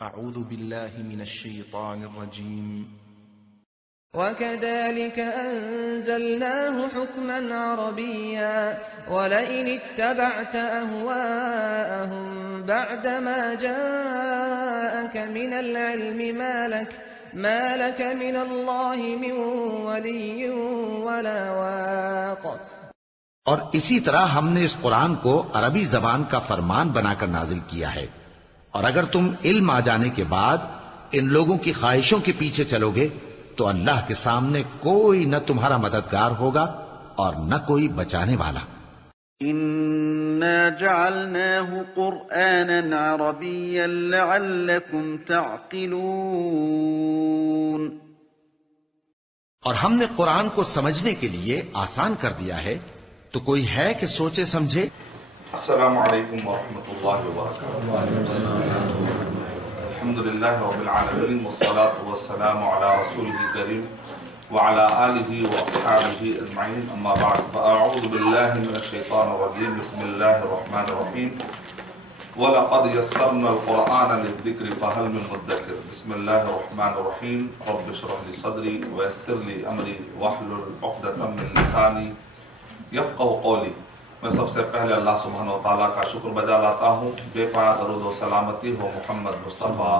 أعوذ بالله من الشيطان الرجيم. وكذلك أنزلناه حكما عربيا ولئن اتبعت أهواءهم بعدما جاءك من العلم ما لك من الله من ولي ولا واق. اور اسی طرح ہم نے اس قرآن کو عربی زبان کا فرمان بنا کر نازل کیا ہے، اور اگر تم علم آ جانے کے بعد ان لوگوں کی خواہشوں کے پیچھے چلو گے تو اللہ کے سامنے کوئی نہ تمہارا مددگار ہوگا اور نہ کوئی بچانے والا. إِنَّا جَعَلْنَاهُ قُرْآنًا عَرَبِيًّا لَعَلَّكُمْ تَعْقِلُونَ. اور ہم نے قرآن کو سمجھنے کے لیے آسان کر دیا ہے، تو کوئی ہے کہ سوچے سمجھے. السلام علیکم ورحمۃ اللہ وبرکاتہ. الحمدللہ رب العالمین والصلاة والسلام علی رسولہ الکریم وعلى آلہ واصحابہ اجمعین. اما بعد فاعوذ باللہ من الشیطان الرجیم. بسم اللہ الرحمن الرحیم. وَلَقَدْ يَسَّرْنَا الْقُرْآنَ لِلذِّكْرِ فَهَلْ مِن مُدَّكِرٍ. بسم اللہ الرحمن الرحیم. رب اشرح لي صدری ويسر لي امری واحلل عقدۃ من لسانی یفقہوا قولی. میں سب سے پہلے اللہ سبحانہ وتعالیٰ کا شکر بجا لاتا ہوں. بے پناہ درود و سلامتی ہو محمد مصطفیٰ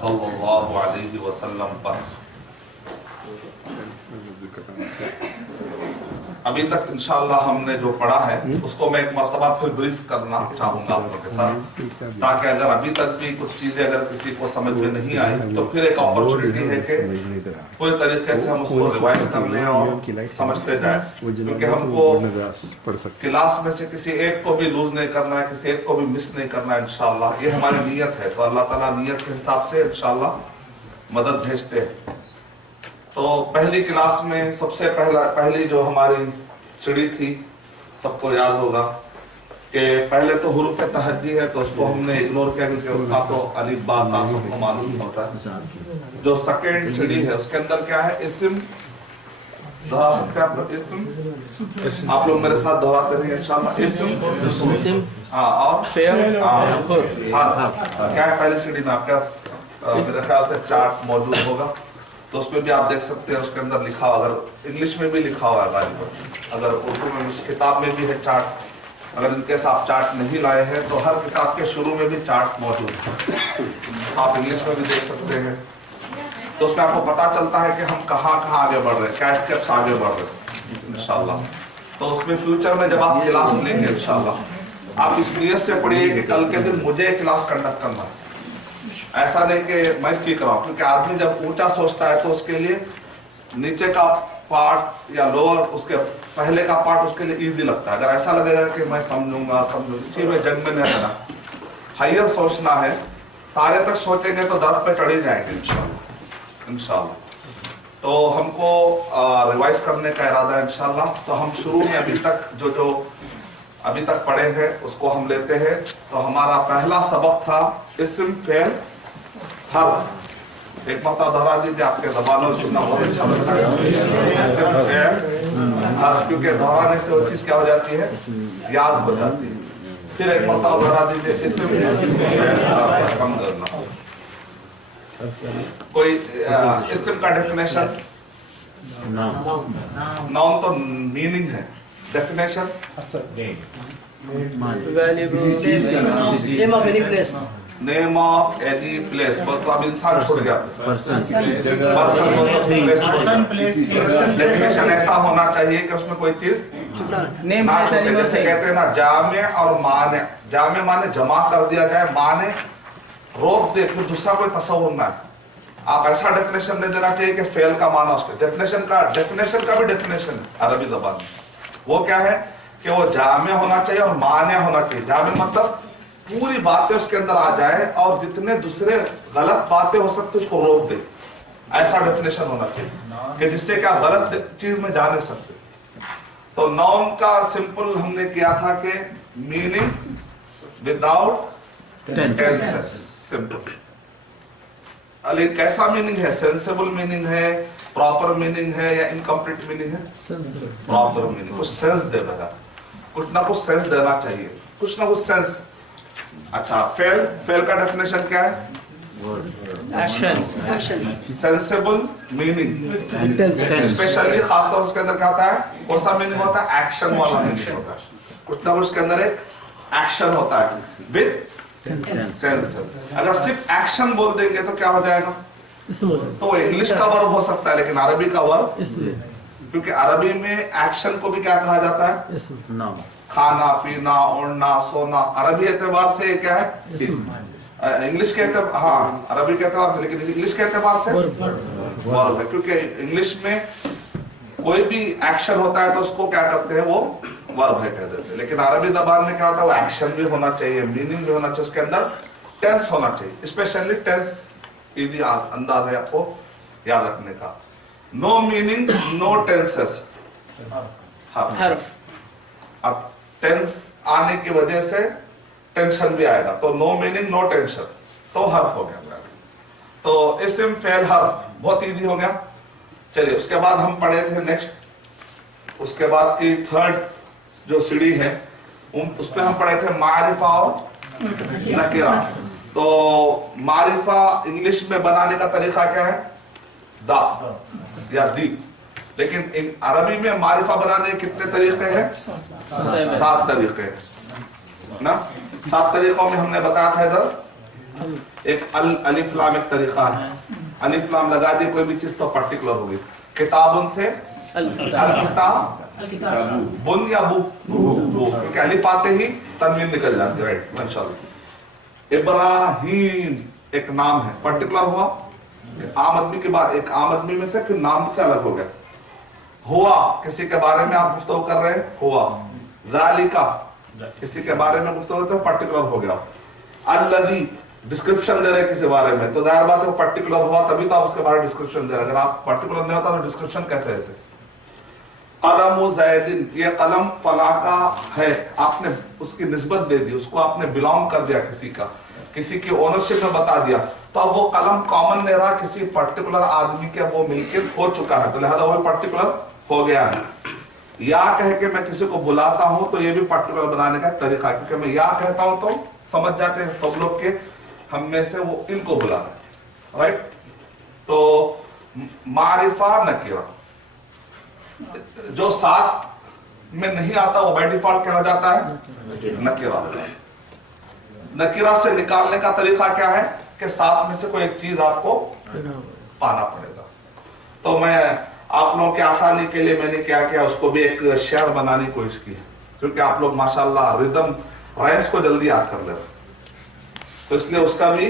صلی اللہ علیہ وسلم پر. ابھی تک انشاءاللہ ہم نے جو پڑھا ہے اس کو میں ایک مرتبہ پھر بریف کرنا چاہوں گا آپ لوگوں کے ساتھ، تاکہ اگر ابھی تک بھی کچھ چیزیں اگر کسی کو سمجھ میں نہیں آئی تو پھر ایک اپرچونٹی ہے کہ پورے طریقے سے ہم اس کو ریوائز کر لیں اور سمجھتے جائیں. کیونکہ ہم کو کلاس میں سے کسی ایک کو بھی لوز نہیں کرنا ہے، کسی ایک کو بھی مس نہیں کرنا ہے انشاءاللہ. یہ ہماری نیت ہے. تو اللہ تعالیٰ نیت کے حساب سے انشاءاللہ مدد بھیجتے ہیں. تو پہلی کلاس میں سب سے پہلی جو ہماری سیڑھی تھی سب کو یاد ہوگا کہ پہلے تو حروف تہجی ہے تو اس کو ہم نے اگنور کیا کیونکہ اتنا تو الف با تا سب کو معلوم ہوتا ہے. جو سیکنڈ سیڑھی ہے اس کے اندر کیا ہے؟ اسم. دہرا سکتے ہیں آپ لوگ اسم؟ آپ لوگ میرے ساتھ دہراتے رہے انشاءاللہ. اسم، ہاں، اور فعل، کیا ہے پہلی سیڑھی میں آپ کا؟ میرے خیال سے چارٹ موجود ہوگا تو اس میں بھی آپ دیکھ سکتے ہیں. اس کے اندر لکھا ہوا، اگر انگلش میں بھی لکھا ہوا ہے غالباً، اگر اردو میں کتاب میں بھی ہے چارٹ. اگر ان کیس آپ چارٹ نہیں لائے ہیں تو ہر کتاب کے شروع میں بھی چارٹ موجود ہے. آپ انگلش میں بھی دیکھ سکتے ہیں. تو اس میں آپ کو پتا چلتا ہے کہ ہم کہاں آگے بڑھ رہے ہیں، کیا اسٹیپس آگے بڑھ رہے ہیں انشاءاللہ. تو اس میں فیوچر میں جب آپ کلاس لیں گے انشاءاللہ آپ اس نیت سے پڑھیے کہ کل کے دن مجھے کلاس کنڈکٹ کرنا ہے. ایسا نہیں کہ میں سیکھ رہا ہوں، کیونکہ آدمی جب اونچا سوچتا ہے تو اس کے لیے نیچے کا پارٹ یا لوور، اس کے پہلے کا پارٹ اس کے لیے ایزی لگتا ہے. اگر ایسا لگے گا کہ میں سمجھوں گا اسی میں جنگ میں نہیں رہنا. ہائیر سوچنا ہے. تارے تک سوچیں گے تو درخت پہ چڑھ ہی جائیں گے انشاءاللہ. تو ہم کو ریوائز کرنے کا ارادہ ہے انشاءاللہ. تو ہم شروع میں ابھی تک جو ابھی تک پڑھے ہیں اس کو ہم لیتے ہیں. تو ہمارا پہلا سبق تھا اسم، فعل، حرف. ایک مرتبہ دہرا دیجیے، آپ کے زبانوں سننا بہت اچھا لگتا ہے. اسم، فعل، حرف، کیونکہ دہرانے سے وہ چیز کیا ہو جاتی ہے؟ یاد ہو جاتی ہے. پھر ایک مرتبہ دہرا دیجیے، اسم، فعل، حرف. کم کرنا کوئی اسم کا ڈیفینیشن. نام تو میننگ ہے. Definition name of any place. بس تو اب انسان چھوڑ گیا. ڈیفینیشن ایسا ہونا چاہیے کہ اس میں کوئی چیز نہ چھوٹے. جیسے کہتے ہیں نا جامع اور مانع. جامع مانے جمع کر دیا جائے، مانع روک دے، پھر دوسرا کوئی تصور نہ ہے. آپ ایسا ڈیفینیشن نہیں دینا چاہیے کہ فعل کا معنی اس کے ڈیفینیشن کا بھی ڈیفینیشن ہے عربی زبان میں. وہ کیا ہے کہ وہ جامع ہونا چاہیے اور مانع ہونا چاہیے. جامع مطلب پوری باتیں اس کے اندر آ جائے اور جتنے دوسرے غلط باتیں ہو سکتے اس کو روک دے. ایسا ڈیفینیشن ہونا چاہیے کہ جس سے کیا غلط چیز میں جا نہیں سکتے. تو ناؤن کا سمپل ہم نے کیا تھا کہ میننگ وداؤٹ ٹینسز. سمپل. کیسا میننگ ہے؟ سینسیبل میننگ ہے، پراپر میننگ ہے یا انکمپلیٹ میننگ ہے؟ Proper meaning. کچھ سینس دے گا، کچھ نہ کچھ سینس دینا چاہیے، کچھ نہ کچھ سینس. اچھا، فعل کا ڈیفینیشن کیا ہے؟ सेंसेबल मीनिंग, स्पेशली खासतौर उसके अंदर क्या होता है, कौन सा मीनिंग होता है, एक्शन वाला मीनिंग होता है, कुछ ना कुछ उसके अंदर एक एक्शन होता है विद टेंस। अगर सिर्फ एक्शन बोल देंगे तो क्या हो जाएगा, तो इंग्लिश का वर्ब हो सकता है लेकिन अरबी का वर्ब, क्योंकि अरबी में एक्शन को भी क्या कहा जाता है, खाना पीना ओढ़ना सोना, अरबी एतबार से क्या है, इंग्लिश के एतबार, हाँ अरबी के एतबार से, लेकिन इंग्लिश के एतबार से वर्ब है, क्योंकि इंग्लिश में कोई भी एक्शन होता है तो उसको क्या करते हैं, वो वर्ब है कह देते हैं, लेकिन अरबी जबान में क्या होता है, वो एक्शन भी होना चाहिए, मीनिंग भी होना चाहिए, उसके अंदर टेंस होना चाहिए, स्पेशली टेंस इजी अंदाज है आपको याद रखने का। नो मीनिंग नो टेंसेस, हर्फ, अब टेंस आने की वजह से टेंशन भी आएगा, तो नो मीनिंग नो टेंशन, तो हर्फ हो गया। तो इस्म फेल हर्फ बहुत इजी हो गया। चलिए उसके बाद हम पढ़े थे नेक्स्ट, उसके बाद की थर्ड जो सीढ़ी है उस पे हम पढ़े थे मारिफा और नकीरा। तो मारिफा इंग्लिश में बनाने का तरीका क्या है, दा या दी, लेकिन अरबी में मारिफा बनाने के कितने तरीके हैं, 7 तरीके हैं ना। 7 तरीकों में हमने बताया था इधर, एक अलिफ लाम एक तरीका है, अलिफ लाम लगा दी कोई भी चीज तो पर्टिकुलर होगी, किताबुन से अल-किताब, बुन या बु, क्योंकि अलिफ आते ही तनवीन निकल जाती है, राइट माशाअल्लाह। इब्राहिम एक नाम है, पर्टिकुलर हुआ, आम आदमी के बाद एक आम आदमी में से फिर नाम से अलग हो गया। हुआ किसी के बारे में आप गुफ्तगू कर रहे हैं, हुआ। ज़ालिका किसी के बारे में गुफ्तगू तो पर्टिकुलर हो गया। अल्लज़ी डिस्क्रिप्शन दे रहे किसी बारे में, तो जाहिर बात है वो पर्टिकुलर हुआ, तभी तो आप उसके बारे में डिस्क्रिप्शन दे रहे। अगर आप पर्टिकुलर नहीं होता तो डिस्क्रिप्शन कैसे देते। कलम ज़ैदिन, ये कलम फला का है, आपने उसकी निस्बत दे दी, उसको आपने बिलोंग कर दिया किसी का, किसी की ओनरशिप में बता दिया, तो अब वो कलम कॉमन नहीं रहा, किसी पर्टिकुलर आदमी के वो मिल्कियत हो चुका है, तो लिहाजा वो पर्टिकुलर हो गया है। या कह के मैं किसी को बुलाता हूं तो ये भी पर्टिकुलर बनाने का तरीका, क्योंकि मैं या कहता हूं तो समझ जाते हैं सब लोग के हम में से वो इनको बुला रहे, राइट। तो मारिफा नकीरा जो साथ में नहीं आता वो बाय डिफॉल्ट क्या हो जाता है, नकीरा। नकीरा से निकालने का तरीका क्या है कि साथ में से कोई एक चीज आपको पाना पड़ेगा। तो मैं आप लोगों की आसानी के लिए मैंने क्या किया, उसको भी एक शेयर बनाने की कोशिश की, क्योंकि आप लोग माशाल्लाह रिदम राइम्स को जल्दी याद कर ले, तो इसलिए उसका भी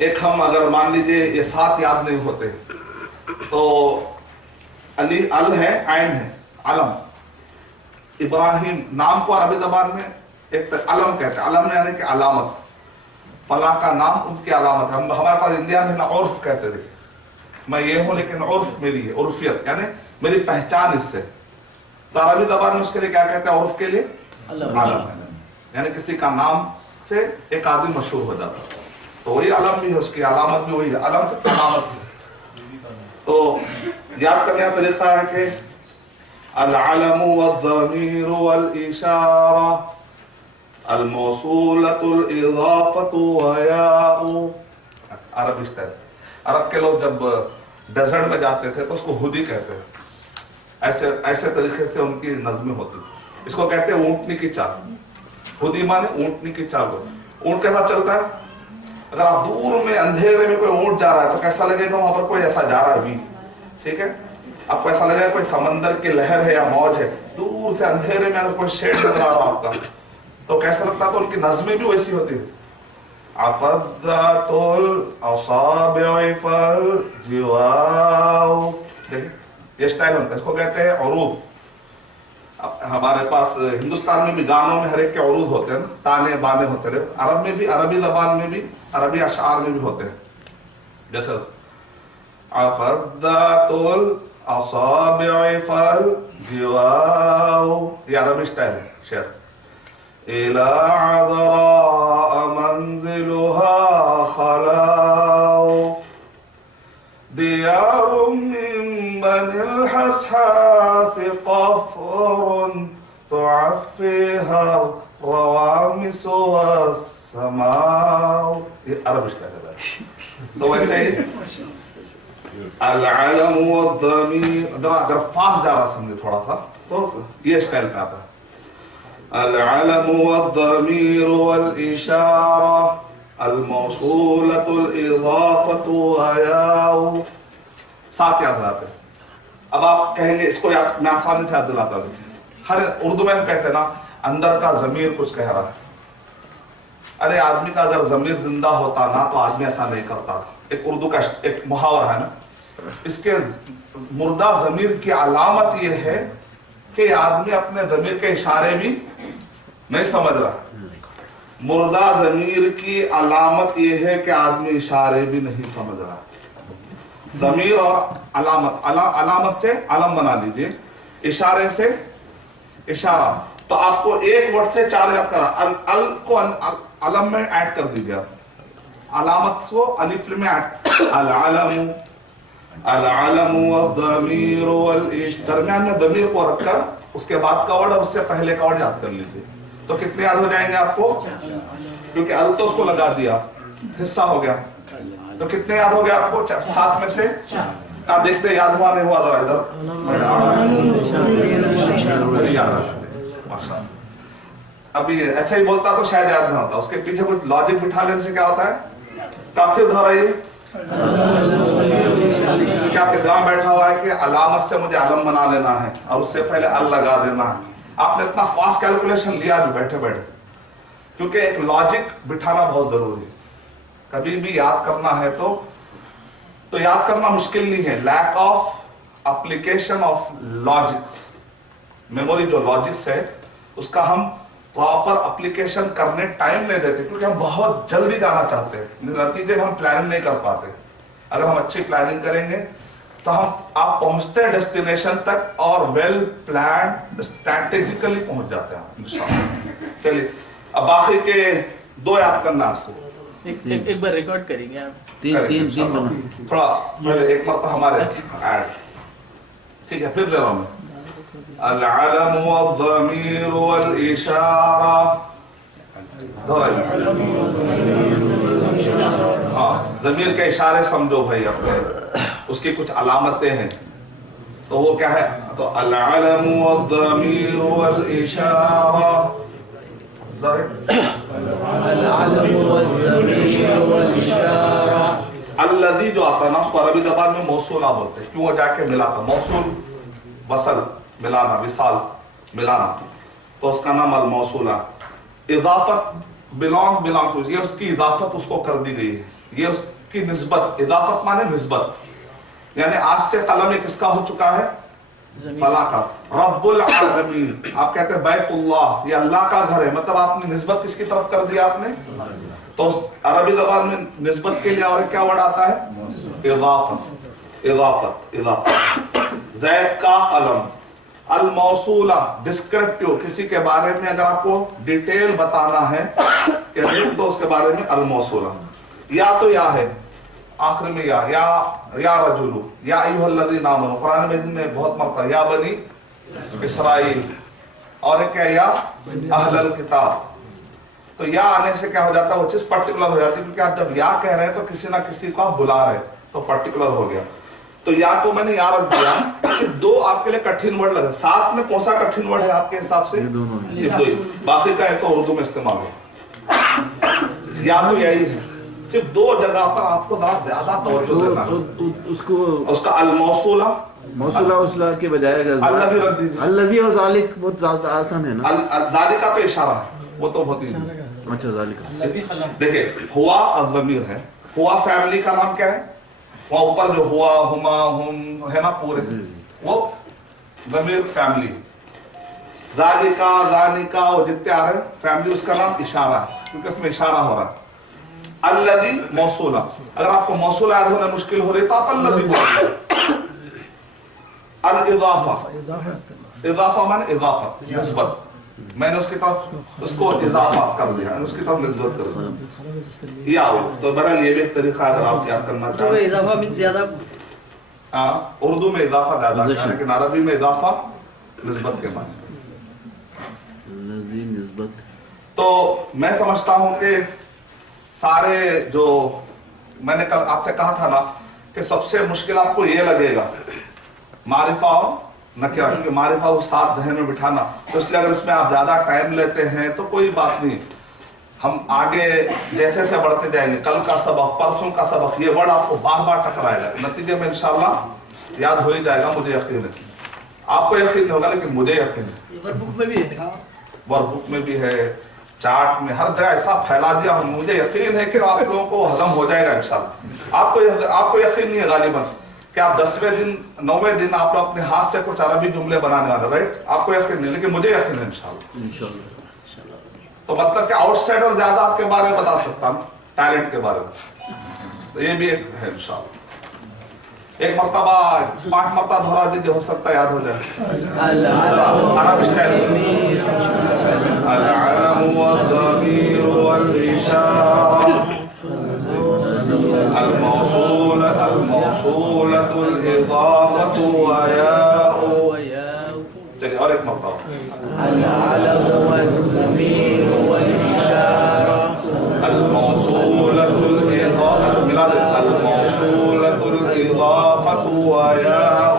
एक हम अगर मान लीजिए ये 7 याद नहीं होते तो अली अल है, आइन है, अलम। इब्राहिम नाम को अरबी जबान में एक अलम कहते हैं, अलम यानी कि अलामत, फला का नाम उनकी अलामत है। हमारे पास इंडिया में ना उर्फ कहते थे, मैं ये हूं लेकिन उर्फ मेरी है, उर्फियत यानी मेरी पहचान इससे। तो अरबी जबान में उसके लिए क्या कहते हैं, उर्फ के लिए अलम, यानी किसी का नाम से एक आदमी मशहूर हो जाता है, तो वही अलम भी है, उसकी अलामत भी वही है, अलम से अलामत से। तो याद करने का तरीका है कि अल-अलमु वद-दमीरु वल-इशारा अल-मौसूलतुल इज़ाफतु व याउ। अरब स्टाइल, अरब के लोग जब डेजर्ट में जाते थे तो उसको हुदी कहते हैं, ऐसे तरीके से उनकी नज़में होती। इसको कहते हैं ऊंटनी की चाल, हुदी माने ऊंटनी की चाल। ऊंट कैसा चलता है, अगर आप दूर में अंधेरे में कोई ऊंट जा रहा है तो कैसा लगेगा, वहां पर कोई ऐसा जा रहा है भी, ठीक है, आपको ऐसा लगेगा कोई समंदर की लहर है या मौज है। दूर से अंधेरे में अगर कोई शेड नजर आ रहा आपका तो कैसा लगता है, तो उनकी नज़में भी वैसी होती है। अफ़द्दातुल असाबिअ फल जिवाउ, देखिए ये स्टाइल होता है, इसको कहते हैं उरूद। हमारे पास हिंदुस्तान में भी गानों में हर एक के उरूद होते हैं ना, ताने बाने होते हैं। अरब में भी, अरबी जबान में भी, अरबी अशार में भी होते हैं। जैसे अफ़द्दातुल असाबिअ फल जिवाउ, ये अरबी स्टाइल है शेर। इला अज़रा मंज़िलुहा खलाउ दियारुम मिन बनिल हसहास क़फ़रुन तुअफ़्फ़िहा रवामिस वस्समाउ। ये अरब स्टाइल है। तो वैसे ही अल-अलम वद-दमीर, अगर फास्ट जा रहा समझे थोड़ा सा तो ये स्टाइल पे आता है। अल-अलम वद-दमीर वल-इशारा अल-मौसूलतुल इज़ाफतु हयाउ, साथ याद दिलाते हैं। अब आप कहेंगे इसको याद, मैं आसानी से याद दिलाता हूँ। हर उर्दू में हम कहते हैं ना अंदर का जमीर कुछ कह रहा है। अरे आदमी का अगर जमीर जिंदा होता ना तो आदमी ऐसा नहीं करता। एक उर्दू का एक मुहावरा है ना, इसके मुर्दा जमीर की अलामत यह है कि आदमी अपने जमीर के इशारे भी नहीं समझ रहा। मुर्दा जमीर की अलामत यह है कि आदमी इशारे भी नहीं समझ रहा। जमीर और अलामत, अलामत से अलम बना लीजिए, इशारे से इशारा। तो आपको एक वर्ड से 4 याद करा। अल को अलम में ऐड कर दीजिए आप, अलामत को अलिफ में ऐड। अल-अलम वद-दमीर वल-इश, दरमियान में दमीर को रखकर उसके बाद का वर्ड और उससे पहले का वर्ड याद कर लीजिए। तो कितने याद हो जाएंगे आपको? क्योंकि अल तो उसको लगा दिया, हिस्सा हो गया। तो कितने याद हो गया आपको? 7 में से आप देखते याद हुआ नहीं हुआ जरा इधर। अभी ऐसा ही बोलता तो शायद याद नहीं होता। उसके पीछे कुछ लॉजिक बिठा लेने से क्या होता है? काफी दोहराइए। क्या आपके गांव बैठा हुआ है कि अलामत से मुझे अलम बना लेना है और उससे पहले अल लगा देना है। आपने इतना फास्ट कैलकुलेशन लिया भी बैठे बैठे, क्योंकि एक लॉजिक बिठाना बहुत जरूरी है। कभी भी याद करना है तो याद करना मुश्किल नहीं है। Lack of application of logics, memory जो लॉजिक्स है उसका हम प्रॉपर एप्लीकेशन करने टाइम नहीं देते, क्योंकि हम बहुत जल्दी जाना चाहते हैं, नतीजे हम प्लानिंग नहीं कर पाते। अगर हम अच्छी प्लानिंग करेंगे तो आप पहुंचते हैं डेस्टिनेशन तक और वेल प्लान स्ट्रैटेजिकली पहुंच जाते हैं इंशाअल्लाह। चलिए अब बाकी के 2 याद करना आपसे। एक बार रिकॉर्ड करेंगे आप। तीन थोड़ा पहले एक मरतबा हमारे ऐड, ठीक है? फिर ले रहा हूं मैं। अल-अलम वद-दमीर वल-इशारा, हाँ, जमीर के इशारे समझो भाई अपने, उसकी कुछ अलामतें हैं। तो वो क्या है? तो अल-अलम वद-दमीर वल-इशारा, अल्लज़ी जो आता ना उसको अरबी ज़बान में मौसूला बोलते हैं। क्यों? वो जाके मिला था, मौसूल वसल, मिलाना, विसाल, मिलाना, तो उसका नाम अल मौसूला। इजाफत बिलोंग टू, ये उसकी इजाफत उसको कर दी गई है, ये उसकी निस्बत। इजाफत माने निस्बत, यानी आज से कलम किसका हो चुका है? फला का। रब्बुल आलमीन, आप कहते हैं बैतुल्लाह, ये अल्लाह का घर है, मतलब आपने निस्बत किसकी तरफ कर दिया आपने? तो अरबी ज़बान में निस्बत के लिए और क्या वर्ड आता है? इजाफत, इजाफत, इजाफत। ज़ैद का कलम। अल मौसूला डिस्क्रिप्टिव, किसी के बारे में अगर आपको डिटेल बताना है तो उसके बारे में अल मौसूला। या तो या है, आखिर में या रजुलु, या अय्युहल्लज़ीना आमनू, कुरान में बहुत मरता या बनी इसराइल, और क्या या अहलल किताब। तो या आने से क्या हो जाता है? वो चीज पर्टिकुलर हो जाती है, क्योंकि आप जब या कह रहे हैं तो किसी ना किसी को आप बुला रहे हैं, तो पर्टिकुलर हो गया। तो या को मैंने या रख दिया। सिर्फ 2 आपके लिए कठिन वर्ड लगे। 7 में कौन सा कठिन वर्ड है आपके हिसाब से? सिर्फ 2 ही, बाकी का है तो उर्दू में इस्तेमाल हो। या तो यही है, सिर्फ 2 जगह पर आपको ज्यादा तवज्जो देना। उसका अल मौसूला, मौसूला उसला के बजाय अल्लज़ी रख दीजिए। अल्लज़ी और ज़ालिक बहुत ज्यादा आसान है ना। ज़ालिका तो इशारा है, वो तो बहुत ही। अच्छा, ज़ालिका देखिए, हुआ ज़मीर है। हुआ फैमिली का नाम क्या है? वहां ऊपर जो हुआ, हुमा, हुम है ना पूरे, वो ज़मीर फैमिली। ज़ालिका, ज़ानिका, वो जितने आ रहे हैं फैमिली, उसका नाम इशारा है, क्योंकि उसमें इशारा हो रहा है। अल्लज़ी मौसूला, अगर आपको मौसूला याद होना मुश्किल हो रही तो आप अल्लज़ी बोलिए। अल इज़ाफा, इज़ाफा माने इज़ाफत, निस्बत। मैंने उसकी तरफ उसको इज़ाफा कर दिया, उसकी तरफ निस्बत कर दिया। या तो बहरहाल ये भी एक तरीका अगर आप याद करना चाहें। तो इज़ाफा मींस ज्यादा, हाँ, उर्दू में इज़ाफा ज्यादा है, लेकिन अरबी में इज़ाफा निस्बत के बाद। तो मैं समझता हूं कि सारे जो میں نے کل آپ سے کہا تھا نا کہ سب سے مشکل آپ کو یہ لگے گا معرفہ اور نکرہ، کیونکہ معرفہ وہ ساتھ ذہن میں بٹھانا، تو اس لیے اگر اس میں آپ زیادہ ٹائم لیتے ہیں تو کوئی بات نہیں، ہم آگے جیسے سے بڑھتے جائیں گے، کل کا سبق، پرسوں کا سبق، یہ ورڈ آپ کو بار بار ٹکرائے گا، نتیجے میں انشاءاللہ یاد ہو ہی جائے گا، مجھے یقین ہے، آپ کو یقین نہیں ہوگا لیکن مجھے یقین ہے۔ ورک بک میں بھی ہے، ورک بک میں بھی ہے، چارٹ میں، ہر جگہ ایسا پھیلا دیا ہم، مجھے یقین ہے کہ آپ لوگوں کو ہضم ہو جائے گا انشاءاللہ۔ آپ کو یقین نہیں ہے غالباً کہ آپ 10ویں دن 9ویں دن آپ لوگ اپنے ہاتھ سے کچھ عربی جملے بنانے والے، رائٹ؟ آپ کو یقین نہیں، لیکن مجھے یقین ہے انشاءاللہ۔ تو مطلب کہ آؤٹ سائڈر زیادہ آپ کے بارے میں بتا سکتا ہوں، ٹیلنٹ کے بارے میں، تو یہ بھی ایک ہے انشاءاللہ۔ ایک مرتبہ 5 مرتبہ دہرا دیجیے، ہو سکتا ہے یاد ہو جائے۔ عرب اسٹائل۔ العلم والضمیر والإشارة الموصولة الإضافة وياء، چلیے اور ایک مرتبہ۔ العلم والضمیر والإشارة الموصولة الإضافة، ملا دے، الموصولة الإضافة وياء،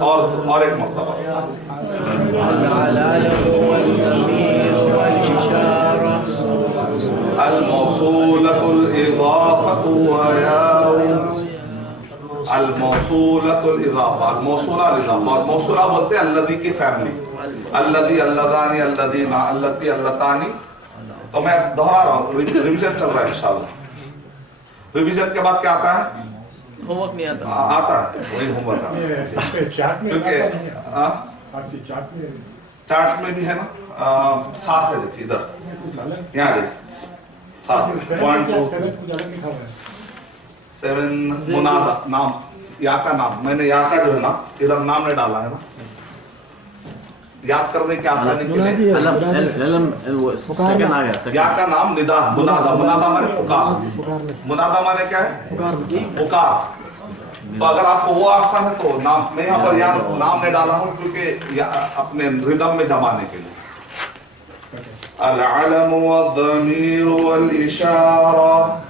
اور ایک مرتبہ۔ العلم والضمیر والإشارة الموصولة الإضافة وياء، الموصولة الإضافة، الموصولة الإضافة، اور موصولہ بولتے ہیں الذی کی فیملی، الذی، اللذانی، الذین، اللتی، اللتانی۔ تو میں دہرا رہا ہوں، ریویژن چل رہا ہے انشاءاللہ۔ ریویژن کے بعد کیا آتا ہے؟ ہوم ورک نہیں آتا، آتا ہے، وہی ہوم ورک آتا ہے، کیونکہ چارٹ میں بھی ہے نا، ساتھ ہے، دیکھیے ادھر، یہاں دیکھیے 7 منادہ، نام، یا کا نام، میں نے یا کا جو ہے نا ادھر نام نے ڈالا ہے نا، یاد کرنے کی آسانی کے لیے۔ یا کا نام ندا، منادہ، منادہ مانے پکار، منادہ مانے کیا ہے؟ پکار۔ تو اگر آپ کو وہ آسان ہے تو نام، میں یہاں پر یا نام نے ڈالا ہوں کیونکہ اپنے ردم میں جمانے کے لیے۔ العلم والضمیر والإشارة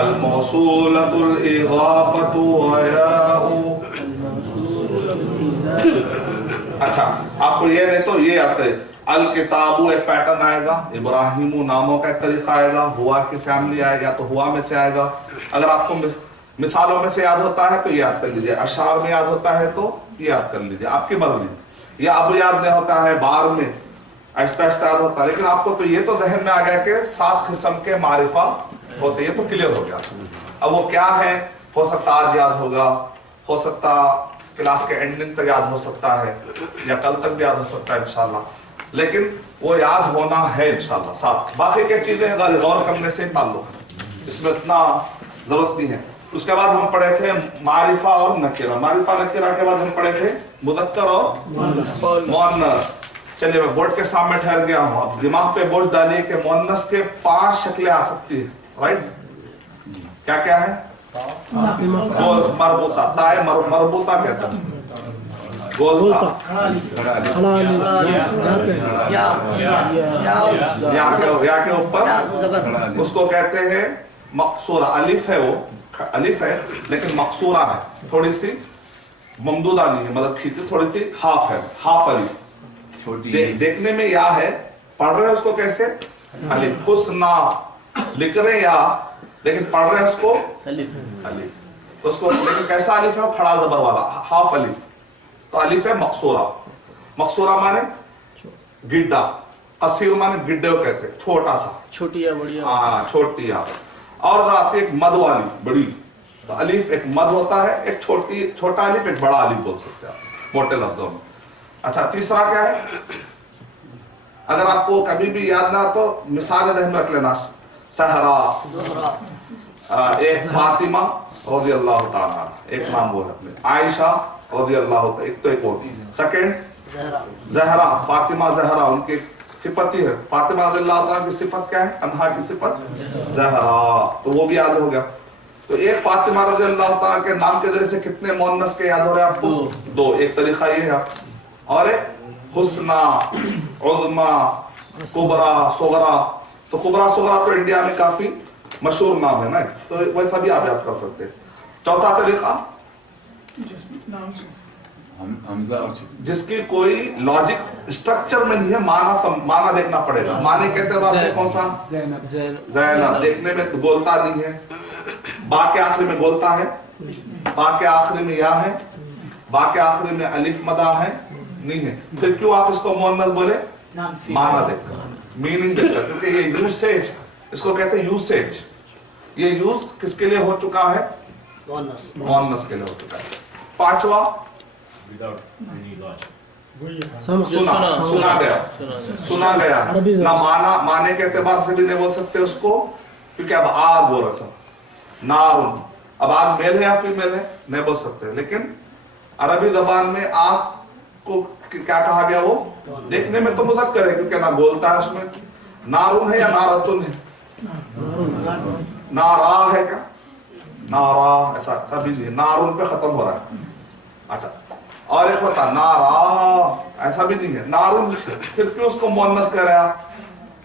الموصولة الإضافة وياء۔ اچھا، آپ کو یہ نہیں تو یہ آتے ہیں، الکتاب ایک پیٹرن آئے گا، ابراہیم ناموں کا ایک طریقہ آئے گا، ہوا کی فیملی آئے گا تو ہوا میں سے آئے گا۔ اگر آپ کو مثالوں میں سے یاد ہوتا ہے تو یاد کر لیجئے، اشعار میں یاد ہوتا ہے تو یاد کر لیجئے، آپ کی مرضی، یا اب یاد نہیں ہوتا ہے بار میں آہستہ آہستہ یاد ہوتا ہے، لیکن آپ کو تو یہ تو ذہن میں آ گیا کہ 7 قسم کے معرفہ ہوتے، یہ تو کلیئر ہو گیا۔ اب وہ کیا ہے، ہو سکتا آج یاد ہوگا، ہو سکتا کلاس کے اینڈنگ تک یاد ہو سکتا ہے، یا کل تک بھی یاد ہو سکتا ہے انشاءاللہ، لیکن وہ یاد ہونا ہے انشاءاللہ۔ 7 باقی کیا چیزیں غور کرنے سے تعلق ہے، اس میں اتنا ضرورت نہیں ہے۔ اس کے بعد ہم پڑھے تھے معرفہ اور نکرہ، معرفہ نکرہ کے بعد ہم پڑھے تھے مذکر اور مؤنث۔ چلیے میں بورڈ کے سامنے ٹھہر گیا ہوں، اب دماغ پہ بوجھ ڈالیے کہ مؤنث کے 5 شکلیں آ سکتی ہیں، رائٹ؟ کیا کیا ہے؟ مربوطہ، تائے مربوطہ کہتا ہے، گولتا، یا کے اوپر اس کو کہتے ہیں مقصورہ، الف ہے، وہ الف ہے لیکن مقصورہ ہے، تھوڑی سی ممدودہ نہیں ہے، مطلب کھینچی، تھوڑی سی ہاف ہے، ہاف الف، دیکھنے میں یا ہے، پڑھ رہے ہیں اس کو کیسے؟ الف، حسنا لکھ رہے ہیں یا، لیکن پڑھ رہے ہیں اس کو الف، اس کو لیکن کیسا الف ہے؟ کھڑا زبر والا، ہاف الف، تو الف ہے مقصورہ۔ مقصورہ مانے گڈا، قصیر مانے گڈے کو کہتے ہیں، چھوٹا تھا، چھوٹی یا بڑی، ہاں چھوٹی یا، اور آتی ایک مد والی بڑی، تو الف ایک مد ہوتا ہے، ایک چھوٹا الف، ایک بڑا الف بول سکتے ہیں موٹے لفظوں میں۔ اچھا، تیسرا کیا ہے؟ اگر آپ کو کبھی بھی یاد نہ تو مثال ذہن رکھ لینا، سہرا، ایک فاطمہ رضی اللہ تعالیٰ، ایک نام وہ ہے اپنے، عائشہ رضی اللہ تعالیٰ، ایک تو ایک اور، سیکنڈ زہرا، فاطمہ زہرا، ان کی صفت ہی ہے، فاطمہ رضی اللہ تعالیٰ کی صفت کیا ہے؟ انہا کی صفت زہرا، تو وہ بھی یاد ہو گیا۔ تو ایک فاطمہ رضی اللہ تعالیٰ کے نام کے ذریعے سے کتنے مؤنث کے یاد ہو رہے ہیں آپ کو؟ 2، ایک طریقہ یہ ہے، اور ایک حسنہ، عظمہ، कुबरा सोगरा, तो कुबरा सोगरा तो इंडिया में काफी मशहूर नाम है ना, तो वैसा भी आप याद कर सकते हैं। चौथा तरीका जिसकी कोई लॉजिक स्ट्रक्चर में नहीं है, माना देखना पड़ेगा। माने कहते हैं कौन सा? ज़ैनब। देखने में बोलता नहीं है, बा के आखिरी में बोलता है, बा के आखिरी में या है, बा के आखिरी में अलिफ मदा है, नहीं है। फिर क्यों आप इसको मुअन्नस बोले? माना देखकर, मीनिंग देखकर, क्योंकि ये यूसेज, इसको कहते हैं यूसेज। ये यूज किसके लिए हो चुका है? मुअन्नस के लिए हो चुका है। पांचवा सुना गया ना, माने के एतबार से भी नहीं बोल सकते उसको, क्योंकि अब आग बोल रहा था, नारुन। अब आग मेल है या फीमेल है? नहीं बोल सकते। लेकिन अरबी जबान में आग को क्या कहा गया? वो देखने में तो मुज़क्कर है, क्योंकि ना बोलता है उसमें। नारुन है या नारतुन है? नारा है क्या? नारा ऐसा कभी नहीं, नारुन पे खत्म हो रहा है। अच्छा, और एक होता नारा, ऐसा भी नहीं है, नारुन। फिर क्यों उसको मुअन्नस कर रहे आप?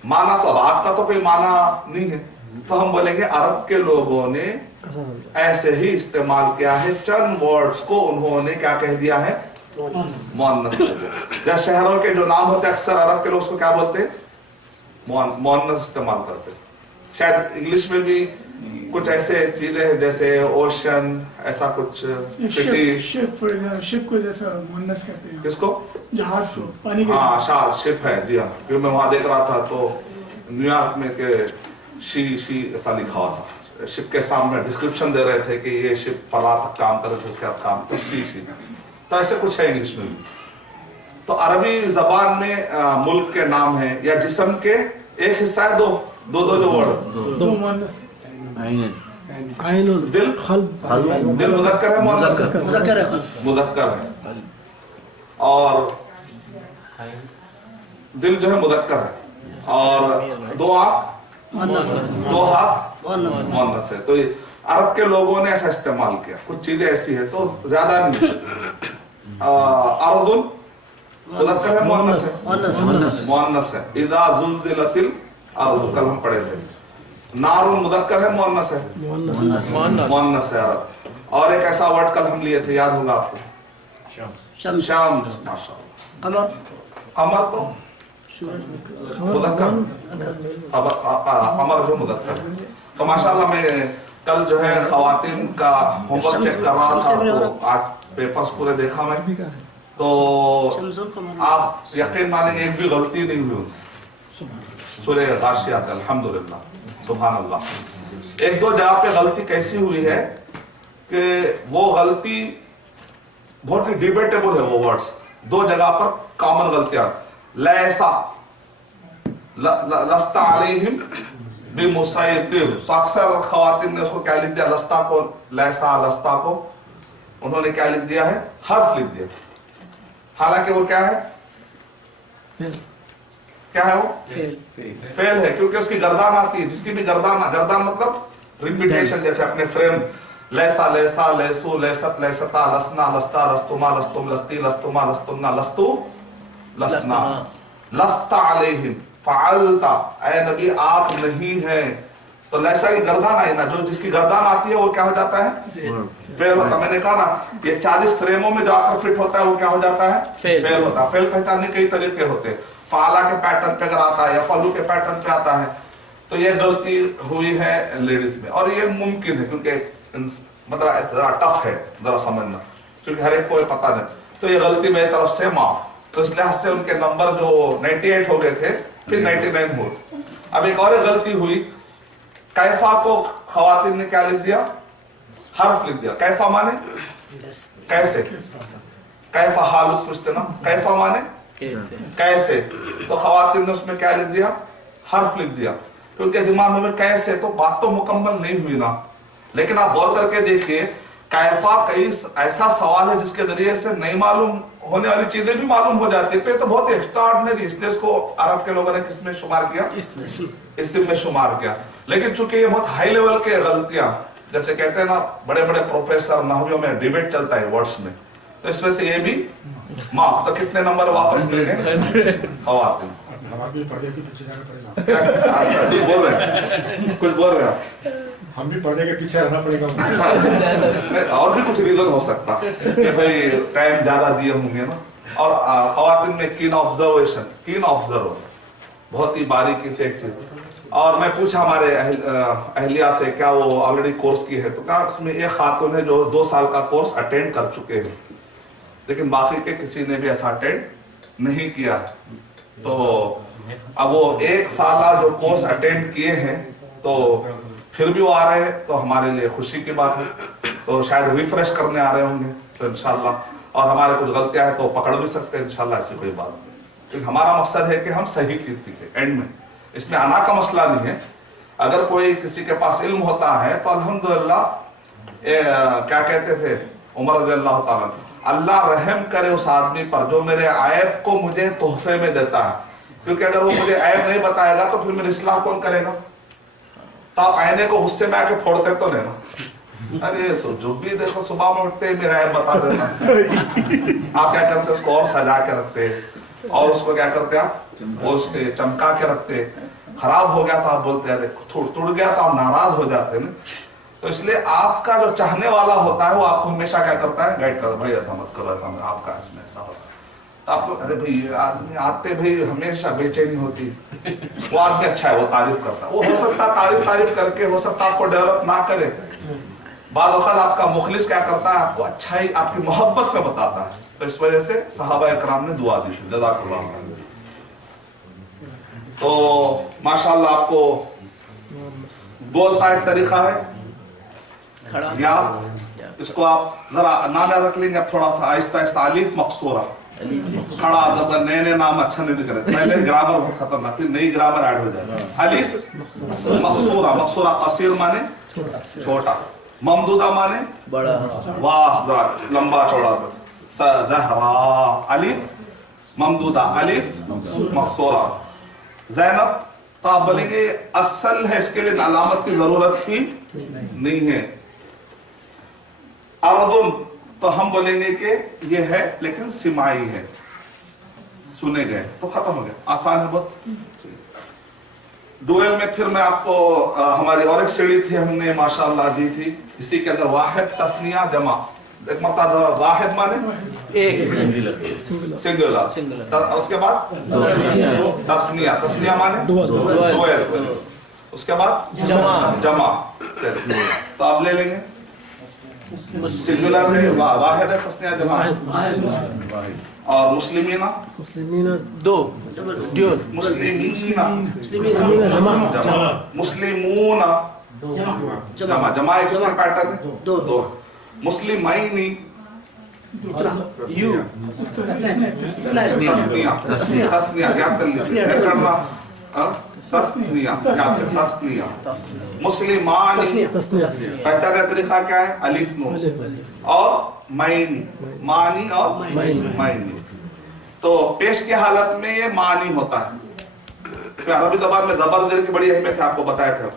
माना तो अब आग का तो कोई माना नहीं है, तो हम बोलेंगे अरब के लोगों ने ऐसे ही इस्तेमाल किया है, चंद वर्ड्स को उन्होंने क्या कह दिया है? मुअन्नस कर दिया। या शहरों के जो नाम होते हैं अक्सर अरब के लोग उसको क्या बोलते हैं? मुअन्नस इस्तेमाल करते हैं। शायद इंग्लिश में भी कुछ ऐसे चीजें हैं जैसे ओशन, ऐसा कुछ, सिटी। शिप को जैसा मुअन्नस कहते हैं। किसको? जहाज को, पानी के। हाँ, शार शिप है जी हाँ, क्योंकि मैं वहां देख रहा था तो न्यूयॉर्क में के शी ऐसा लिखा हुआ था। शिप के सामने डिस्क्रिप्शन दे रहे थे कि ये शिप फला तक काम कर रहे थे, उसके बाद काम तो शी। तो ऐसे कुछ है इंग्लिश में भी। तो अरबी जबान में मुल्क के नाम है या जिस्म के एक हिस्सा है, दो जो वर्ड, दो मुअन्नस। दिल मुज़क्कर है, मुअन्नस है? मुज़क्कर है। और दिल जो है मुज़क्कर है, और दो आंख, दो हाथ मुअन्नस है। तो अरब के लोगों ने ऐसा इस्तेमाल किया। कुछ चीजें ऐसी है तो ज्यादा नहीं। अर्दुन मुज़क्कर है, मुअन्नस है। इज़ा ज़ुल्ज़िलतिल अर्द, कल हम पढ़े थे। नारुन मुज़क्कर है, मुअन्नस है? मुअन्नस है अरब। और एक ऐसा वर्ड कल हम लिए थे, याद होगा आपको? शम्स। माशाअल्लाह। अमर तो मुज़क्कर, अमर जो मुज़क्कर। तो माशाअल्लाह मैं कल जो है खवातीन का होमवर्क चेक कर रहा था, तो आज पेपर्स पूरे देखा मैं, तो आप यकीन मानेंगे एक भी गलती नहीं हुई उनसे। सूरह गाशियात, अल्हम्दुलिल्लाह, सुभान अल्लाह। एक दो जगह पे गलती कैसी हुई है कि वो गलती बहुत ही डिबेटेबल है। वो वर्ड्स दो जगह पर कॉमन गलतियां, लैसा, लस्ता अलैहिम बिमुसैतिर, तो अक्सर खवातीन ने उसको क्या लिख दिया? लस्ता को, लैसा लस्ता को उन्होंने क्या लिख दिया है? हर्फ लिख दिया। हालांकि वो क्या है? क्या है वो? फेल है, क्योंकि उसकी गर्दान आती है। जिसकी भी गर्दान मतलब रिपीटेशन, जैसे अपने फ्रेम लैसा लैसा लैसू लैसत लैसता लसना लस्ता लस्तुमा लस्तुम लस्ती लस्तुमा लस्तुमना लस्तु लसना लस्ता अलैहिम फ़अलता, ऐ नबी आप नहीं है। तो लैसा की गर्दान आई ना, जो जिसकी गर्दान आती है वो क्या हो जाता है? फेल होता। मैंने कहा ना ये 40 फ्रेमों में जो आकर फिट होता है वो क्या हो जाता है? फेल होता है। फेल पहचानने कई तरीके होते हैं। फाला के पैटर्न पे अगर आता है या फलू के पैटर्न पे आता है, तो ये गलती हुई है लेडीज में। और ये मुमकिन है क्योंकि मतलब जरा टफ है जरा समझना, क्योंकि हर एक को पता नहीं। तो ये गलती मेरी तरफ से माफ। तो इस लिहाज से उनके नंबर जो 98 हो गए थे, फिर 99 हुए। अब एक और गलती हुई, कैफा को खवातीन ने क्या लिख दिया? हर्फ लिख दिया। कैफा माने कैसे? कैफा हालत पूछते ना, कैफा माने कैसे, तो खवातीन ने उसमें क्या लिख दिया? हर्फ लिख दिया। क्योंकि दिमाग में कैसे, तो बात तो मुकम्मल नहीं हुई ना। लेकिन आप गौर करके देखिए, कैफा कई ऐसा सवाल है जिसके जरिए से नहीं मालूम होने वाली चीजें भी मालूम हो जाती है। तो ये तो बहुत एक्स्ट्राऑर्डिनरी, इसलिए इसको अरब के लोगों ने किसमें शुमार किया? इसम में शुमार किया। लेकिन चूंकि ये बहुत हाई लेवल के गलतियां, जैसे कहते हैं ना बड़े बड़े प्रोफेसर नहवियों में डिबेट चलता है वर्ड्स में, तो इसमें से ये भी माफ। तो कितने नंबर वापस मिल गए? खवातीन। हमारे पर्दे के पीछे जाना पड़ेगा। कुछ बोल रहे हैं हम भी पर्दे के पीछे रहना पड़ेगा। और भी कुछ रीजन हो सकता कि भाई टाइम ज्यादा दिए होंगे ना। और खवातीन में कीन ऑब्जर्वर बहुत ही बारीकी से एक चीज। और मैं पूछा हमारे अहलिया से क्या वो ऑलरेडी कोर्स की है, तो कहा उसमें एक खातून है जो 2 साल का कोर्स अटेंड कर चुके हैं, लेकिन बाकी के किसी ने भी ऐसा अटेंड नहीं किया। तो अब वो 1 साल जो कोर्स अटेंड किए हैं तो फिर भी वो आ रहे हैं, तो हमारे लिए खुशी की बात है। तो शायद रिफ्रेश करने आ रहे होंगे, तो इंशाल्लाह, और हमारे कुछ गलतियां हैं तो पकड़ भी सकते हैं इंशाल्लाह, ऐसी कोई बात नहीं। क्योंकि हमारा मकसद है कि हम सही चीज सीखें एंड में। इसमें आना का मसला नहीं है। अगर कोई किसी के पास इल्म होता है तो अल्हम्दुलिल्लाह, क्या कहते थे उमर रज़ियल्लाहु ताला, अल्लाह रहम करे उस आदमी पर जो मेरे ऐब को मुझे तोहफे में देता है, क्योंकि अगर वो मुझे ऐब नहीं बताएगा तो फिर मेरी इस्लाह कौन करेगा। तो आप आईने को गुस्से में आके फोड़ते तो नहीं ना, अरे तो जो भी देखो सुबह में उठते ही मेरा ऐब बता देता। आप क्या करते उसको और सजा के रखते और उसको क्या करते आप उसके चमका के रखते। खराब हो गया तो आप बोलते अरे टूट गया तो आप नाराज हो जाते ना। तो इसलिए आपका जो चाहने वाला होता है वो आपको हमेशा क्या करता है, गाइड करता, भाई ऐसा मत करो, ऐसा आपका इसमें ऐसा होता है। तो आपको अरे भाई आदमी आते भाई हमेशा बेचैनी होती, वो आदमी अच्छा है, वो तारीफ करता है। वो हो सकता है तारीफ करके हो सकता है आपको डेवलप ना करे। बाद वक्त आपका मुखलिस क्या करता है, आपको अच्छाई आपकी मोहब्बत में बताता है। तो इस वजह से सहाबा इकराम ने दुआ दी, जज़ाकल्लाह। तो माशाल्लाह आपको बोलता एक तरीका है, या इसको आप जरा नाम याद रख लेंगे। अब थोड़ा सा आहिस्ता आहिस्ता, अलीफ मकसूरा, खड़ा दबर, नए नए नाम अच्छा नहीं दिख रहे, पहले ग्रामर बहुत खतरनाक, फिर नई ग्रामर ऐड हो जाए। अलीफ मकसूरा, मकसूरा कसीर माने छोटा, ममदूदा माने बड़ा, वासदार लंबा चौड़ा। ज़हरा अलीफ ममदूदा, अलीफ मकसूरा। ज़ैनब तो आप बोलेंगे असल है, इसके लिए अलामत की जरूरत ही नहीं है। अर्दुन तो हम बोलेंगे कि ये है लेकिन सिमाई है, सुने गए, तो खत्म हो गया, आसान है बहुत। डुएल में फिर मैं आपको हमारी और एक सीढ़ी थी हमने माशाअल्लाह दी थी, इसी के अंदर वाहिद तस्निया जमा। एक मरतबा वाहिद माने एक, सिंगुलर, उसके बाद तस्निया, तस्निया माने डुएल, उसके बाद जमा। तो आप ले लेंगे सिंगुलर है वाहिद है, तस्निया जमा। और मुस्लिमीना दो, मुस्लिमीना मुस्लिमूना जमा, जमा एक पैटर्न है, दो। मुस्लिमाइनी यू, तस्निया, तस्निया याद कर लीजिए, करना तस्निया याद कर, तस्निया। मुस्लिमानी पहचान का तरीका क्या है, अलिफ नून, और माइनी, मानी और माइनी। तो पेश की हालत में ये मानी होता है। अरबी ज़बान में ज़बर ज़ेर की बड़ी अहमियत है, आपको बताए थे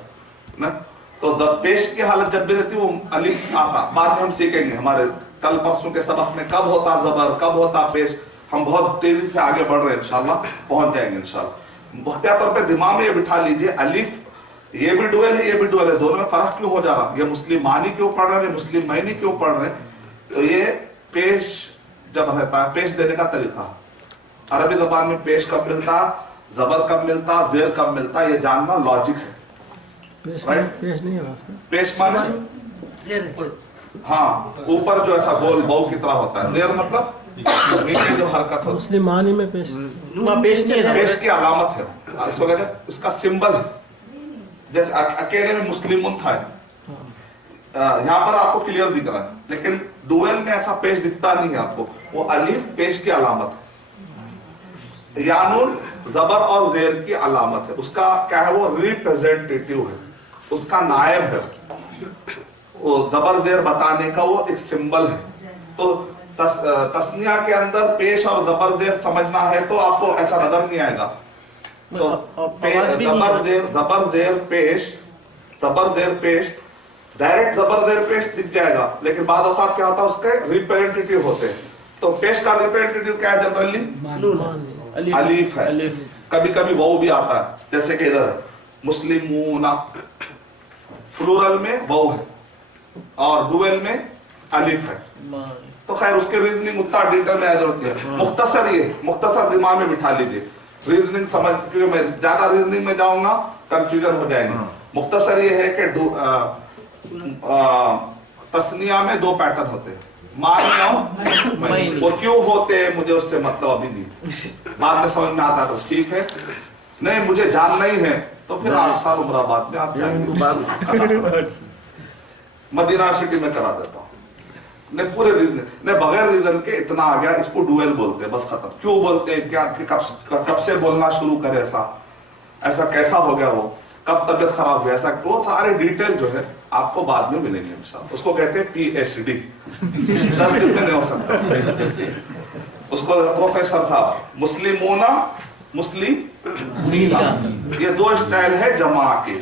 ना। तो पेश की हालत जब भी रहती है वो अलिफ आता, बाद में हम सीखेंगे हमारे कल परसों के सबक में कब होता ज़बर, कब होता पेश। हम बहुत तेजी से आगे बढ़ रहे हैं, इंशाल्लाह पहुंच जाएंगे इंशाल्लाह। मुख्तियार तौर पे दिमाग में ये बिठा लीजिए, अलिफ ये भी डुअल है, ये भी डुअल है, दोनों में फर्क क्यों हो जा रहा? ये मुस्लिम मानी क्यों पढ़ रहे हैं, मुस्लिम मायनी क्यों पढ़ रहे हैं? तो ये पेश जब रहता है, पेश देने का तरीका, अरबी ज़बान में पेश कब मिलता, जबर कब मिलता, जेर कब मिलता, ये जानना लॉजिक है। पेश नहीं है, पेश माने हाँ ऊपर जो ऐसा गोल बौ की तरह होता है, जेर मतलब नीचे जो हरकत होती है। मुस्लिम मानी में पेश पेश की अलामत है, इसको कहते हैं, इसका सिंबल है। जैसे अकेले में मुस्लिम था, यहाँ पर आपको क्लियर दिख रहा है, लेकिन डुएल में ऐसा पेश दिखता नहीं है आपको। वो अलीफ पेश की अलामत है, यानुन जबर और जेर की अलामत है। उसका क्या है, वो रिप्रेजेंटेटिव है, उसका नायब है। वो जबर जेर बताने का वो एक सिंबल है। तो तस्निया के अंदर पेश और जबर जेर समझना है तो आपको ऐसा नजर नहीं आएगा। तो जबर जेर पेश, डायरेक्ट जबर जेर पेश दिख जाएगा, लेकिन बाद औक़ात क्या होता है, उसके रिप्रेजेंटेटिव होते हैं। तो पेश का रिप्रेजेंटेटिव क्या है, जनरली अलीफ है। कभी कभी वो भी आता है, जैसे कि इधर है मुस्लिमूना, प्लूरल में वो है और डुअल में अलिफ है। तो खैर उसके रीजनिंग उतना डिटेल में जरूरत नहीं है, मुख्तसर ये मुख्तसर दिमाग में बिठा लीजिए, रीजनिंग समझ, क्योंकि मैं ज्यादा रीजनिंग में जाऊंगा कंफ्यूजन हो जाएगी। मुख्तसर ये है कि तस्निया में दो पैटर्न होते हैं, मानी और मैनी। वो क्यों होते हैं मुझे उससे मतलब अभी नहीं, बाद में समझ में आता तो ठीक है, नहीं मुझे जानना ही है तो फिर 8 साल उमराबाद में आप जाएंगे, मदीना सिटी में करा देता हूँ। ने पूरे रीजन ने बगैर रीजन के इतना आ गया, इसको डुएल बोलते हैं, बस खत्म। क्यों बोलते हैं, क्या कब से बोलना शुरू करे, ऐसा कैसा हो गया, वो कब तबियत खराब हुई, ऐसा, वो सारे डिटेल जो है आपको बाद में मिलेंगे इंशाअल्लाह। उसको कहते हैं PhD, 10 दिन में नहीं हो सकता उसको। प्रोफेसर साहब मुस्लिमोना मुस्लिमीना, ये 2 स्टाइल है जमा के,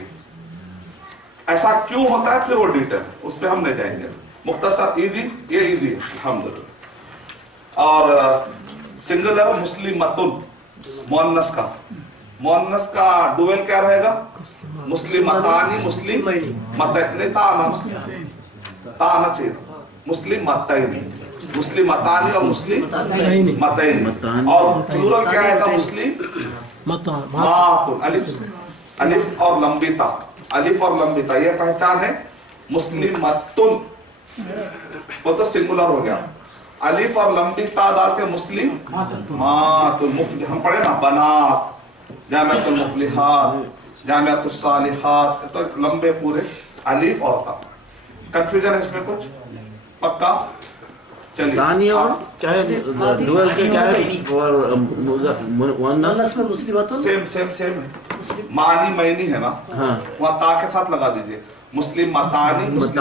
ऐसा क्यों होता है फिर वो डिटेल उस पर हम नहीं जाएंगे। मुख्तसर ईदी, ये ईदी अल्हम्दुलिल्लाह। और सिंगुलर मुस्लिमतुन, मुअन्नस का डुअल क्या रहेगा, मुस्लिमतानी मुस्लिमतैनी, ताना चाहिए, मुस्लिमतैनी, मुस्लिमतानी और मुस्लिमतैनी। और प्लूरल क्या आएगा, मुस्लिमातुन, अलिफ और लंबिता, अलिफ और लंबिता, ये पहचान है। मुस्लिमतुन वो तो सिंगुलर हो गया, अलिफ और लंबी ता डाल के मुस्लिम मातुल मुफ्ली, हम पढ़े ना बनात, जामिअतुल मुफ्लिहात, जामिअतुस सालिहात, तो लंबे पूरे अलिफ और ता। कंफ्यूजन है इसमें कुछ, पक्का? चलिए तानी और क्या है, डुअल के क्या है, और मुअन्नस में मुस्लिमतुन सेम मानी मैनी है ना, हाँ, वहाँ ता के साथ लगा दीजिए, मुस्लिम मतानी मुस्लिम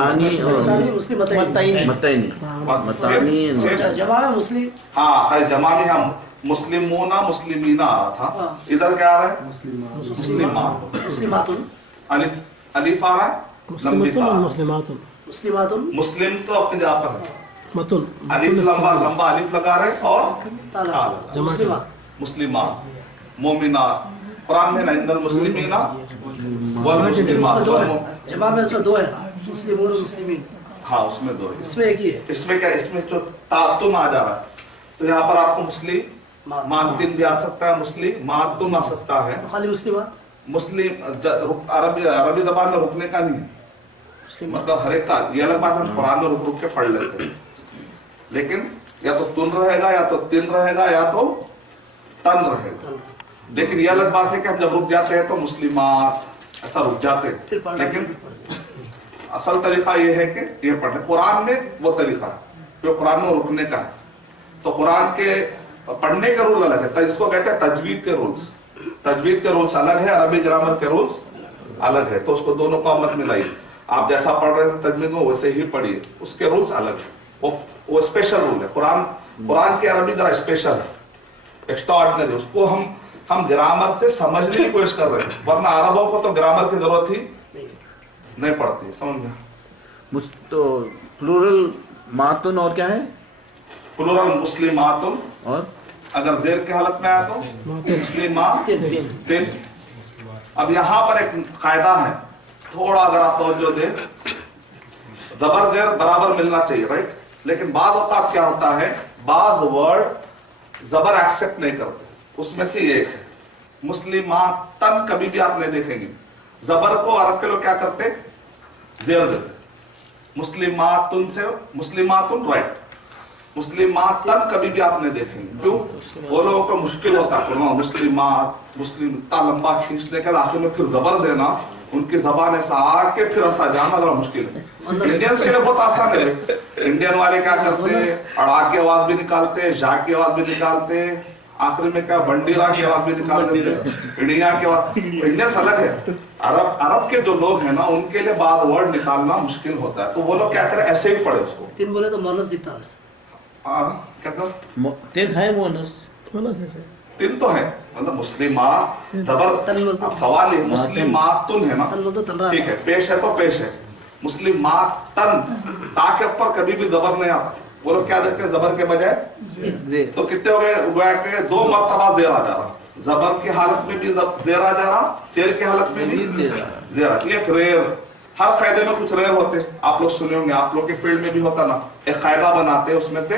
जमा में मुस्लिम, हाँ जमा में हम मुस्लिमोना मुस्लिमीना आ रहा था, इधर क्या आ रहा है, मुस्लिमातुन, अलिफ आ रहा है, मुस्लिम तो अपनी जगह पर है, अलिफ लंबा अलिफ लगा रहे और मुस्लिमात, मोमिनात। कुरान में इन्नल मुस्लिमीना वल मुस्लिमात, जमा में इसमें 2 है, मुस्लिमून और मुस्लिमीन। हाँ उसमें 2 है, इसमें एक ही है। इसमें क्या, इसमें जो तातुन आ जा रहा है, तो यहाँ पर आपको मुस्लिम मातिन भी आ सकता है, मुस्लिम मातुन आ सकता है, खाली मुस्लिमात। मुस्लिम अरबी जबान में रुकने का नहीं है, मतलब हर एक का, ये अलग बात हम कुरान में रुक के पढ़ लेते हैं, लेकिन या तो तुन रहेगा या तो तिन रहेगा या तो तन रहेगा। लेकिन ये अलग बात है कि हम जब रुक जाते हैं तो मुस्लिमात ऐसा रुक जाते हैं, लेकिन असल तरीका ये है कि ये पढ़ने, कुरान में वो तरीका है जो कुरान में रुकने का है। तो कुरान के पढ़ने के रूल अलग है, इसको कहते हैं तजवीद के रूल्स, तजवीद के रूल्स अलग है, अरबी ग्रामर के रूल्स अलग है, तो उसको दोनों को मत मिलाइए। आप जैसा पढ़ रहे थे तजवीद में वैसे ही पढ़िए, उसके रूल्स अलग है, वो स्पेशल रूल है। कुरान की अरबी जरा स्पेशल है, एक्स्ट्रा ऑर्डिनरी, उसको हम ग्रामर से समझने की कोशिश कर रहे हैं, वरना अरबों को तो ग्रामर की जरूरत ही नहीं पड़ती, समझ में। तो प्लूरल मातुन और क्या है, प्लूरल मुस्लिमातुन, और अगर जेर की हालत में आया तो मुस्लिमातिन। अब यहाँ पर एक कायदा है, थोड़ा अगर आप तवज्जो दें, जबर जेर बराबर मिलना चाहिए, राइट, लेकिन बाद औकात क्या होता है, बाज वर्ड जबर एक्सेप्ट नहीं करते, उसमें से एक है मुस्लिमातन, कभी भी आप नहीं देखेंगे जबर को अरब के लोग क्या करते, जेर देते, मुस्लिमातुन से मुस्लिमातुन, राइट, मुस्लिमातन कभी भी आप नहीं देखेंगे, क्यों, वो लोगों को मुश्किल होता है मुस्लिमात, मुस्लिम इतना लंबा खींचने के आखिर में फिर जबर देना, उनकी जबान ऐसा आके फिर ऐसा जाना जरा मुश्किल है। इंडियंस के लिए बहुत आसान है, इंडियन वाले क्या करते हैं, अड़ा की आवाज भी निकालते हैं, जा की आवाज भी निकालते हैं, आखिर में क्या बंडीरा की आवाज भी निकाल देते हैं, इंडिया की आवाज। इंडियंस अलग है, अरब के जो लोग हैं ना उनके लिए बाद वर्ड निकालना मुश्किल होता है, तो वो लोग क्या करें, ऐसे ही पढ़े उसको। तीन बोले तो मोनस दिखता है, क्या तीन है मोनस, तीन तो है, मतलब मुस्लिमा जबर, सवाल है मुस्लिमातुन है ना, ठीक है, पेश है तो पेश है, मुस्लिमातन, ता के ऊपर कभी भी जबर नहीं आता, वो लोग क्या देखते हैं जबर के बजाय, तो कितने हो गए, 2 मरतबा जेर आ जा रहा, जबर की हालत में भी जेरा जा रहा, शेर की हालत में भी जेरा। ये एक रेयर, हर कायदे में कुछ रेयर होते, आप लोग सुने होंगे, आप लोग के फील्ड में भी होता ना, एक कायदा बनाते हैं उसमें से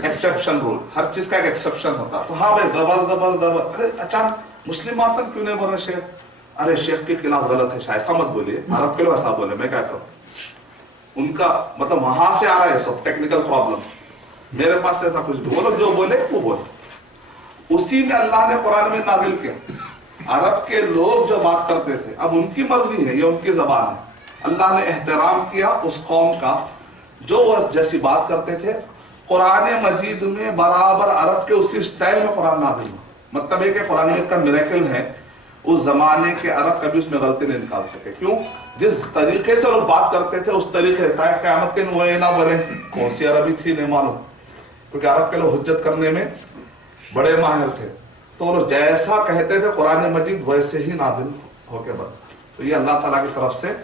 एक्सेप्शन रूल, हर चीज का एक एक्सेप्शन होता। तो हाँ भाई जबर जबर जबर, अरे अचानक मुस्लिम मातम क्यों नहीं बोल रहे शेख? अरे शेख के खिलाफ गलत है, ऐसा मत बोलिए, अरब के लोग ऐसा बोले, मैं क्या करूं? उनका मतलब वहां से आ रहा है सब टेक्निकल प्रॉब्लम, मेरे पास ऐसा कुछ भी, वो लोग जो बोले वो बोले। उसी में अल्लाह ने कुरान में नाजिल किया, अरब के लोग जो बात करते थे, अब उनकी मर्जी है, ये उनकी जबान है, अल्लाह ने एहतराम किया उस कौम का जो वह जैसी बात करते थे। कुरान मजीद में बराबर अरब के उसी स्टाइल में कुरान नाजिल हुआ। मतलब एक कुरान मजीद का मिरेकल है, उस जमाने के अरब कभी उसमें गलती नहीं निकाल सके। क्यों? जिस तरीके से लोग बात करते थे उस तरीके से क़यामत के वो ना बोले कौन सी अरबी थी नहीं मालूम, क्योंकि अरब के लोग हुज्जत करने में बड़े माहिर थे। तो वो लोग जैसा कहते थे कुरान मजीद वैसे ही नाजिल होके बन। तो ये अल्लाह ताला की तरफ से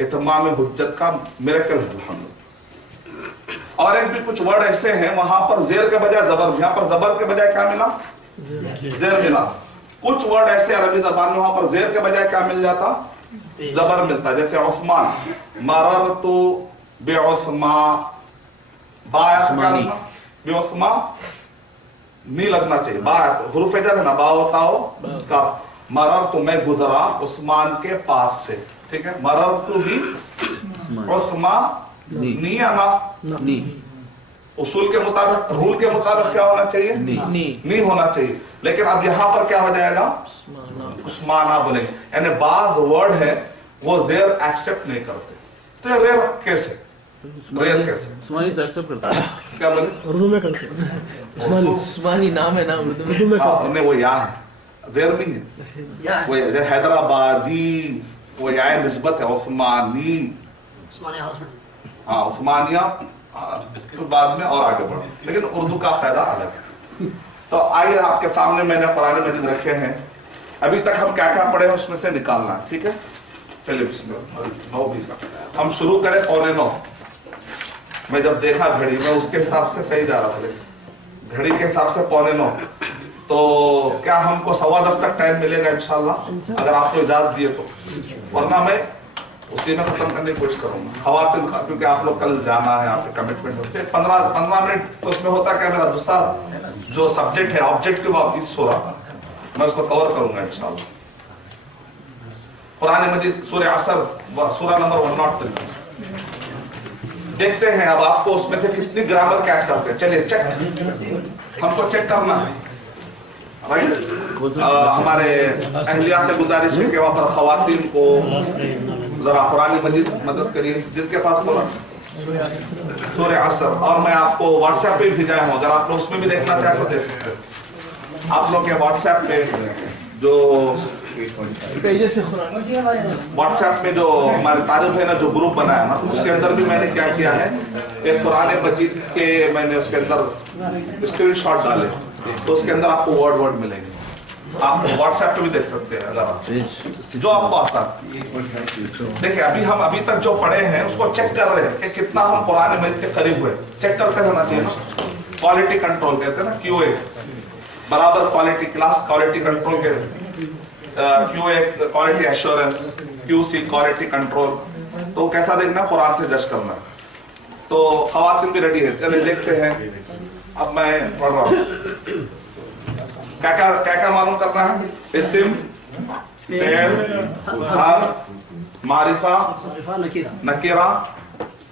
इत्माम हुज्जत का मिरेकल है। और एक भी कुछ वर्ड ऐसे हैं वहां पर जेर के बजाय जबर, यहाँ पर जबर के बजाय क्या मिला? जेर मिला। कुछ वर्ड ऐसे अरबी जबान में वहां पर जेर के बजाय क्या मिल जाता? जबर मिलता। जैसे उस्मान, मररतु बिउस्मा, बेउस्मा नी लगना चाहिए, बात हुरूफ जर है ना, बा होता हो काफ। मररतु मैं गुजरा उस्मान के पास से, ठीक है। मररतु भी उस्मा नी या ना, उसूल के मुताबिक, रूल के मुताबिक क्या होना चाहिए? नी होना चाहिए। लेकिन अब यहां पर क्या हो जाएगा? उस्माना बोलेंगे। यानी बाज वर्ड है वो जेर एक्सेप्ट नहीं करते। तो ये रेयर केस है, रेयर केस है। उस्मानी तो एक्सेप्ट करता है, क्या बोले? उर्दू में करते हैं, उस्मानी नाम है ना उर्दू में। उन्हें वो या है, रेयर नहीं है। वो हैदराबादी, वो या निस्बत है, उस्मानी, हाँ उस्मानिया तो बाद में और आगे बढ़ो, लेकिन उर्दू का फायदा अलग है। तो आइए आपके सामने मैंने कुरान मजीद रखे हैं, अभी तक हम क्या क्या पढ़े हैं उसमें से निकालना है, ठीक है। चलिए बिस्मिल्लाह। 9:20 हम शुरू करें 8:45। मैं जब देखा घड़ी में उसके हिसाब से सही जा रहा था, घड़ी के हिसाब से 8:45। तो क्या हमको 10:15 तक टाइम मिलेगा इंशाल्लाह, अगर आपको इजाजत दिए तो, वरना मैं उसी में खत्म करने की कोशिश करूंगा। खवातिन, क्योंकि आप लोग कल जाना है, आपके कमिटमेंट होते हैं। 15 मिनट तो उसमें होता क्या, मेरा दूसरा जो सब्जेक्ट है ऑब्जेक्टिव ऑफ इस सूरा, मैं उसको कवर करूंगा इंशाल्लाह। कुरान मजीद सूरह असर, सूरा नंबर 103 देखते हैं। अब आपको उसमें से कितनी ग्रामर कैच करते हैं, चलिए चेक, हमको चेक करना है राइट। हमारे अहलिया से गुजारिश है कि वहां पर खवातीन को जरा कुरान मजीद मदद करिए, जिनके पास सूरह असर, और मैं आपको व्हाट्सएप पे भेजा हूँ, अगर आप लोग उसमें भी देखना चाहें तो दे सकते हैं। आप लोग के व्हाट्सएप पे जो व्हाट्सएप में जो हमारे तारिफ है ना, जो ग्रुप बनाया ना, उसके अंदर भी मैंने क्या किया है, एक कुरान मजीद के मैंने उसके अंदर स्क्रीनशॉट डाले, तो उसके अंदर आपको वर्ड मिलेंगे। आप व्हाट्सएप पे भी देख सकते हैं अगर आप, जो आपको आसान। देखिए अभी तक जो पढ़े हैं उसको चेक कर रहे हैं कि कितना हम कुरान मजीद के करीब हुए। चेक करते रहना चाहिए ना, क्वालिटी कंट्रोल कहते हैं ना, QA, बराबर क्वालिटी क्लास, क्वालिटी कंट्रोल के QA quality assurance, QC quality control. तो कैसा देखना, कुरान से जज करना। तो खवातीन भी रेडी है, चलिए देखते हैं। अब मैं पढ़ रहा हूँ, क्या क्या मालूम करना है। इस्म, फेल, हर, मारिफा, नकीरा,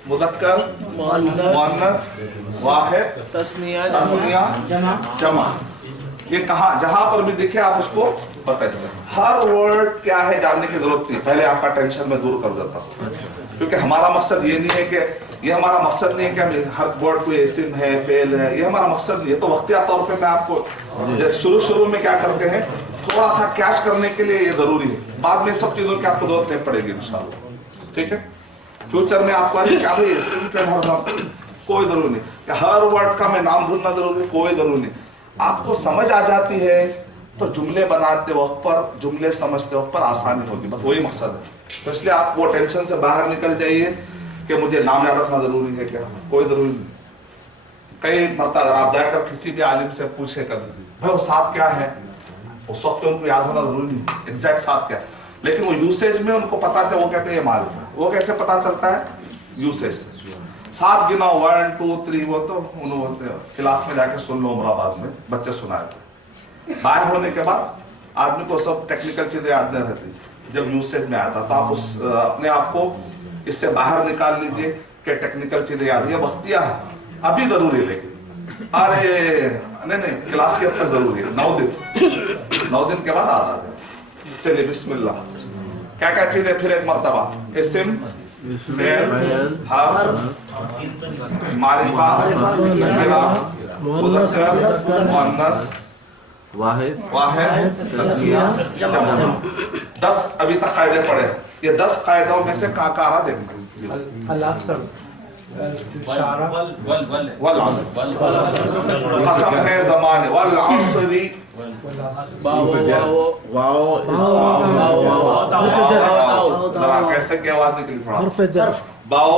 मुज़क्कर, मुअन्नस, वाहिद, तस्निया, जमा। ये कहा जहां पर भी दिखे आप उसको बताइए। हर वर्ड क्या है जानने की जरूरत नहीं, पहले आपका टेंशन में दूर कर देता हूं, क्योंकि हमारा मकसद ये नहीं है कि, ये हमारा मकसद नहीं है कि हम हर वर्ड को इस्म है, फेल है, ये हमारा मकसद नहीं है। तो वक्तिया तौर पे मैं आपको शुरू में क्या करते हैं, थोड़ा सा कैच करने के लिए ये जरूरी है। बाद में सब चीजों की आपको जरूरत नहीं पड़ेगी इंशाल्लाह, ठीक है। फ्यूचर में आपको क्या भाई इस्म फेल हर कोई जरूरी नहीं, कि हर वर्ड का मैं नाम ढूंढना जरूरी, कोई जरूरी नहीं। आपको समझ आ जाती है तो जुमले बनाते वक्त पर, जुमले समझते वक्त पर आसानी होगी, बस वही मकसद है। तो इसलिए आप वो टेंशन से बाहर निकल जाइए कि मुझे नाम याद रखना जरूरी है क्या, कोई जरूरी नहीं। कई मरतबा अगर आप जाकर किसी भी आलिम से पूछे कभी भाई वो साथ क्या है, उस वक्त उनको याद होना जरूरी नहीं एग्जैक्ट साथ क्या है, लेकिन वो यूसेज में उनको पता चलता, वो कहते हैं ये मारिफा। वो कैसे पता चलता है? यूसेज से। साथ गिना 1 2 3, वो तो उन्होंने बोलते हैं क्लास में जाके सुन लो, उमराबाद में बच्चे सुनाए थे। बाहर होने के बाद आदमी को सब टेक्निकल चीजें याद नहीं रहती, जब यूसेज में आता तो आप उस अपने आप को इससे बाहर निकाल लीजिए कि टेक्निकल चीजें याद, ये वक्तिया है, अभी जरूरी है, लेकिन अरे नहीं क्लास के हद तक जरूरी है, 9 दिन के बाद आधा दिन। चलिए बिस्मिल्लाह, क्या क्या चीजें फिर एक मर्तबा, इस्म, फेल, हर्फ, मारिफा, नकीरा, मुज़क्कर, मुअन्नस, वाहिद, तस्निया, जमा। 10 अभी तक कायदे पढ़े। ये 10 कायदों में से कहाँ कहाँ देखना, कसम है ज़माने, वल अस्री, जरा कैसे की आवाज निकली थोड़ा, बाओ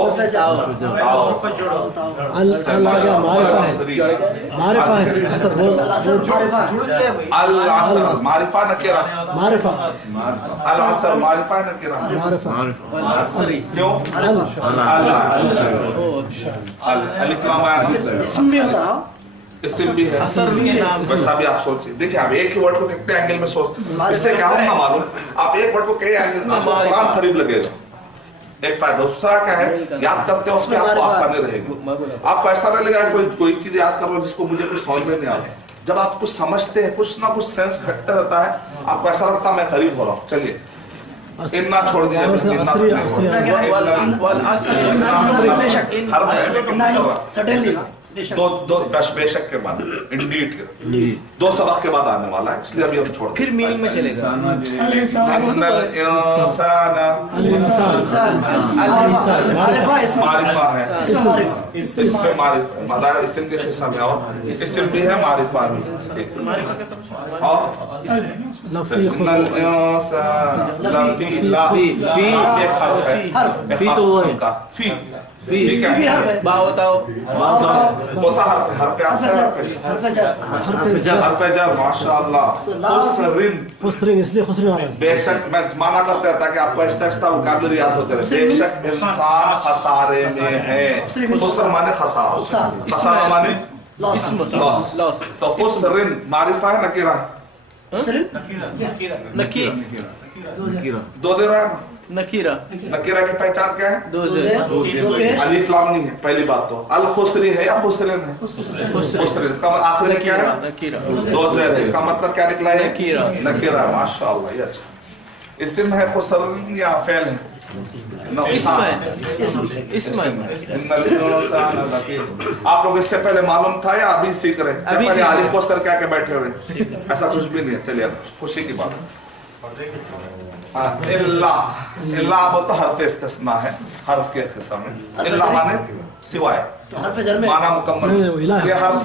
मारिफा नकीरा, अल असर मारिफा नकीरा, क्यों अलिफ लाम आया, इसम भी होता है, इसम भी है, वैसा भी आप सोचिए। देखिए आप एक ही वर्ड को कितने एंगल में सोच, इससे क्या होगा मालूम, आप एक वर्ड को कई एंगल, आपको कुरान करीब लगेगा, एक फायदा। दूसरा क्या है, याद करते हो उसमें आपको आसानी रहेगी, आपको ऐसा नहीं लगेगा कोई चीज याद करो जिसको मुझे कुछ समझ में नहीं आ रहा। जब आप कुछ समझते हैं, कुछ ना कुछ सेंस घटता रहता है, आपको ऐसा लगता है मैं करीब हो रहा हूँ। चलिए इतना छोड़ दिया, दो बेशक के बाद इंडीड के 2 सबक के बाद आने वाला है, इसलिए अभी हम छोड़ फिर मीनिंग में चलेगा। मारिफा है, इसमें मारिफा इस्म के किस्म है, और इस्म भी है मारिफा भी, और बेशक मैं माना करते था कि आपको ऐसा वोकैबुलरी याद होते रहे। बेशक इंसान खसारे में है, खुसर माने खसारा, खसारा माने लॉस। तो खुसरिन मारिफा है नकीरा है, दो दे रहा है। नकीरा की पहचान क्या है? 2 अलिफ लाम नहीं है, पहली बात तो अल खुसरी है या खुसरिन है? खुसरिन। इसका आखिर में क्या है? नकीरा। 2 ज़ेर है, इसका मतलब क्या निकला है? नकीरा। माशाअल्लाह, ये अच्छा। इस्म है खुसरिन या फेल है? आप लोग इससे पहले मालूम था या अभी सीख रहे? पहले आलिम कोर्स करके आके बैठे हुए? ऐसा कुछ भी नहीं है। चलिए खुशी की बात, इल्ला बोलता हर्फ इस्तिस्ना है, हर्फ के किस्म है। इल्ला माने सिवाय, माना मुकम्मल, ये हर्फ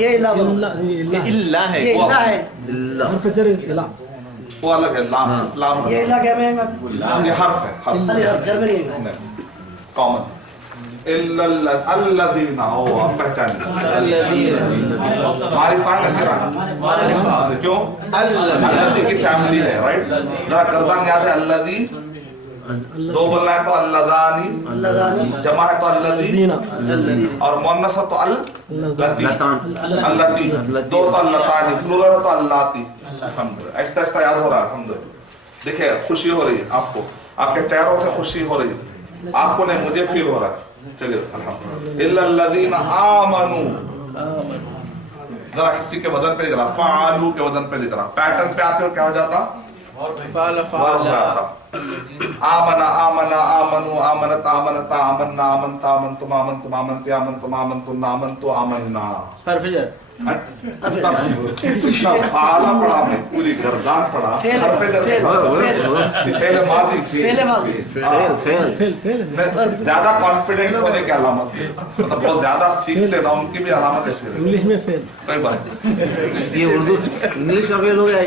ये इल्ला है, हर्फ जर इल्ला वो अलग है, लाम सिर्फ लाम, ये इल्ला क्या है? ये हर्फ है, हर्फ जर में नहीं कॉमन। अल्लज़ीना, ओ आप पहचान मारिफा नकीरा, क्यों? अल्लज़ी की फैमिली है, राइट? जरा गर्दन याद है, अल्लज़ी 2 बोलना है तो अल्लज़ानी, जमा है तो अल्लज़ी, और मुअन्नस है तो अल्लती, 2 तो अल्लतानी, प्लूरल है तो अल्लाती। अल्हम्दुलिल्लाह, ऐसा याद हो रहा है, अल्हम्दुलिल्लाह। देखिए खुशी हो रही है आपको, आपके चेहरों से खुशी हो रही है, आपको नहीं मुझे फील हो रहा है। चलिए अल्हम्दुलिल्लाह। इल्लल्लज़ीना आमनू, जरा किसी के बदन पे जरा फ़अलू के बदन पे लिख रहा, पैटर्न पे आते हो क्या हो जाता? आमना आमना आमनु आमनत आमनता आमन्ना आमनता आमन्तुम आमन्तुम आमन्ति आमन्तुम आमन्तुम आमन्तु आमन्ना। आला पढ़ा मैं, पूरी गर्दान पढ़ा, ज्यादा कॉन्फिडेंट होने की अलामत, मतलब बहुत ज्यादा सीखते ना उनकी भी अलामत ऐसी है। इंग्लिश में फेल, कोई बात ये उर्दू इंग्लिश का फेल हो गया।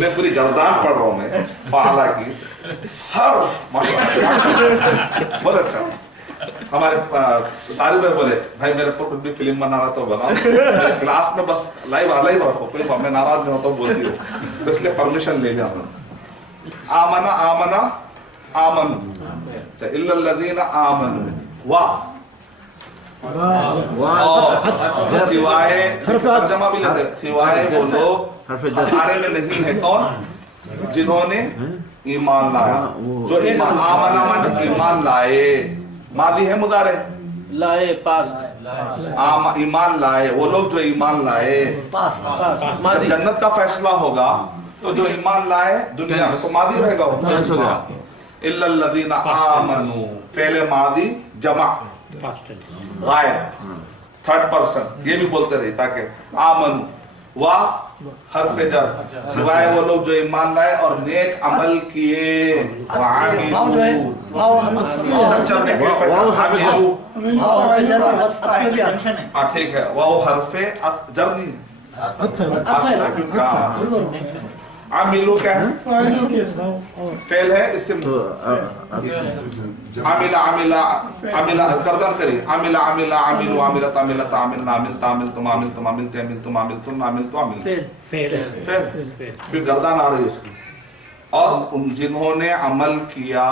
मैं पूरी गर्दान पढ़ रहा हूँ मैं, पाला की हर माशाअल्लाह बहुत अच्छा। हमारे तारिब भाई बोले भाई मेरे को कुछ भी फिल्म बनाना तो बनाओ, क्लास में बस लाइव रखो, कोई मैं नाराज नहीं होता बोलती हो, तो इसलिए परमिशन ले लिया हमने। आमना आमना आमन इल्लल्लज़ीना आमनु वाह सिवाय तर्जमा भी लेते, सिवाय वो लोग सारे में नहीं है कौन, जिन्होंने ईमान लाया, जो ईमान आमना माने ईमान लाए, मादी है मुदारे लाए पास ईमान लाए, वो लोग जो ईमान लाए पास जन्नत का फैसला होगा तो जो ईमान लाए दुनिया में तो मादी रहेगा वो, इल्लल्लज़ीना आमनु फेले मादी जमा गायब थर्ड पर्सन ये भी बोलते रहे ताकि आमनु वाह हर्फ जर सिवाय वो लोग जो ईमान लाए और नेक अमल किए, स्ट्रक्चर देखे ठीक है, वो हर्फे जर नहीं आमिलू क्या है, फेल है, इससे आमिला आमिला आमिला गर्दन करिए, आमिला आमिला आमिलू आमिला तामिला तामिल नामिल तामिल तुम आमिल तुम आमिल तमिल तुम आमिल तुम नामिल तो आमिल फेल फिर गर्दन आ रही है उसकी। और जिन्होंने अमल किया,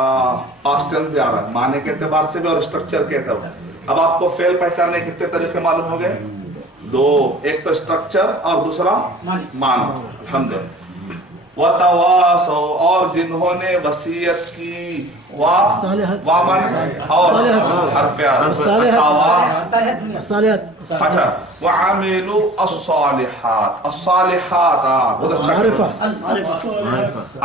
पास्ट टेंस भी आ रहा है माने के एतबार से भी और स्ट्रक्चर के एतबार। अब आपको फेल पहचानने के कितने तरीके मालूम हो गए, दो, एक तो स्ट्रक्चर और दूसरा मान समझे। वतवासौ और जिन्होंने वसीयत की, वाह माने और अच्छा वअमिलू अस्सालिहात, अस्सालिहात बहुत अच्छा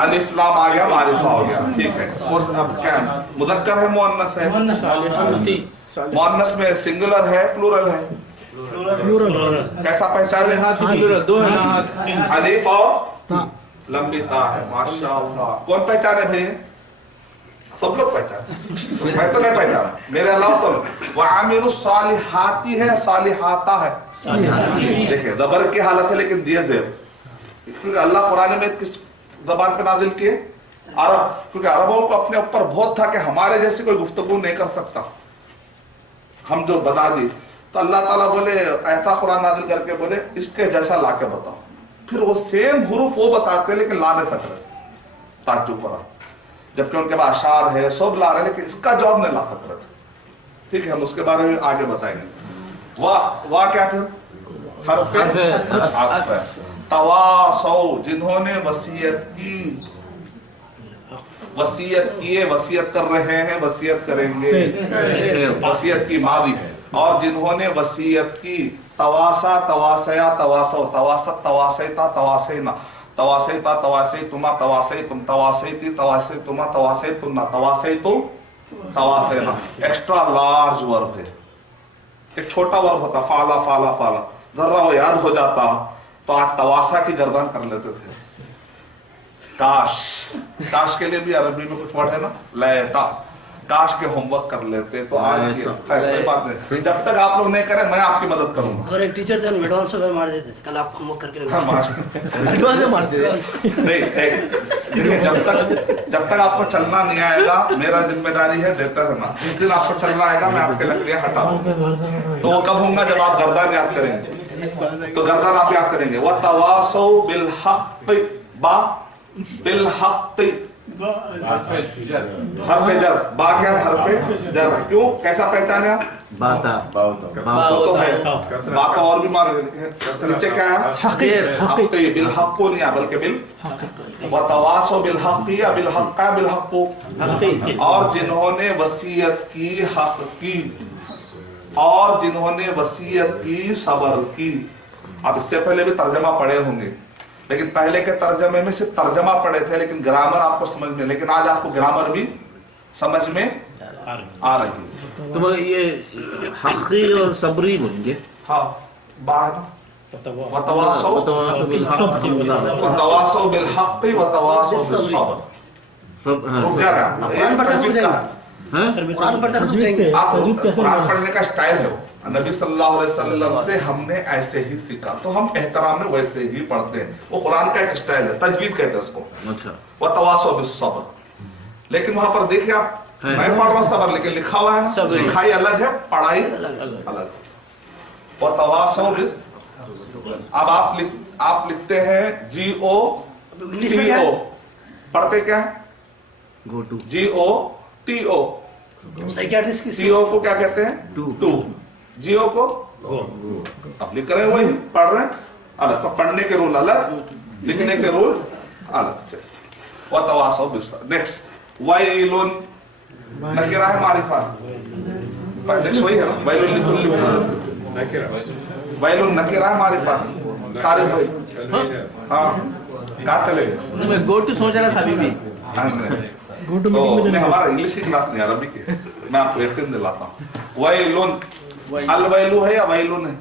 अलिफ लाम आ गया मारिफा हो गया ठीक है। और अब क्या मुदक्कर है मुअन्नस है, मुअन्नस में सिंगुलर है प्लूरल है, कैसा पहचाने, दो है ना अलिफ और लंबी ता है माशाअल्लाह। कौन पहचाने भाई, सब लोग पहचाने, मैं तो नहीं पहचाना, मेरे अलावा सब। वअमिलु सालिहाती है सालिहाता है, देखिए जबर की हालत है लेकिन दिए जेर, क्योंकि अल्लाह कुरान में किस जबान पे नाजिल किए, अरब, क्योंकि अरबों को अपने ऊपर बहुत था कि हमारे जैसी कोई गुफ्तगू नहीं कर सकता, हम जो बता दी तो अल्लाह ताला बोले ऐसा कुरान नाजिल करके बोले इसके जैसा लाके बताओ, फिर वो सेम हुरूफ वो बताते लेकिन ला नहीं सक रहे, ताज्जुब पड़ा, जबकि उनके पास अशार है सब ला रहे लेकिन इसका जवाब नहीं ला सक रहे थे। ठीक है, हम उसके बारे में आगे बताएंगे। वाह क्या फिर हर्फ तवासौ जिन्होंने वसीयत की, वसीयत किए, वसीयत कर रहे हैं, वसीयत करेंगे, वसीयत की मादी है। और जिन्होंने वसीयत की, तवासा तवासया तवासो तवासत तवासैता तवासैना तवासैता तवासै तुमा तवासै तुम तवासैती तवासै तुमा तवासै तुन्ना तवासै तुम तवासैना। एक्स्ट्रा लार्ज वर्ब है, एक छोटा वर्ब होता फाला फाला फाला, जरा वो याद हो जाता तो आज तवासा की गर्दन कर लेते थे। काश, काश के लिए भी अरबी में कुछ वर्ड है ना, लयता, काश के होमवर्क कर लेते तो आज कोई बात नहीं, जब तक आप लोग नहीं करें मैं आपकी मदद करूंगा। और एक टीचर थे एडवांस में मार देते थे, कल आप होमवर्क करके एडवांस में मार देते नहीं, जब तक आपको चलना नहीं आएगा मेरा जिम्मेदारी है देता रहना, जिस दिन आपको चलना आएगा मैं आपके लकड़ियां हटा दूंगा। तो वो कब होगा, जब आप गर्दन याद करेंगे, तो गर्दन आप याद करेंगे। व तवासौ बिल हक़, बा बिल हक़, हर्फे जर, बा क्या हर्फे जर, क्यों कैसा पहचाने आप, बाता तो है बात और भी मार नीचे क्या है, हक़ बिल हक़ नहीं है बल्कि बिल व तवासौ बिल हक़ या बिल हक़ बिल हक़। और जिन्होंने वसीयत की हक़ की, और जिन्होंने वसीयत की सबर की। अब इससे पहले भी तर्जमा पढ़े होंगे लेकिन पहले के तर्जमे में सिर्फ तर्जमा पढ़े थे लेकिन ग्रामर आपको समझ में, लेकिन आज आपको ग्रामर भी समझ में आ रही है। तो ये हक़ी और सबरी बोलेंगे, हाँ बाहर वतवासौ बिल हक़ वतवासौ बिल सब्र। रुक जा रहा कुरान पढ़ते हैं, आप कुरान पढ़ने का स्टाइल है, नबी सल्लल्लाहु अलैहि वसल्लम से हमने ऐसे ही सीखा तो हम एहतराम में वैसे ही पढ़ते हैं, वो कुरान का एक स्टाइल है, तजवीद कहते हैं उसको। अच्छा, व तवासौ बिस सब्र। लेकिन वहां पर देखिए आप मैं पढ़ रहा हूँ सबर, लेकिन लिखा हुआ है ना, लिखाई अलग है, पढ़ाई अलग। और तवासौ बिल, अब आप लिखते हैं GOTO, पढ़ते क्या है? GOTO। साइकियाट्रिस्ट की CO को क्या कहते हैं? टू। GO को अब लिख रहे हैं, वही पढ़ रहे हैं अलग। तो पढ़ने के रूल अलग, लिखने के रूल अलग। और तवासौ बिल। नेक्स्ट वाइलुन, नकीरा है मारिफा, नेक्स्ट वही है ना, वाइलुन लिकुल्ली हुमज़तिन, वाइलुन नकीरा है मारिफा। सारे भाई हाँ कहाँ चले गए? मैं गो टू सोच रहा था अभी भी। तो मैं हमारा इंग्लिश की क्लास नहीं, अरबी की, मैं आपको यकीन दिलाता हूँ। वाइलुन, अल वैलु है या वैलुन है?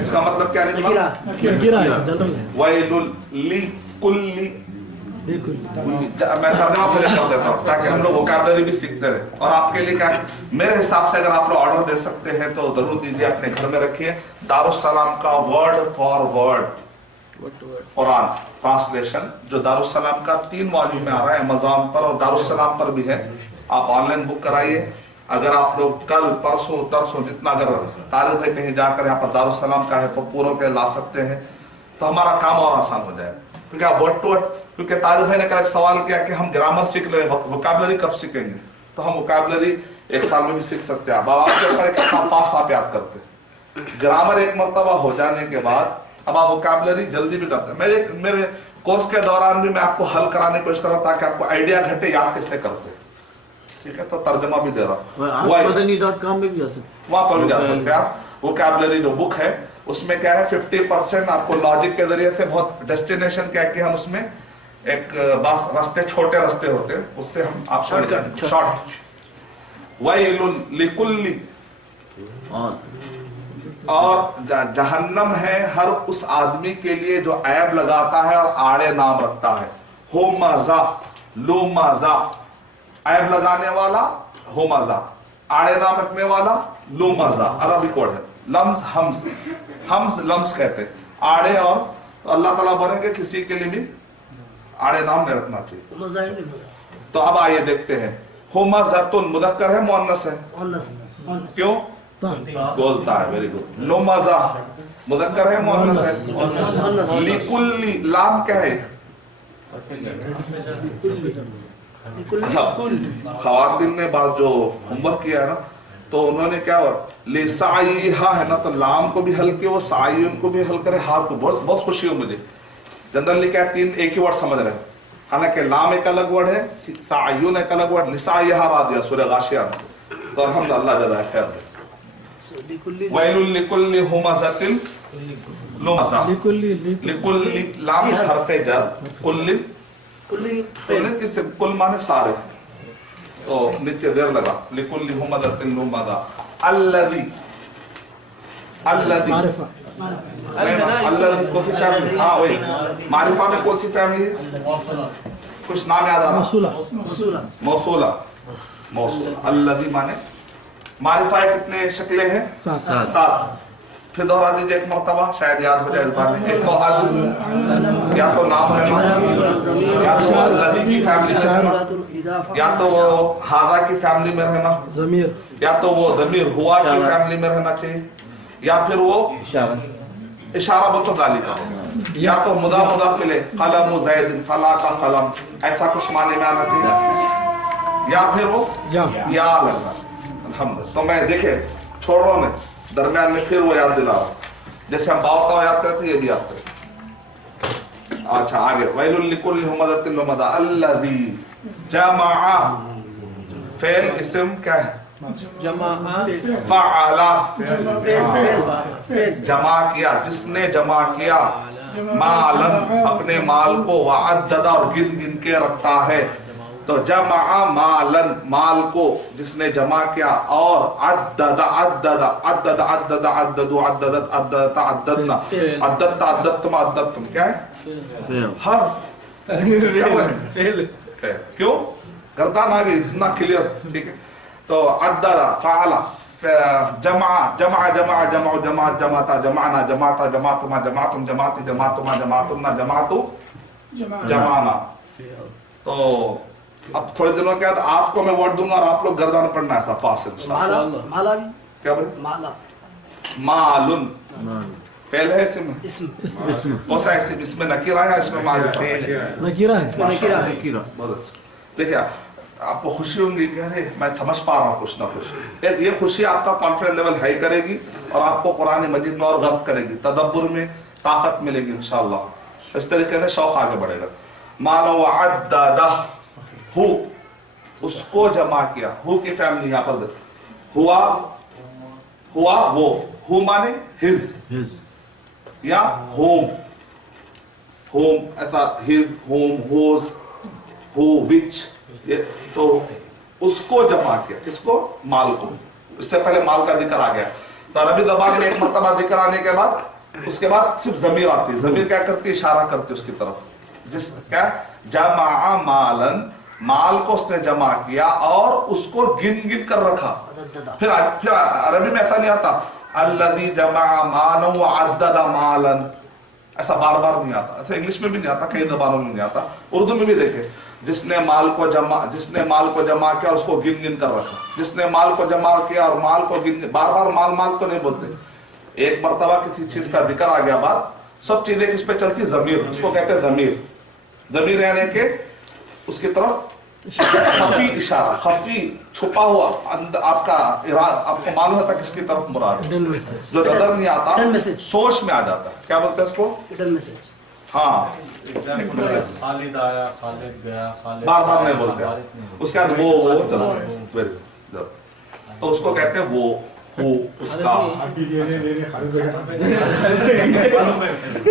इसका मतलब क्या निकला? वाइलुन लिकुल्ली। मैं तर्जुमा पहले कर देता हूँ ताकि हम लोग वोकैबुलरी भी सीखते रहे। और आपके लिए क्या, मेरे हिसाब से अगर आप लोग ऑर्डर दे सकते हैं तो जरूर दीजिए, अपने घर में रखिए। दारुस्सलाम का word for word Quran translation, जो दारुस्सलाम का 3 वॉल्यूम में आ रहा है, अमेज़न पर और दारुस्सलाम पर भी है। आप ऑनलाइन बुक कराइए। अगर आप लोग कल परसों तरसों जितना, अगर तारिक भाई कहीं जाकर यहाँ पर दारुस्सलाम का है तो पूरों के ला सकते हैं, तो हमारा काम और आसान हो जाए। क्योंकि आप वर्ड टू वर्ड, क्योंकि तारिक भाई ने कल सवाल किया कि हम ग्रामर सीख ले, वोकैबुलरी कब सीखेंगे? तो हम वोकैबुलरी 1 साल में भी सीख सकते हैं। अब आपके ऊपर कितना फास्ट आप याद करते। ग्रामर एक मर्तबा हो जाने के बाद अब आप वोकैबुलरी जल्दी भी करते हैं। मेरे कोर्स के दौरान भी मैं आपको हल कराने की कोशिश कर रहा हूं ताकि आपको आइडिया घटे याद कैसे करते। ठीक है, तो तर्जमा भी दे रहा हूँ, वहां पर भी जा सकते हैं आप। वोकैबुलरी जो बुक है उसमें क्या है, 50% आपको लॉजिक के जरिए से, बहुत डेस्टिनेशन क्या है कि हम उसमें एक बस रास्ते, छोटे रास्ते होते हैं, उससे हम आप शॉर्ट। वाइलुन लिकुल्ली, और जहन्नम है हर उस आदमी के लिए जो ऐब लगाता है और आड़े नाम रखता है। हो मजा लो मजा, ऐब लगाने वाला हो मजा, आड़े नाम रखने वाला लो मजा। अरबी कोड है। लम्स हम्स, हम्स लम्स कहते हैं आड़े, और तो अल्लाह ताला बोलेंगे किसी के लिए भी आड़े नाम नहीं रखना चाहिए। तो अब आइए देखते हैं। हो मज़ातुन मुदक्कर है मुअन्नस है? क्यों? बोलता है। Very good. लो मजा मुदक्कर है मुअन्नस है? लिकुल्ली, लाम क्या है? खवातीन ने बात जो होमवर्क किया है ना, तो उन्होंने क्या हुआ, लिसाइहा है ना, तो लाम को भी हल किया, वो साइयुन को भी हल करे, हाथ को। बहुत खुशी हो मुझे। जनरली क्या 3 एक ही वर्ड समझ रहे हैं, हालांकि लाम एक अलग वर्ड है, साइयुन एक अलग वर्ड। लिसाइहा रा दिया सूरह गाशिया में, तो अल्हम्दुलिल्लाह जज़ाए खैर। वैलुल लिकुल्ली हुमज़तिन लुमज़ा, लिकुल्ली लाम हरफे जर, कुल्ली किससे, कुल माने सारे, तो नीचे देर लगा, लिकुल्ली हुमज़तिन लुमज़ा। अल्लज़ी, अल्लज़ी अल्लज़ी कौन सी फैमिली? हाँ वही, मारिफा में कौन सी फैमिली है? कुछ नाम याद आ रहा? मौसूला, मौसूला। अल्लज़ी माने मारिफा कितने शक्लें हैं? 7। फिर दोहरा दीजिए एक मर्तबा, शायद याद हो जाए इस बार में। एक तो अल, या तो नाम रहना, या तो अल्लज़ी की फैमिली में रहना, या तो वो हादा की फैमिली में रहना, या तो वो ज़मीर हुआ की फैमिली में रहना चाहिए, या फिर वो इशारा मुतदाली का हो, या तो मुदा मुदाफिले, कलम ज़ैद, फला का कलम, ऐसा कुछ माने में आना चाहिए, या फिर वो या लगना। तो मैं देखे छोड़ रहा हूँ, दरम्यान में फिर वो याद दिला रहा, जैसे हम बावता याद करते ये भी याद करें। अच्छा आगे, वैलुल लिकुल्ली हुमज़तिन लुमज़ा। अल्लज़ी जमाअ, फेल इस्म क्या है? जमाअ, फ़अला, जमा किया, जिसने जमा किया, मालन अपने माल को, वअद्ददा और गिन गिन के रखता है। तो जमा मालन, माल को जिसने जमा किया, और अद्ददा अद्ददा अद्ददा अद्ददा अद्ददु अद्ददत अद्ददता अद्ददना अद्ददता अद्ददतुम अद्ददतुम, क्या है? हर क्यों? गर्दान आ गई, इतना क्लियर। ठीक है, तो अद्ददा फ़अला, जमा जमा जमा जमा जमा जमाता जमाना जमाता जमातुमा जमातुम जमाती जमातुमा जमातुमना जमातु जमाना। तो اب تھوڑے دنوں کے بعد آپ کو میں ورڈ دوں گا اور آپ لوگ گردان پڑھنا ایسا فاصل. مالا بھی کیا بولے؟ مالا مالن فعل ہے اسم کون سا اسم؟ اس میں نکیرہ ہے اس میں معرفہ ہے؟ نکیرہ ہے. نکیرہ. بہت اچھا. دیکھیں آپ کو خوشی ہوں گی کہ ارے میں سمجھ پا رہا ہوں کچھ نہ کچھ. یہ خوشی آپ کا کانفیڈنس لیول ہائی کرے گی اور آپ کو قرآن مجید میں اور غرق کرے گی, تدبر میں طاقت ملے گی انشاءاللہ. اس طریقے سے شوق آگے بڑھے گا. مالو وعددہ ہو اس کو جمع کیا. ہو کی فیملی یہاں پر ہوا وہ. ہو مانے ہز یا ہوم. ہوم ایسا ہز ہوم ہوز ہو وچ. تو اس کو جمع کیا. کس کو؟ مال کو. اس سے پہلے مال کا ذکر آ گیا. تو عربی زبان میں ایک مرتبہ ذکر آنے کے بعد اس کے بعد صرف ضمیر آتی ہے. ضمیر کیا کرتی ہے؟ اشارہ کرتی ہے اس کی طرف. جس کیا جمع مالن, مال کو اس نے جمع کیا اور اس کو گن گن کر رکھا. پھر عربی میں ایسا نہیں آتا الذی جمع مالا وعدد مالا, ایسا بار بار نہیں آتا. ایسا انگلش میں بھی نہیں آتا, کئی زبانوں میں نہیں آتا. اردو میں بھی دیکھیں جس نے مال کو جمع کیا اور اس کو گن گن کر رکھا. جس نے مال کو جمع کیا اور مال کو گن, بار بار مال مال تو نہیں بولتے. ایک مرتبہ کسی چیز کا ذکر آ گیا بعد سب چیزیں کس پہ چلتی؟ ضمیر. اس کو کہتے ہیں ضمیر. ضمیر یعنی کہ اس کی طرف خفی اشارہ, خفی چھپا ہوا آپ کا ارادہ, آپ کو معلوم ہوتا کس کی طرف مراد ہے. جو نظر نہیں آتا سوچ میں آ جاتا ہے. کیا بولتے ہیں اس کو؟ ہاں خالد آیا, خالد گیا, بار بار نہیں بولتے. اس کے بعد وہ چلو تو اس کو کہتے ہیں وہ اس کا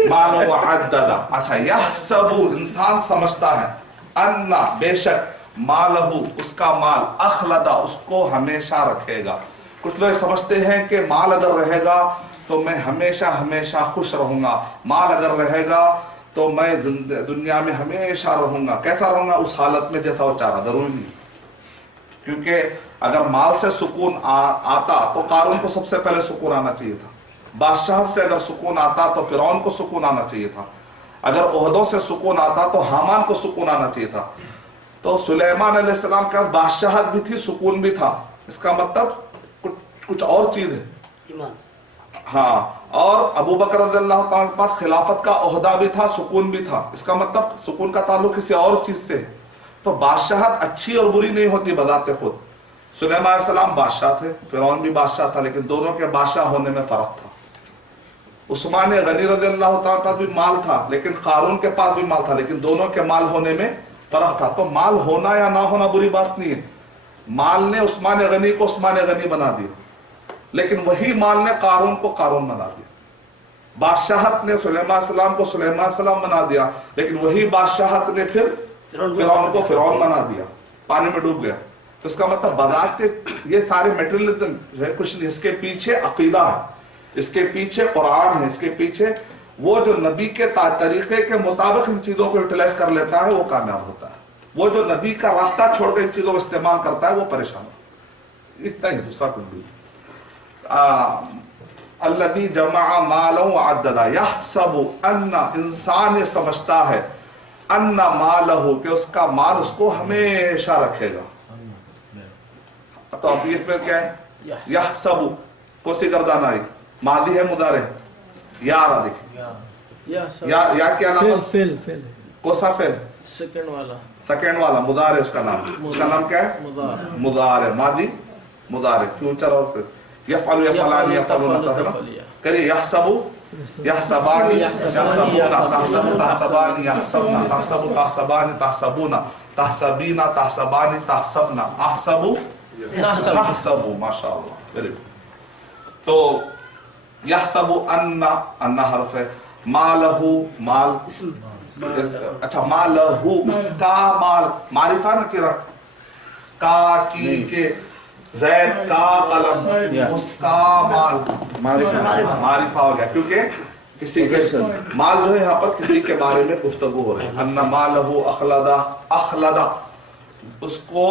مال وعدد. اچھا یحسب انسان سمجھتا ہے, ان بے شک مالہ اس کا مال, اخلدا اس کو ہمیشہ رکھے گا. کچھ لوگ سمجھتے ہیں کہ مال اگر رہے گا تو میں ہمیشہ ہمیشہ خوش رہوں گا, مال اگر رہے گا تو میں دنیا میں ہمیشہ رہوں گا. کیسا رہوں گا؟ اس حالت میں جیسا وہ چاہ رہا. ضروری نہیں, کیونکہ اگر مال سے سکون آتا تو قارون کو سب سے پہلے سکون آنا چاہیے تھا. بادشاہت سے اگر سکون آتا تو فرعون کو سکون آنا چاہیے تھا. اگر عہدوں سے سکون آتا تو حامان کو سکون آنا چاہیے تھا. تو سلیمان علیہ السلام کے پاس بادشاہت بھی تھی, سکون بھی تھا. اس کا مطلب کچھ اور چیز ہے. ایمان. ہاں, اور ابو بکر رضی اللہ تعالیٰ کے پاس خلافت کا عہدہ بھی تھا, سکون بھی تھا. اس کا مطلب سکون کا تعلق کسی اور چیز سے ہے. تو بادشاہت اچھی اور بری نہیں ہوتی بذات خود. سلیمان علیہ السلام بادشاہ تھے, فرعون بھی بادشاہ تھا, لیکن دونوں کے بادشاہ ہونے میں فرق تھا. عثمان غنی رضی اللہ تعالیٰ کے پاس بھی مال تھا, لیکن قارون کے پاس بھی مال تھا, لیکن دونوں کے مال ہونے میں فرق تھا. تو مال ہونا یا نہ ہونا بری بات نہیں ہے. مال نے عثمان غنی کو عثمان غنی بنا دیا, لیکن وہی مال نے قارون کو قارون بنا دیا. بادشاہت نے سلیمان علیہ السلام کو سلیمان علیہ السلام بنا دیا, لیکن وہی بادشاہت نے پھر فرعون کو فرعون بنا دیا, پانی میں ڈوب گیا. تو اس کا مطلب بذات یہ سارے میٹریلزم ہے کچھ نہیں. اس کے پیچھے عقیدہ ہے, اس کے پیچھے قرآن ہے, اس کے پیچھے وہ جو نبی کے طریقے کے مطابق ان چیزوں کو یوٹیلائز کر لیتا ہے وہ کامیاب ہوتا ہے. وہ جو نبی کا راستہ چھوڑ کر ان چیزوں کو استعمال کرتا ہے وہ پریشان ہوتا ہے. اتنا ہی, دوسرا کچھ بھی. الذی جمع مالا وعددا یحسب ان انسان یہ سمجھتا ہے ان مالہ کہ اس کا مال اس کو ہمیشہ رکھے گا. تو اب اس میں کیا ہے؟ یحسب کون سی گردان آئی؟ ماضی ہے مضارع ہے. یا آ رہا دیکھیں یا کیا نام ہے؟ فعل. کون سا فعل؟ سیکنڈ والا مضارع. اس کا نام کیا ہے؟ مضارع. ماضی مضارع فیوچر اور پھر یفعل یفعلان یفعلون کریے. یحسب یحسبان یحسبون تحسب تحسبان یحسبنا تحسب تحسبان تحسبون تحسبین تحسبان تحسبنا احسب احسب. ماشاءاللہ. تو یحسب ان حرف ہے, مالہ مال. اچھا مالہ اس کا مال, معرفہ نکرہ, کا کی کے زید کا قلم, اس کا مال معرفہ ہو گیا, کیونکہ کسی کے مال جو ہے یہاں پر کسی کے بارے میں گفتگو ہو رہی ہے. ان مالہ اخلدا, اخلدا اس کو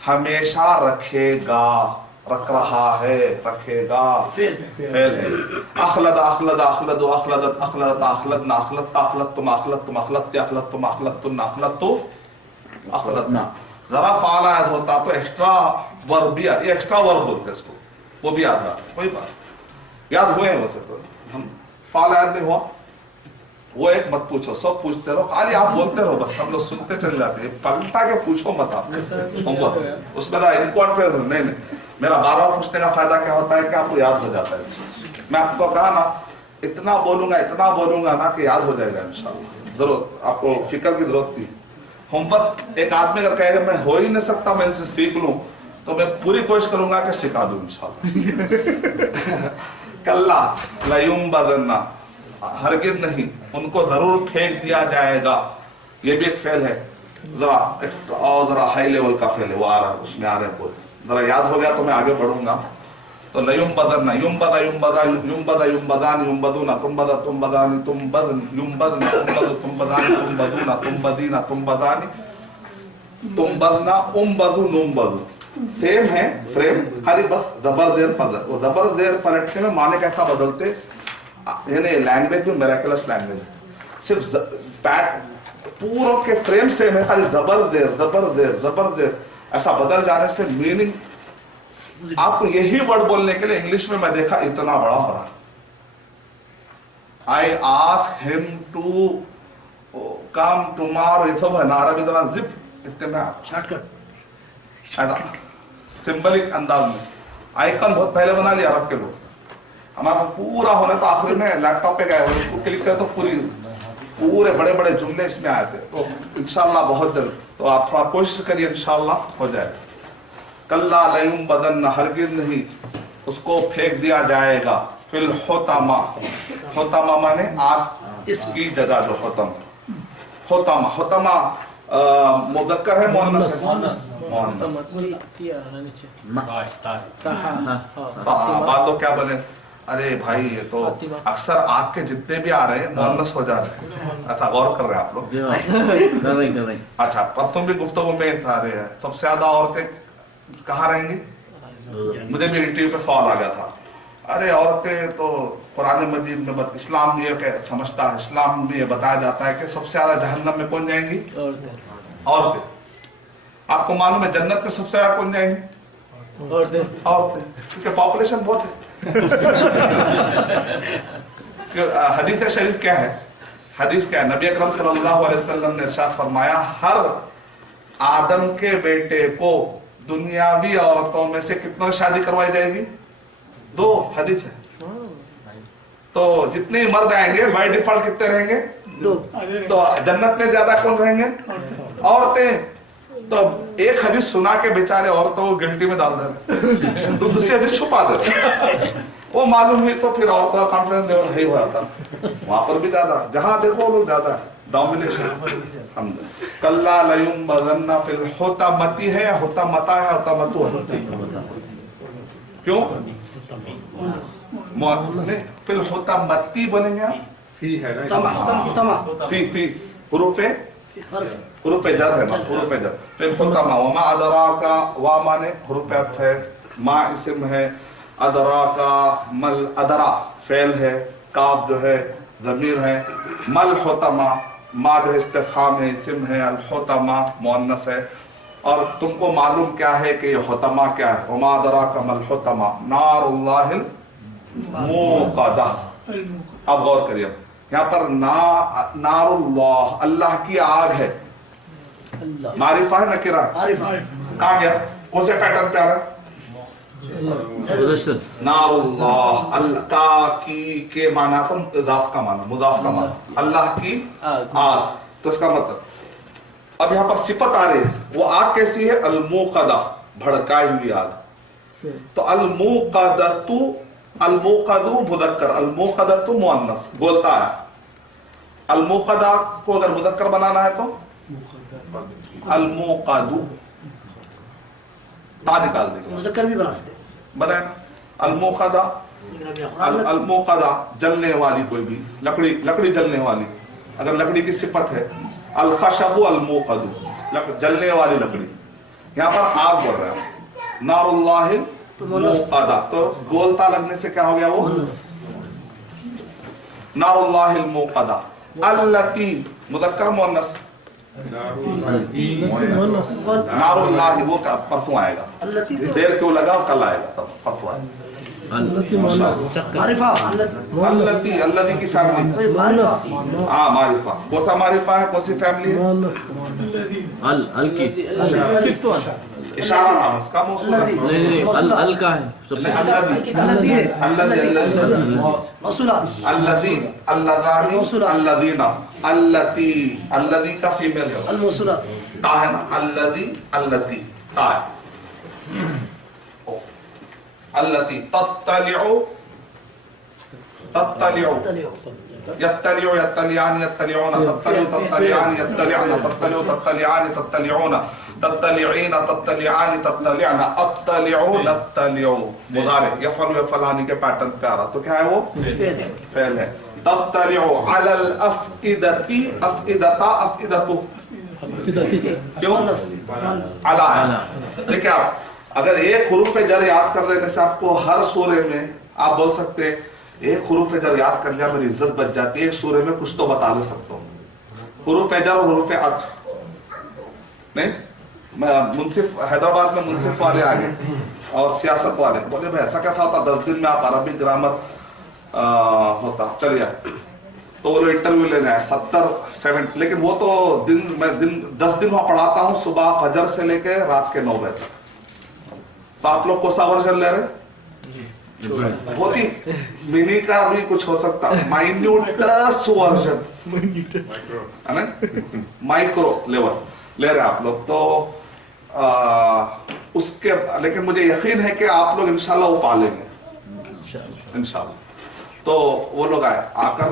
ہمیشہ رکھے گا, رکھ رہا ہے, رکھے گا. فعل ہے. اخلد اخلد اخلد اخلدت اخلدت اخلدنا اخلدت اخلدتم اخلدتم اخلدت اخلدتم اخلدتن اخلدت अखलतना। जरा फाल याद होता तो एक्स्ट्रा वर्ब भी, ये एक्स्ट्रा वर्ब बोलते हैं इसको, वो भी याद रहा, कोई बात याद हुए हैं वैसे तो, हम फाल याद नहीं हुआ वो एक मत पूछो, सब पूछते रहो, खाली आप बोलते रहो बस, हम लोग सुनते चले जाते हैं, पलटा के पूछो मत आप होमवर्क, उसमें ना इनकॉन्फिडेंस नहीं, मेरा बार बार पूछने का फायदा क्या होता है कि आपको याद हो जाता है। मैं आपको कहा ना इतना बोलूंगा ना कि याद हो जाएगा इंशाल्लाह, जरूरत आपको फिक्र की जरूरत नहीं। होमवर्क एक आदमी अगर कहेगा मैं हो ही नहीं सकता, मैं इनसे सीख लूं, तो मैं पूरी कोशिश करूंगा कि सिखा दूं इंशाल्लाह। कल्ला लयुम बदन्ना, हरगिज नहीं, उनको जरूर फेंक दिया जाएगा, ये भी एक फेल है, जरा हाई लेवल का फेल है, वो आ रहा है, उसमें आ रहे हैं बोल, जरा याद हो गया तो मैं आगे बढ़ूंगा। तो लयुम बदन्ना, युम बदा युम बदा युम बदा युम बदान युम बदूना, तुम बदा तुम बदानी तुम बदन युम बदना तुम बदू तुम बदानी तुम बदूना तुम बदीना तुम बदानी तुम बदना बदू नुम बदू, सेम है फ्रेम, खाली बस जबर देर पलट, वो जबर देर पलटने में माने कैसा बदलते, यानी लैंग्वेज में मिरेकलस लैंग्वेज, सिर्फ पैट पूरों के फ्रेम सेम है, खाली जबर देर ऐसा बदल जाने से मीनिंग, आपको यही वर्ड बोलने के लिए इंग्लिश में मैं देखा इतना बड़ा हो रहा, I ask him to come tomorrow, ये सब है ना अरबी इतना जिप इतने शॉर्टकट सिंबलिक अंदाज में, आइकन बहुत पहले बना लिया अरब के लोग, हमारा पूरा होने तो आखिरी में लैपटॉप पे गए, उसको क्लिक करे तो पूरे बड़े बड़े जुमले इसमें आए थे। तो इंशाल्लाह बहुत जल्द, तो आप थोड़ा कोशिश करिए, इंशाल्लाह हो जाएगा। कल्ला लयुम बदन, हरगिज नहीं, उसको फेंक दिया जाएगा, फिल होतामा, होतामा माने आग इसकी जगह जो होतामा मुज़क्कर है मुअन्नस है, बात तो क्या बने, अरे भाई ये तो अक्सर आग के जितने भी आ रहे हैं मुअन्नस हो जा रहे हैं, ऐसा गौर कर रहे हैं आप लोग? कर रहे। अच्छा, पर तुम भी गुफ्तगू में आ रहे हैं, सबसे ज्यादा औरतें कहाँ रहेंगी? मुझे भी इंटरव्यू पे सवाल आ गया था, अरे औरतें तो कुरान मजीद में इस्लाम ये समझता है, इस्लाम में ये बताया जाता है कि सबसे ज्यादा जहन्नम में कौन जाएंगी? औरतें। आपको मालूम है जन्नत में सबसे ज्यादा कौन जाएंगे? औरतें, क्योंकि पॉपुलेशन बहुत है। हदीस शरीफ क्या है? हदीस क्या है? नबी अकरम सल्लल्लाहु अलैहि वसल्लम ने इरशाद फरमाया, हर आदम के बेटे को दुनियावी औरतों में से कितनों शादी करवाई जाएगी? 2। हदीस है। तो जितने मर्द आएंगे बाय डिफॉल्ट कितने रहेंगे? 2। तो जन्नत में ज्यादा कौन रहेंगे? औरतें। तो एक हदीस सुना के बेचारे औरतों को गिल्टी में डाल दे, तो दूसरी हदीस छुपा दे, वो मालूम हुई तो फिर औरतों का कॉन्फिडेंस लेवल नहीं हो जाता, वहां पर भी ज्यादा, जहां देखो लोग ज्यादा डोमिनेशन। कल्ला लयुम बदन्ना फिल होतामती है या होतामता है? होतामतु है। क्यों? फिर होतामती बनेंगे आप? फी है ना, फी हुरूफ जर है ना, हुरूफ जर। फिर होतामा, वमा अदराका, वा माने हुरूफ अत्फ है, मा इस्म है, अदराका मल, अदरा फेल है, काफ जो है ज़मीर है, मल होतामा, मा जो इस्तिफ़हाम है, इस्म है, अल होतामा मुअन्नस है। और तुमको मालूम क्या है कि ये होतामा क्या है? वमा अदराका मल होतामा, नारुल्लाहिल मूक़दा। अब गौर करिए, यहाँ पर नारुल्लाह, अल्लाह की आग है, मारिफा है नकिरा, कहाँ गया? कौन से पैटर्न पे आ रहा है? नारुल्लाह, अल्लाह का की के माना तो इज़ाफ का माना, मुज़ाफ का माना, अल्लाह की आग, तो इसका मतलब अब यहाँ पर सिफत आ रही है, वो आग कैसी है? अल-मूक़दा, भड़काई हुई आग। तो अल-मूक़दतु, अल-मूक़दु मुज़क्कर, अल-मूक़दतु मुअन्नस, बोलता है। अल-मूक़दा को अगर मुज़क्कर बनाना है तो अल-मूक़दु, ता निकाल देंगे, मुज़क्कर भी बना सकते, बनाए अल-मूक़दा, अल-मूक़दा जलने वाली, कोई भी लकड़ी जलने वाली, अगर लकड़ी की सिफत है अल-खशबु अल-मूक़दु, जलने वाली लकड़ी। यहाँ पर आग बोल रहा है, नारुल्लाहिल मूक़दा, तो गोलता लगने से क्या हो गया? वो नारुल्लाहिल मूक़दा। अल्लती मुज़क्कर मुअन्नस, नारुल्लाह वो परसों आएगा, देर क्यों लगा, कल आएगा, सब परसों आएगा। अल्लती अल्लती की फैमिली, हाँ मारिफा, कौन सा मारिफा है, कौन सी फैमिली है? अल की इशारा नाम उसका मौसूल है। नहीं अल का है अल्लती अल्लदीना, अल्लती अल्लदी का फीमेल है, ता है ना, अल्लदी अल्लती ता है, अल्लती तत्तलिउ तत्तलिउ यत्तलिउ यत्तलियान यत्तलिउना तत्तलिउ तत्तलियान यत्तलिउना तत्तलिउ तत्तलियान तत्तलिउना तत्तलिउना तत्तलियान तत्तलिउना अत्तलिउ नत्तलिउ, मुदारे यफअलु यफअलानी के पैटर्न पे आ रहा, तो क्या है वो? फेल है। तत्तलिउ अलल अफइदती, अफइदता अफइदतु क्यों अला है। देखिए आप अगर एक हुरूफ जर याद कर लेने से आपको हर सूरे में आप बोल सकते हैं एक हुरूफ जर याद कर लिया मेरी इज्जत बच जाती है, एक सूरे में कुछ तो बता ले सकता हूँ, हुरूफ जर और हुरूफ अत्फ नहीं। मुंसिफ हैदराबाद में मुंसिफ वाले आ गए और सियासत वाले बोले भाई ऐसा क्या था, 10 दिन में आप अरबी ग्रामर होता, चलिए तो वो लोग इंटरव्यू लेने आए 70-70, लेकिन वो तो मैं 10 दिन वहां पढ़ाता हूँ, सुबह फजर से लेके रात के 9 बजे तक। तो आप लोग को सा वर्जन ले रहे बहुत ही मिनी का भी कुछ हो सकता, माइन्यूटस वर्जन है ना, माइक्रो लेवल ले रहे आप लोग। तो उसके लेकिन मुझे यकीन है कि आप लोग इंशाल्लाह वो पालेंगे इंशाल्लाह। तो वो लोग आए, आकर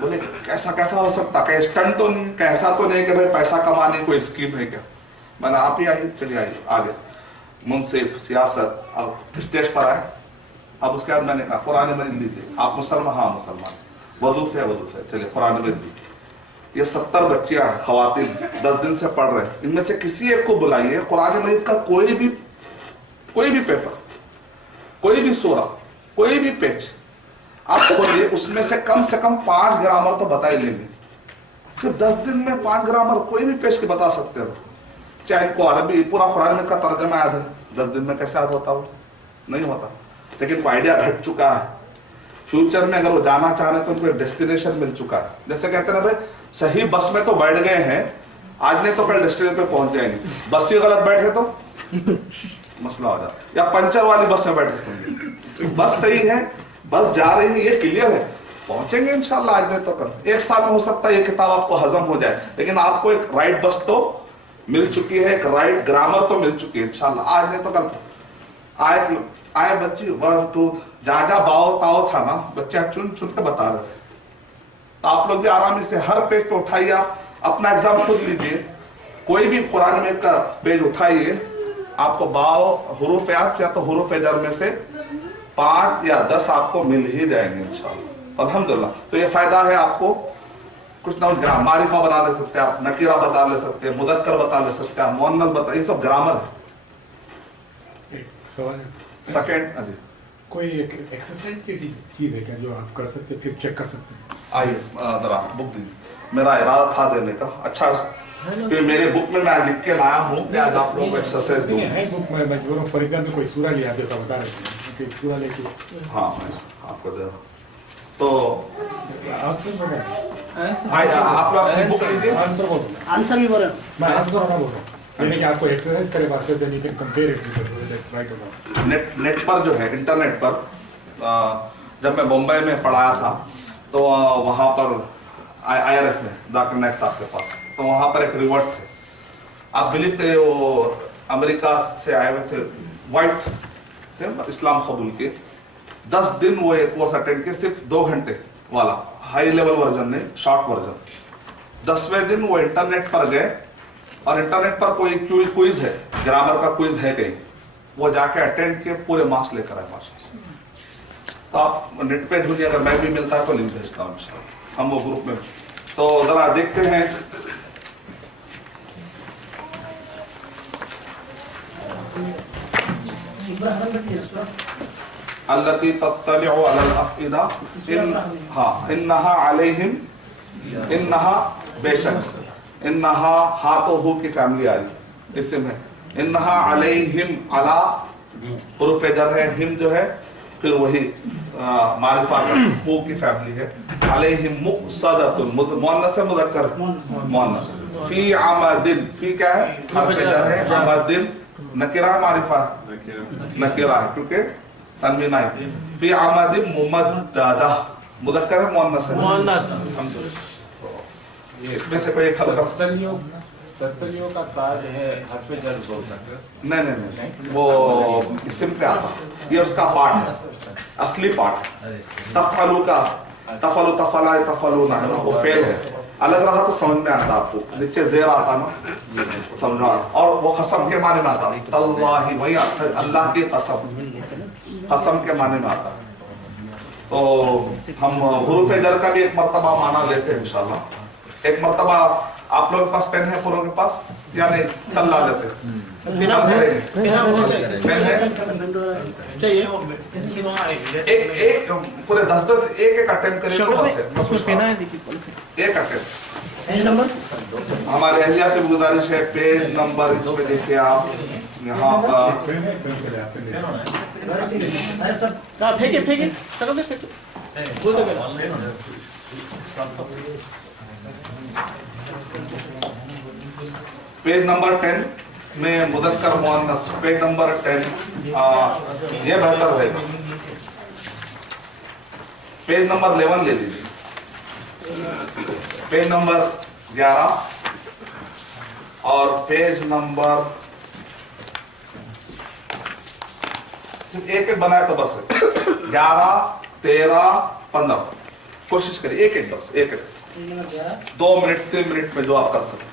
बोले कैसा कैसा हो सकता, कहीं स्टंट तो नहीं, कैसा तो नहीं कि भाई पैसा कमाने कोई स्कीम है क्या। मैंने आप ही आइए, चलिए आइए आगे, मुंसिफ सियासत, अब स्टेज पर आए। अब उसके बाद मैंने कहा कुरान मजीद लीजिए, आप मुसलमान, हाँ मुसलमान, वजू से चलिए कुरान मजीद लीजिए। ये 70 बच्चियां हैं, खवातीन 10 दिन से पढ़ रहे हैं, इनमें से किसी एक को बुलाइए, कुरान मजीद का कोई भी पेपर, कोई भी सूरा, कोई भी पेज आप खोलिए, उसमें से कम 5 ग्रामर तो बता ही लेंगे। सिर्फ 10 दिन में 5 ग्रामर कोई भी पेज के बता सकते हो। चाहे इनको अरबी पूरा कुरान मजीद का तर्जमा याद है, 10 दिन में कैसे याद होता हो, नहीं होता, लेकिन वो आइडिया घट चुका है। फ्यूचर में अगर वो जाना चाह रहे हैं तो उनको डेस्टिनेशन मिल चुका है। जैसे कहते हैं भाई सही बस में तो बैठ गए हैं, आज नहीं तो कल डेस्टिनेशन पे पहुंच जाएंगे, बस ही गलत बैठे तो मसला हो जाता, या पंचर वाली बस में बैठे समझे, बस सही है, बस जा रही है, ये क्लियर है, पहुंचेंगे इंशाल्लाह आज नहीं तो कल। 1 साल में हो सकता है ये किताब आपको हजम हो जाए, लेकिन आपको एक राइट बस तो मिल चुकी है, एक राइट ग्रामर तो मिल चुकी है इंशाल्लाह, आज नहीं तो कल। आए बच्ची 1 2 जहाँ बाओ ताओ था ना, बच्चे चुन चुन के बता रहे थे। तो आप लोग भी आरामी से हर पेज पे उठाइए, आप अपना एग्जाम खुद लीजिए, कोई भी कुरान में का पेज उठाइए, आपको बाओ हुरूफ या तो हुरूफ जर में से 5 या 10 आपको मिल ही जाएंगे इंशाल्लाह, अल्हम्दुलिल्लाह। तो ये फायदा है, आपको कुछ ना कुछ मारिफा बना ले सकते हैं आप, नकीरा बता ले सकते हैं, मुदक्कर बता ले सकते हैं, मुअन्नस बता, ये सब ग्रामर है। सेकंड कोई एक एक्सरसाइज की चीज है क्या जो आप कर सकते हैं, फिर चेक कर सकते हैं? आइए जरा बुक दीजिए, मेरा इरादा था देने का, अच्छा कि मेरे बुक में मैं लिख के लाया हूँ कि आज आप लोगों को एक्सरसाइज दूँ। है बुक में मैं जो फॉर एग्जांपल कोई सूरा लिया जैसा बता रहे थे, सूरा लेके हाँ मैं आपको दे रहा हूँ। तो आंसर बोलो, आप लोग अपनी बुक लीजिए, आंसर भी बोले, मैं आंसर ना बोल रहा हूँ, यानी कि आपको एक्सरसाइज करे वास्ते then you can compare it with that's right और नेट पर जो है, इंटरनेट पर जब मैं मुंबई में पढ़ाया था तो वहाँ पर IRF में जाकिर नाइक साहब के पास, तो वहाँ पर एक रिवर्ट थे, आप बिलीव करिए वो अमेरिका से आए हुए थे, वाइट थे, इस्लाम कबूल के, 10 दिन वो एक कोर्स अटेंड किए, सिर्फ 2 घंटे वाला हाई लेवल वर्जन नहीं, शॉर्ट वर्जन। 10वें दिन वो इंटरनेट पर गए और इंटरनेट पर कोई क्विज है, ग्रामर का क्विज है कहीं, वो जाके अटेंड किए, पूरे मार्क्स लेकर आए माशाल्लाह। तो आप नेट पे ढूंढिए, अगर मैं भी मिलता है तो लिंक भेजता हूँ हम वो ग्रुप में। तो जरा देखते हैं, अल्लती तत्तलिउ अलल अफइदा इन्नहा अलैहिम, इन्नहा बेशक, इन्नहा हा तो हु की फैमिली आ रही, इसम है। इन्नहा अलैहिम, अला हुरूफ जर है, हिम जो है फिर वही मारिफा का हु की फैमिली है। अलैहिम मुक़्सदतुन, मुअन्नस है मुज़क्कर मुअन्नस। फी अमदिन, फी क्या है? हर्फ जर है। अमदिन नकिरा मारिफा नकिरा है क्योंकि तनवीन आई। फी अमदिन मुमद्ददा, मुज़क्कर है मुअन्नस है? इसमें से कोई एक हल कर। तस्तलियों का ताज है हर्फ जर बोल सकते हैं? नहीं, वो इस्म पे आता, ये उसका पार्ट है, असली पार्ट। तफअलु का तफअलु, तफअला, तफअलूना है ना, वो फेल है। अलग रहा तो समझ में आता आपको, नीचे जेर आता ना समझो। और वो कसम के माने में आता, तल्लाही, वही आता है अल्लाह की कसम, कसम के माने में आता। तो हम हुरूफ जर का भी एक मर्तबा माना लेते हैं इंशाल्लाह। एक मर्तबा आप लोगों के पास पेन है पूरों के पास या नहीं? कल ला लेते हैं। पेन है एक पूरे 10 एक अटेम्प्ट करें तो बस है। एक अटेम्प्ट। हमारे अहलिया से गुजारिश है, पेज नंबर इस पे देखिए आप यहाँ पर। पेज नंबर 10 में मुज़क्कर मुअन्नस, पेज नंबर 10 ये बेहतर रहेगा। पेज नंबर 11 ले लीजिए, पेज नंबर 11 और पेज नंबर सिर्फ एक बनाए तो बस है। 11, 13, 15 कोशिश करिए, एक बस एक 2 मिनट 3 मिनट में जो आप कर सकते।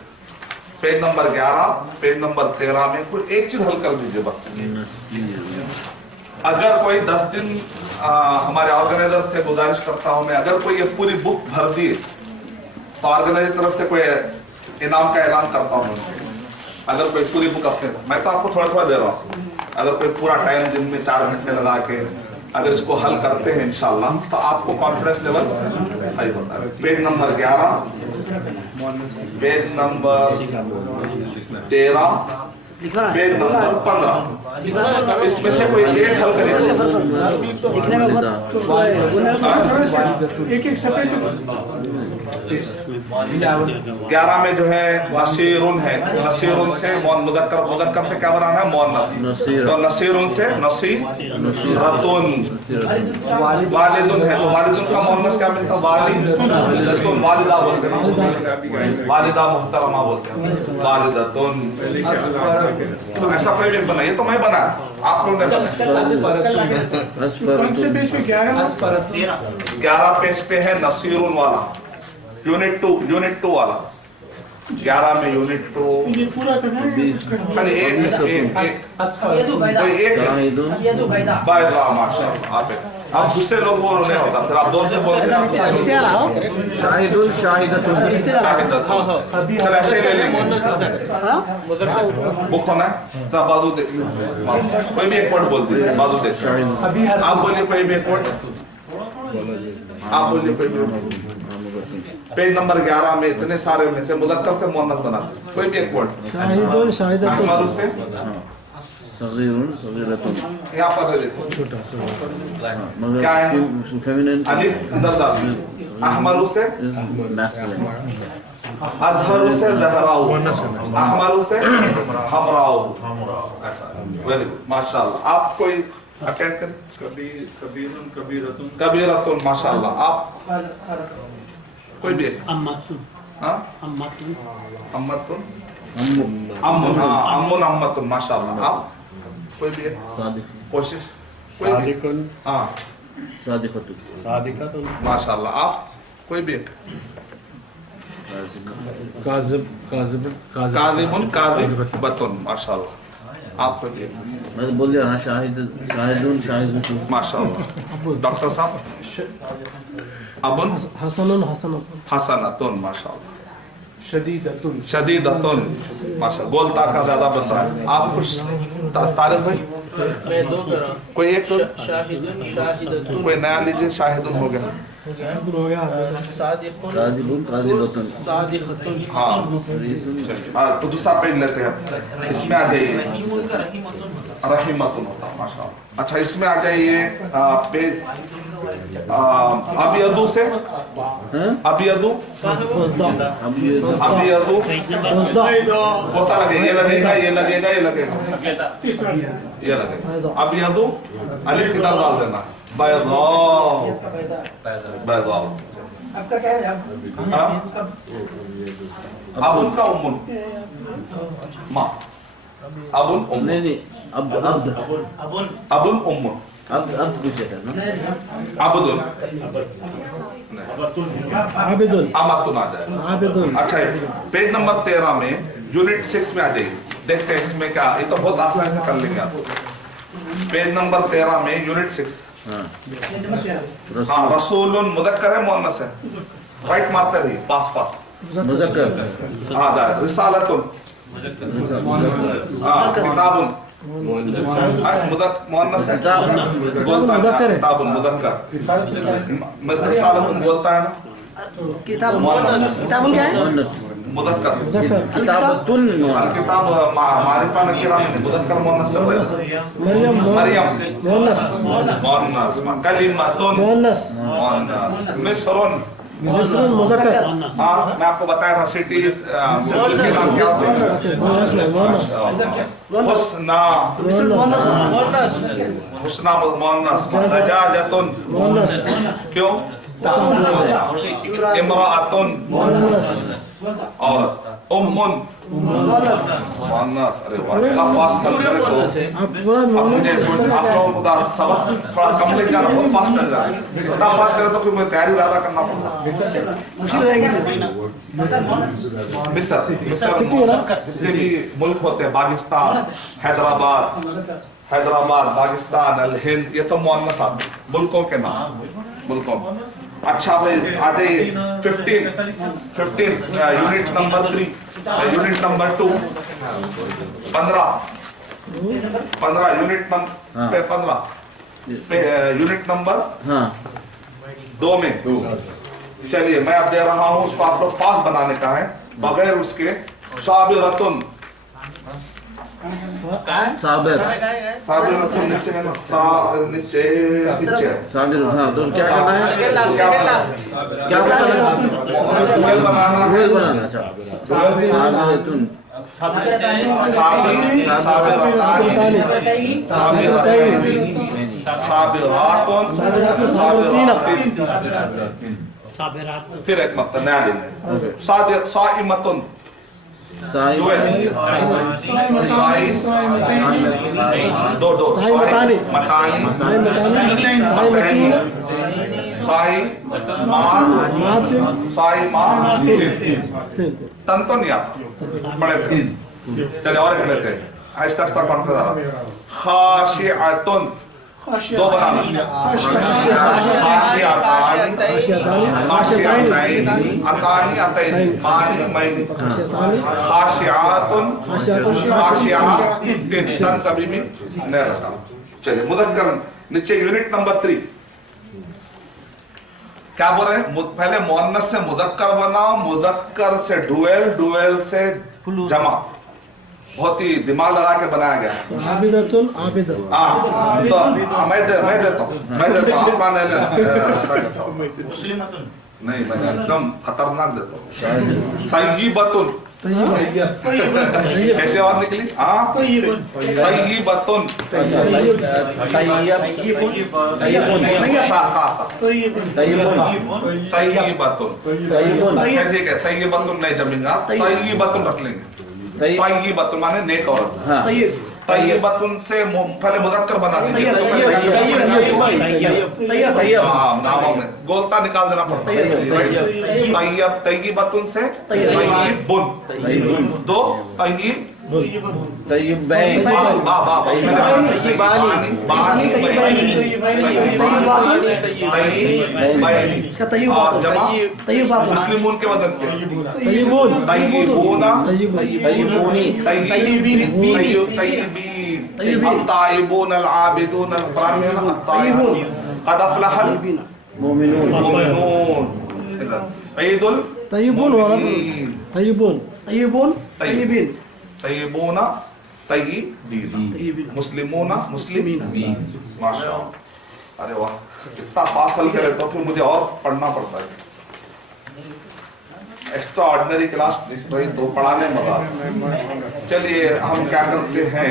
पेज नंबर 11, पेज नंबर 13 में कोई एक चीज हल कर दीजिए बस। अगर कोई 10 दिन हमारे ऑर्गेनाइजर से गुजारिश करता हूं मैं, अगर कोई ये पूरी बुक भर दिए तो ऑर्गेनाइजर की तरफ से कोई इनाम का ऐलान करता हूं। अगर कोई पूरी बुक अपने, मैं तो आपको थोड़ा थोड़ा दे रहा हूँ, अगर कोई पूरा टाइम दिन में 4 घंटे लगा के अगर इसको हल करते हैं इंशाल्लाह तो आपको कॉन्फिडेंस लेवल हाई होता है। Page number 11, page number 13, page number 15, इसमें से कोई एक हल करेगा। दिखने में बहुत एक सफेद। 11 में जो है नसीरुन है, नसीरुन से मुज़क्कर से क्या बनाना है? मुअन्नस। तो नसीरुन से नसीरतुन। वालिदुन है तो वालिदुन का मुअन्नस क्या मिलता है? वालिदतुन, वालिदा बोलते हैं, वालिदा मुहतरमा बोलते हैं, वालिदतुन। तो ऐसा कोई भी बनाइए, तो मैं बना, आप लोगों ने बनाया। 11 पेज पे है नसीरुन वाला, यूनिट 2 वाला। 11 में यूनिट 2 खाली एक माशाल्लाह। आप दूसरे लोग वो नहीं होता, फिर आप जोर से बोलते हैं ऐसे ही ले लेंगे। बुक होना है तो बाजू देख, कोई भी एक वर्ड बोल दीजिए, बाजू देख। आप बोलिए कोई भी एक वर्ड, आप बोलिए कोई भी। पेज नंबर 11 में इतने सारे में से मुज़क्कर से मुअन्नस बनाते, कोई भी एक वर्ड। अहमद से यहाँ पर है, देखो क्या है? अलिफ इधर डाल, अहमद से अजहर से ज़हराउ, अहमद से हमराउ, ऐसा। वेरी गुड, माशाल्लाह। आप कोई अटेंड करें। कबीरतुन, माशाल्लाह। आप कोई भी अम्मतुन, अम्मतुन, माशाल्लाह। आप कोई भी कोशिश, कोई भी। हाँ, माशाल्लाह। आप कोई भी काज़िबुन, काज़िबतुन, माशाल्लाह। आप कोई भी मैं बोल दिया ना, शाहिदुन, शाहिदुन, माशाल्लाह। डॉक्टर साहब अबुन हसनतुन, माशाल्लाह। शदीदतुन, माशाल्लाह। गोलता का ज्यादा बन रहा है। आप कुछ तारिक भाई कोई एक, कोई नया लीजिए। शाहिदुन हो गया, ہو گیا ہاں تو دوسرا پیج لیتے ہیں. اس میں آ جائیے رحیمتن ہوتا ہے ماشاء اللہ. اچھا اس میں آ جائیے پیج ابیضو سے ابیضو ابیضو ہوتا لگے یہ لگے گا یہ لگے گا یہ لگے گا یہ لگے گا. ابیضو الف ادھر ڈال دینا. بیضاء بیضاء. آپ کا کیا ہے؟ ابن کا امن ماں ابن ام نہیں عبد عبد ابن ام عبد عبد پوچھا تھا نا. عبدن عابدن امتن آ جائے گا. عابدن. اچھا پیج نمبر 13 میں یونٹ 6 میں آ جائیے. دیکھتے ہیں اس میں کیا, یہ تو بہت آسانی سے کر لیں گے آپ. پیج نمبر 13 میں یونٹ 6. ہاں رسول مذکر ہے مؤنث ہے؟ رائٹ مارتے رہیے فاسٹ فاسٹ. مذکر. ہاں رسالت کتاب مؤنث ہے بولتا ہے کتاب مذکر. رسالت بولتا ہے نا کتاب کتاب کیا ہے؟ مذکر. کتاب الکتاب معرفہ نکرہ میں مذکر مؤنث چل رہا ہے. مریم مؤنث. کلمۃ مؤنث. مصر مذکر. ہاں میں آپ کو بتایا تھا سٹیز کے نام کیا ہوتے ہیں. حسنا حسنا مؤنث. دجاجۃ کیوں؟ امرأۃ عورت. امن مؤنث. ارے واہ اتنا فاسٹ کر رہے تو اب مجھے آپ لوگوں کو سبق تھوڑا کم لے جانا. بہت فاسٹ چل رہا ہے. اتنا فاسٹ کرے تو پھر مجھے تیاری زیادہ کرنا پڑتا. مصر جتنے بھی ملک ہوتے ہیں پاکستان حیدرآباد پاکستان الہند یہ تو مؤنث آتے ہیں ملکوں کے نام ملکوں. اچھا بھائی آ جائیے 15 unit number 3 unit number 2 15 unit number 15 unit number 2 میں. چلیے میں اب دے رہا ہوں اس کو آپ لوگ فاسٹ بنانے کا ہے بغیر اس کے. صابرتن صابر صابرتن نیچے ہے نا نیچے صابر. ہاں تو کیا کرنا ہے؟ کیا بنانا بنانا. اچھا صابرتن پھر ایک مطلب نیا لیں. صائمتن دو متانی تن تو نہیں آتا پڑھے تھے. چلے اور ایک لیتے ہیں آہستہ آہستہ کانفرنس آ رہا. خاشعتن دو بنانا. اتانی اتین مانی مینی. خاشعاتن خاشعات تن کبھی بھی نہیں رہتا. چلیے مذکر نیچے یونٹ نمبر 3 کیا بول رہے ہیں؟ پہلے مؤنث سے مذکر بناؤ, مذکر سے ڈویل, ڈویل سے جمع. بہت ہی دماغ لگا کے بنایا گیا ہے. عابدتن عابد. تو میں دیتا ہوں اپنا نہیں لینا. نہیں میں ایک دم خطرناک دیتا ہوں. طیبتن کیسے آواز نکلی؟ ہاں طیبتن ٹھیک ہے. طیبتن نہیں جمیں گا, طیبتن رکھ لیں گے. طیبتن مانے نیک عورت. طیبتن سے پہلے مذکر بنا دیجیے. ناموں میں گولتا نکال دینا پڑتا ہے. طیبتن سے طیبن دو طیبین مسلمون کے وطن پہ طیبون الطائبون العابدون. قد افلح मोमिनून। ईदुल तय्यबून वाला तय्यबून तय्यबून तय्यबीन तय्यबूना तय्यबीन मुस्लिमूना मुस्लिमीन। माशाअल्लाह, अरे वाह, इतना फास्ट हल करे तो फिर मुझे और पढ़ना पड़ता है। एक्स्ट्रा ऑर्डिनरी क्लास रही तो पढ़ाने मजा आता। चलिए हम क्या करते हैं,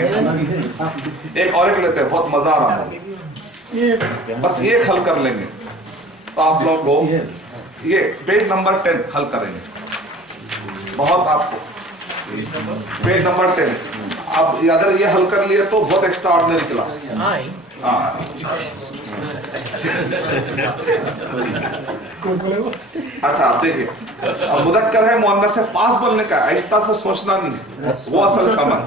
एक और एक लेते हैं, बहुत मजा आ रहा है। बस ये हल कर लेंगे तो आप लोगों को ये पेज नंबर 10 हल करेंगे। बहुत आपको पेज नंबर 10 अब अगर ये हल कर लिए तो बहुत एक्स्ट्रा ऑर्डिनरी क्लास। अच्छा आप देखिए, मुदक्कर है मुअन्नस से फास्ट बोलने का, आहिस्ता से सोचना नहीं है, वो असल कमल।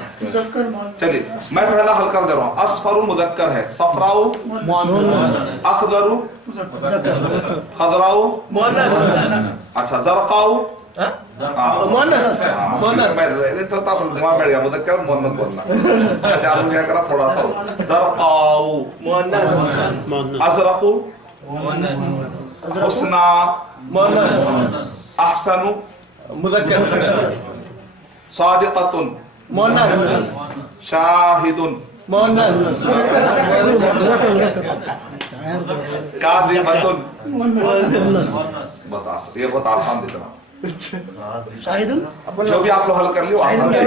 चलिए मैं पहला हल कर दे रहा हूँ। अस्फरु मुदक्कर है, सफराउ अखदरु खदराउ, अच्छा जरकाउ दिमाग बैठ गया, मुदक्कर मुअन्नस बोलना। चालू क्या करा थोड़ा सा, जरकाउ अजरकु हुस्ना अहसनु मुदक्कर सादिक़तुन शाहिदुन कादिबतुन। बता ये बहुत आसान दिख रहा। जो भी आप लोग हल कर लियो आसान है।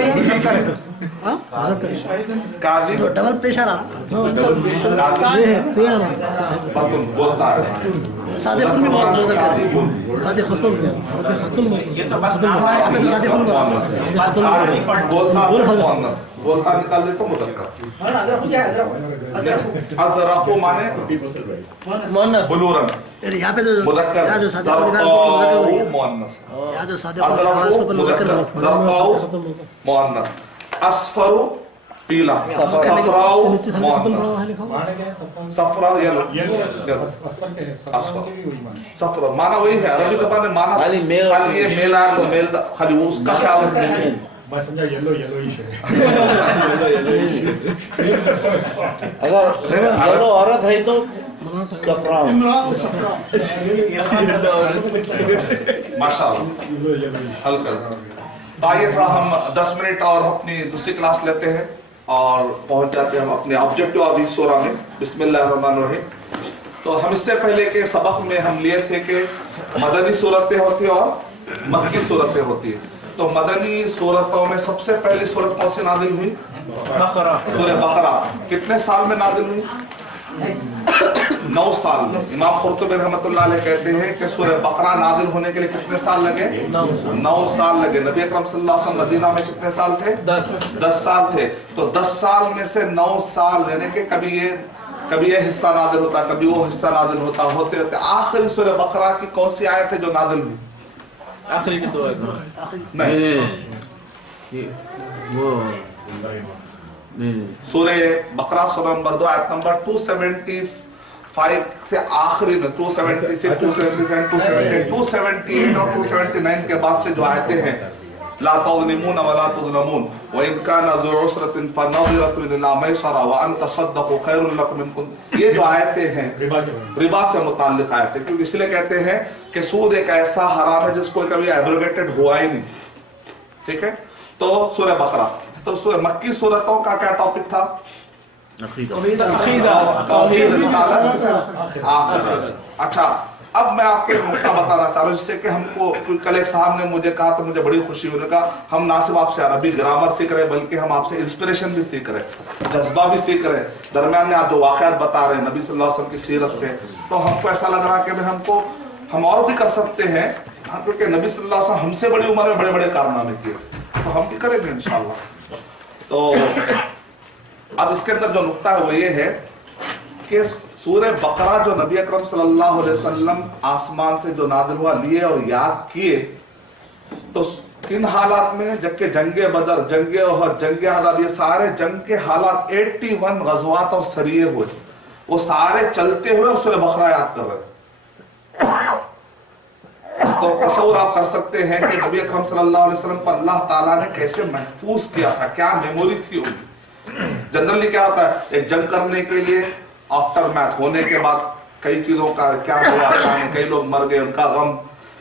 डबल प्रेशर बोलता है सादे खून भी बहुत सादे खून बोलता निकाल दे तो मुदक्कर। अज़रक़ु माने बुलूरन, यहाँ पे जो मुदक्कर जो ज़रक़ाउ मुअन्नस, यहाँ जो सादे अज़रक़ु मुदक्कर ज़रक़ाउ मुअन्नस, अस्फरु पीला, सफराउ मुअन्नस, सफराउ येलो, सफरा माना वही है, अरबी ज़बान में माना खाली ये मेल आया तो मेल खाली वो उसका ख्याल रखना। मैं समझा येलो येलोइश है। अगर येलो औरत है तो सफराउ। माशाअल्लाह हल कर। तो आइए थोड़ा हम 10 मिनट और अपनी दूसरी क्लास लेते हैं और पहुंच जाते हैं हम अपने ऑब्जेक्टिव ऑफ इस सूरा में। बिस्मिल्लाहिर्रहमानिर्रहीम। तो हम इससे पहले के सबक में हम लिए थे कि मदनी सूरतें होती हैं और मक्की सूरतें होती है। तो मदनी सूरतों में सबसे पहली सूरत कौन सी नाजिल हुई? सूरह बकरा। कितने साल में नाजिल हुई? 9 साल में। इमाम कुर्तुबी रहमतुल्लाह अलैह कहते हैं कि सूरह बकरा नाजिल होने के लिए कितने साल लगे? 9 साल लगे। नबी अकरम सल्लल्लाहु अलैहि वसल्लम मदीना में कितने साल थे? 10 साल थे। तो 10 साल में से 9 साल यानी कि कभी ये हिस्सा नाजिल होता, कभी वो हिस्सा नाजिल होता, होते होते आखिरी सूरह बकरा की कौन सी आयत है जो नाजिल हुई? आखिरी की 2 नहीं, वो सूरह बकरा सूरह नंबर 2 आयत नंबर 275 से आखिरी में 276, 277, 278, 278 और 279 के बाद से जो आयतें हैं, ला तज़लिमून वला तुज़लमून व इन काना ज़ू उसरतिन फनज़िरतुन इला मैसरा व अन तसद्दक़ू खैरुल लकुम इन कुंतुम, ये जो आयतें हैं रिबा से मुताल्लिक़ आयतें, क्योंकि इसलिए कहते हैं कि सूद एक ऐसा हराम है जिसको कभी एब्रोगेटेड हुआ ही नहीं। ठीक है, तो सूरह बकरा। तो मक्की सूरतों का क्या टॉपिक था? अच्छा, अब मैं आपको एक नुकता बताना चाह रहा हूँ जिससे कि हमको, कल एक साहब ने मुझे कहा तो मुझे बड़ी खुशी हुई, कहा हम ना सिर्फ आपसे अरबी ग्रामर सीख रहे बल्कि हम आपसे इंस्पिरेशन भी सीख रहे, जज्बा भी सीख रहे। दरम्यान में आप जो वाक़यात बता रहे हैं नबी सल्लल्लाहु अलैहि वसल्लम की सीरत से, तो हमको ऐसा लग रहा है कि हम और भी कर सकते हैं, क्योंकि नबी सल्लल्लाहु अलैहि वसल्लम हमसे बड़ी उम्र में बड़े बड़े कारनामे किए, तो हम भी करेंगे इंशाअल्लाह। तो अब इसके अंदर जो नुकता है वो ये है कि सूरह बकरा जो नबी अकरम सल्लल्लाहु अलैहि वसल्लम आसमान से जो नाज़िल हुआ लिए और याद किए, तो किन हालात में? जबकि जंगे बदर, जंगे उहद, जंगे अहज़ाब, ये सारे जंग के हालात 81 गज़वात और सरिये हुए, वो सारे चलते हुए सूरह बकरा याद कर रहे। तो तसव्वुर आप कर सकते हैं कि नबी अकरम सल्लल्लाहु अलैहि वसल्लम पर अल्लाह ताला ने कैसे महफूज किया था, क्या मेमोरी थी उनकी। जनरली क्या होता है, एक जंग करने के लिए आफ्टर मैथ होने के बाद कई चीजों का क्या हुआ, कई लोग मर गए, उनका गम,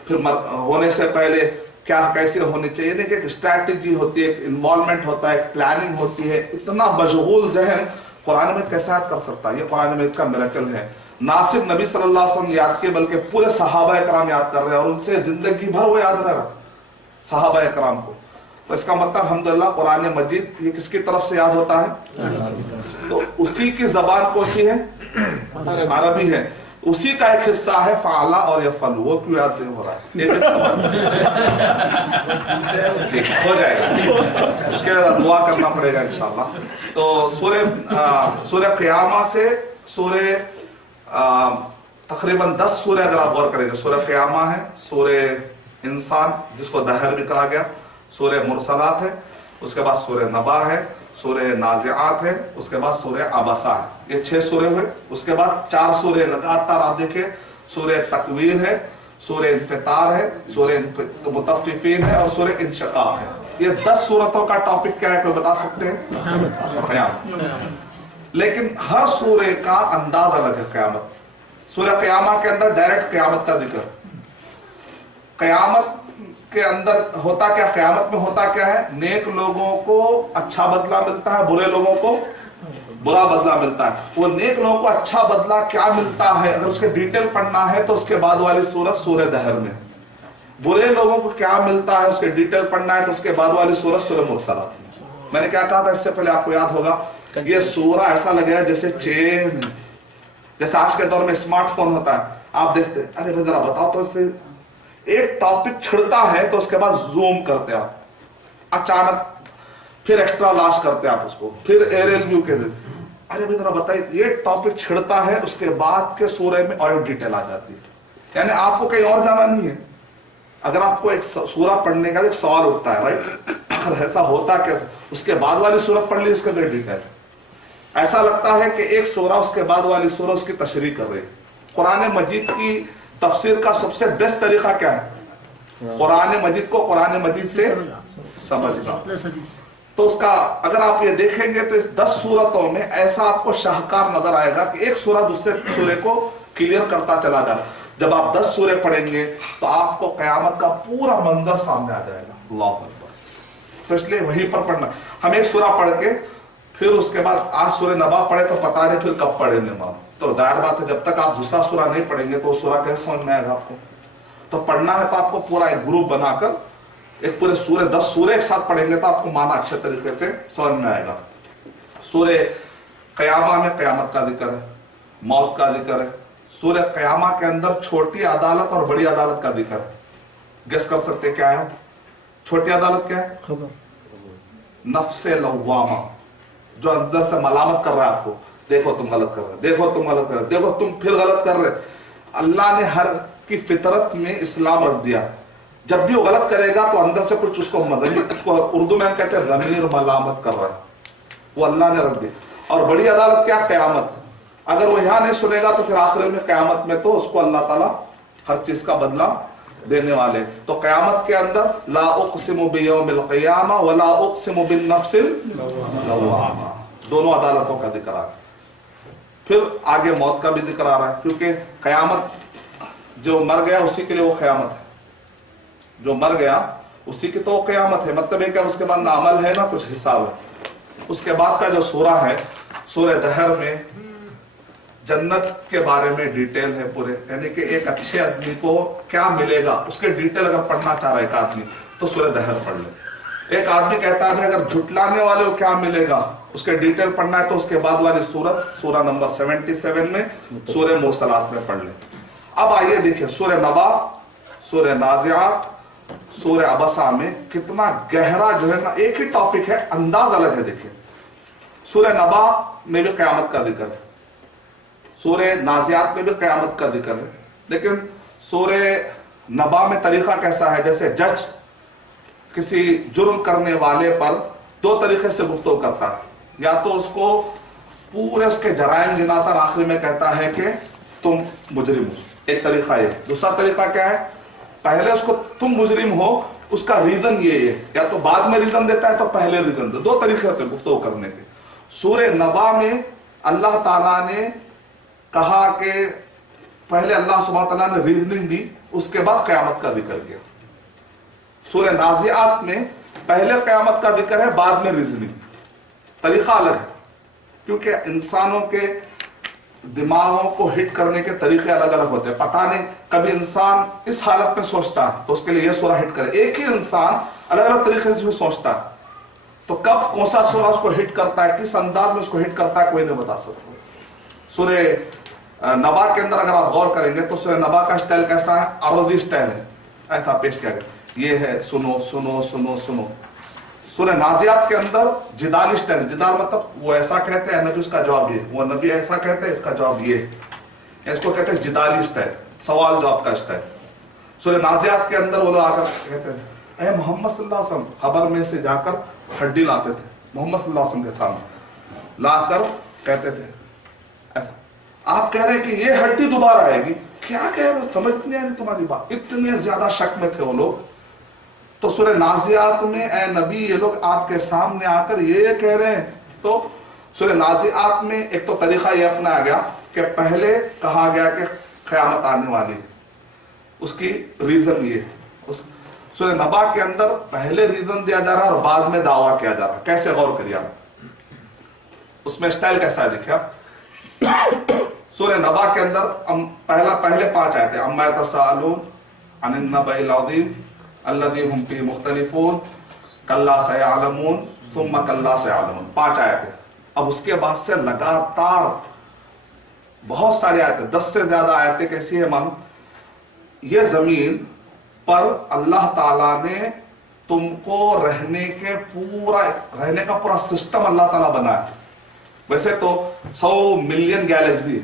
फिर होने से पहले क्या कैसे होनी चाहिए। यानी कि एक स्ट्रैटेजी होती है, एक इन्वॉल्वमेंट होता है, एक प्लानिंग होती है। इतना मशगूल जहन कुरान में कैसे याद कर सकता है? ये कुरान में का मिरेकल है। ना सिर्फ नबी सल्लल्लाहु अलैहि वसल्लम याद किए बल्कि पूरे सहाबा कराम याद कर रहे हैं, और उनसे जिंदगी भर वो याद रह रहा सहाबा कराम को। तो इसका मतलब अल्हम्दुलिल्लाह कुरान मजीद ये किसकी तरफ से याद होता है? तो उसी की जबान कौन सी है? अरबी है। उसी का एक हिस्सा है फाला और यफलू। वो क्यों याद नहीं हो रहा है? हो जाएगा, उसके लिए दुआ करना पड़ेगा इंशाल्लाह। तो सूरह क़ियामा से सूरह तकरीबन 10 सूरह अगर आप गौर करेंगे, सूरह क़ियामा है, सूरह इंसान जिसको दहर भी कहा गया, सूरह मुरसलात है, उसके बाद सूरह नबा है, सूरह नाज़िआत है, उसके बाद सूरह अबसा है। ये 6 सूरह हुए। उसके बाद 4 सूरह लगातार आप देखिए, सूरह तकवीर है, सूरह इंफितार है, सूरह मुतफ्फिफीन है और सूरह इंशिकाक है। ये 10 सूरतों का टॉपिक क्या है, कोई बता सकते हैं? क़यामत। लेकिन हर सूरह का अंदाज अलग है। क़यामत, सूरह क़यामा के अंदर डायरेक्ट क़यामत का जिक्र। क़यामत के अंदर होता क्या, क़यामत में होता क्या है? नेक लोगों को अच्छा बदला मिलता है, बुरे लोगों को बुरा बदला मिलता है। वो नेक लोगों को अच्छा बदला क्या मिलता है, अगर उसके डिटेल पढ़ना है तो उसके बाद वाली सूरत सूरह दहर में। बुरे लोगों को क्या मिलता है, उसके डिटेल पढ़ना है तो उसके बाद वाली सूरत सूरह मुरसलात में। मैंने क्या कहा था इससे पहले, आपको याद होगा, ये सूरा ऐसा लगे जैसे चेन, जैसे आज के दौर में स्मार्टफोन होता है। आप देखते, अरे भाई जरा बताओ तो, इससे एक टॉपिक छिड़ता है तो उसके बाद जूम करते आप, अचानक फिर एक्स्ट्रा लार्ज करते आप उसको, फिर एरियल व्यू के दिन, अरे भाई जरा बताइए, ये टॉपिक छिड़ता है, उसके बाद के सूरह में और डिटेल आ जाती है। यानी आपको कहीं और जाना नहीं है। अगर आपको एक सूरा पढ़ने का एक सवाल उठता है, राइट, अगर ऐसा होता कैसे, उसके बाद वाली सूरत पढ़ ली, उसका डिटेल ऐसा लगता है कि एक सूरा उसके बाद वाली सूरत उसकी तशरीह कर रही है। कुरान मजीद की तफसीर का सबसे बेस्ट तरीका क्या है? कुरान मजीद को कुरान मजीद से समझना। तो उसका अगर आप ये देखेंगे तो इस 10 सूरतों में ऐसा आपको शाहकार नजर आएगा कि एक सूरा दूसरे सूरे को क्लियर करता चला जा रहा। जब आप 10 सूरे पढ़ेंगे तो आपको क़यामत का पूरा मंजर सामने आ जाएगा। अल्लाह अकबर। तो इसलिए वहीं पर पढ़ना। हम एक सूरा पढ़ के फिर उसके बाद आज सूरह नबा पढ़े तो पता नहीं फिर कब पढ़ेंगे हम। तो दायर बात है, जब तक आप दूसरा सूरा नहीं पढ़ेंगे तो सूरा कैसे समझ में आएगा आपको? तो पढ़ना है तो आपको पूरा एक ग्रुप बनाकर एक पूरे सूरे 10 सूरे एक साथ पढ़ेंगे तो आपको माना अच्छे तरीके से समझ में आएगा। सूरह क़यामा में क़यामत का जिक्र है, मौत का जिक्र है। सूरह क़यामा के अंदर छोटी अदालत और बड़ी अदालत का जिक्र है। गेस कर सकते क्या है? छोटी अदालत क्या है? नफ्से लव्वामा, जो अंदर से मलामत कर रहा है आपको, देखो तुम गलत कर रहे, देखो तुम गलत कर रहे, देखो तुम फिर गलत कर रहे। अल्लाह ने हर की फितरत में इस्लाम रख दिया। जब भी वो गलत करेगा तो अंदर से कुछ उसको उर्दू में हम कहते हैं ज़मीर मलामत कर रहा है, वो अल्लाह ने रख दिया। और बड़ी अदालत क्या? क़यामत। अगर वो यहाँ नहीं सुनेगा तो फिर आखिर में क़यामत में तो उसको अल्लाह ताला हर चीज का बदला देने वाले। तो क़यामत के अंदर ला उक़सिमु बियौमिल क़ियामा व ला उक़सिमु बिन नफ्सिल लव्वामा, दोनों अदालतों का जिक्र आ रहा है। फिर आगे मौत का भी जिक्र आ रहा है, क्योंकि क़यामत जो मर गया उसी के लिए वो क़यामत है, जो मर गया उसी की तो क़यामत है। मतलब है कि उसके बाद ना अमल है ना कुछ हिसाब है। उसके बाद का जो सूरा है, सूरह दहर में जन्नत के बारे में डिटेल है पूरे, यानी कि एक अच्छे आदमी को क्या मिलेगा उसके डिटेल अगर पढ़ना चाह रहा है एक आदमी तो सूरह दहर पढ़ ले। एक आदमी कहता है अगर झुटलाने वाले को क्या मिलेगा उसके डिटेल पढ़ना है तो उसके बाद वाली सूरत सूरह नंबर 77 में सूरह मुरसलात में पढ़ ले। अब आइए देखिए सूरह नबा, सूरह नाज़िआत, सूरह अबसा में कितना गहरा जो है ना, एक ही टॉपिक है, अंदाज अलग है। देखिए सूरह नबा में भी क़यामत का जिक्र है, सूरह नाज़िआत में भी क़यामत का जिक्र है, लेकिन सूरह नबा में तरीका कैसा है? जैसे जज किसी जुर्म करने वाले पर 2 तरीके से गुफ्तगू करता है, या तो उसको पूरे उसके जराइम गिनाता आखिर में कहता है कि तुम मुजरिम हो, एक तरीका ये। दूसरा तरीका क्या है? पहले उसको तुम मुजरिम हो, उसका रीजन ये है, या तो बाद में रीजन देता है तो पहले रीजन दे। 2 तरीके होते हैं गुफ्तगू करने के। सूरह नबा में अल्लाह ताला ने कहा कि پہلے اللہ سبحانہ تعالیٰ نے ریزننگ دی, اس کے بعد قیامت کا ذکر کیا. سورہ نازعات میں پہلے قیامت کا ذکر ہے, بعد میں ریزننگ. طریقہ الگ ہے کیونکہ انسانوں کے دماغوں کو ہٹ کرنے کے طریقے الگ الگ ہوتے ہیں. پتہ نہیں کبھی انسان اس حالت میں سوچتا ہے تو اس کے لیے یہ سورہ ہٹ کرے. ایک ہی انسان الگ الگ طریقے سے سوچتا ہے, تو کب کون سا سورہ اس کو ہٹ کرتا ہے, کس انداز میں اس کو ہٹ کرتا ہے, کوئی نہیں بتا سکتا. سورہ نبا کے اندر اگر آپ غور کریں گے تو سورہ نبا کا سٹائل کیسا ہے؟ عرضی سٹائل ہے, ایسا پیش کیا گیا, یہ ہے سنو سنو سنو سنو. سورہ نازعات کے اندر جدالی سٹائل. جدال مطلب وہ ایسا کہتے ہیں نبی اس کا جواب یہ, وہ نبی ایسا کہتے ہیں اس کا جواب یہ, اس کو کہتے ہیں جدالی سٹائل, سوال جواب کا سٹائل. سورہ نازعات کے اندر وہ لوگ آ کر کہتے ہیں اے محمد صلی اللہ علیہ وسلم, خبر میں سے جا کر ہڈی لاتے تھے محمد صلی اللہ علیہ وسلم کے سامنے لا کر کہتے تھے ایسا. آپ کہہ رہے ہیں کہ یہ ہڈی دوبارہ آئے گی, کیا کہہ رہے ہو, سمجھ نہیں آ رہی تمہاری بات. اتنے زیادہ شک میں تھے وہ لوگ. تو سورہ نازعات میں اے نبی یہ لوگ آپ کے سامنے آ کر یہ کہہ رہے ہیں. تو سورہ نازعات میں ایک تو طریقہ یہ اپنایا گیا کہ پہلے کہا گیا کہ قیامت آنے والی, اس کی ریزن یہ. سورہ نبا کے اندر پہلے ریزن دیا جا رہا ہے اور بعد میں دعویٰ کیا جا رہا ہے. کیسے غور کریے آپ, اس میں سٹائل کیسا ہے دیکھیں آپ. سورہ نبا کے اندر پہلے 5 آیتیں, اما یتساءلون عن النبأ العظیم الذی ہم فیہ مختلفون کلا سیعلمون ثم کلا سیعلمون. 5 آیتیں. اب اس کے بعد سے لگاتار بہت ساری آیتیں, 10 سے زیادہ آیتیں. کیسی ہے مانو, یہ زمین پر اللہ تعالیٰ نے تم کو رہنے کا پورا سسٹم اللہ تعالیٰ بنایا. ویسے تو 100 ملین گیلیکسی,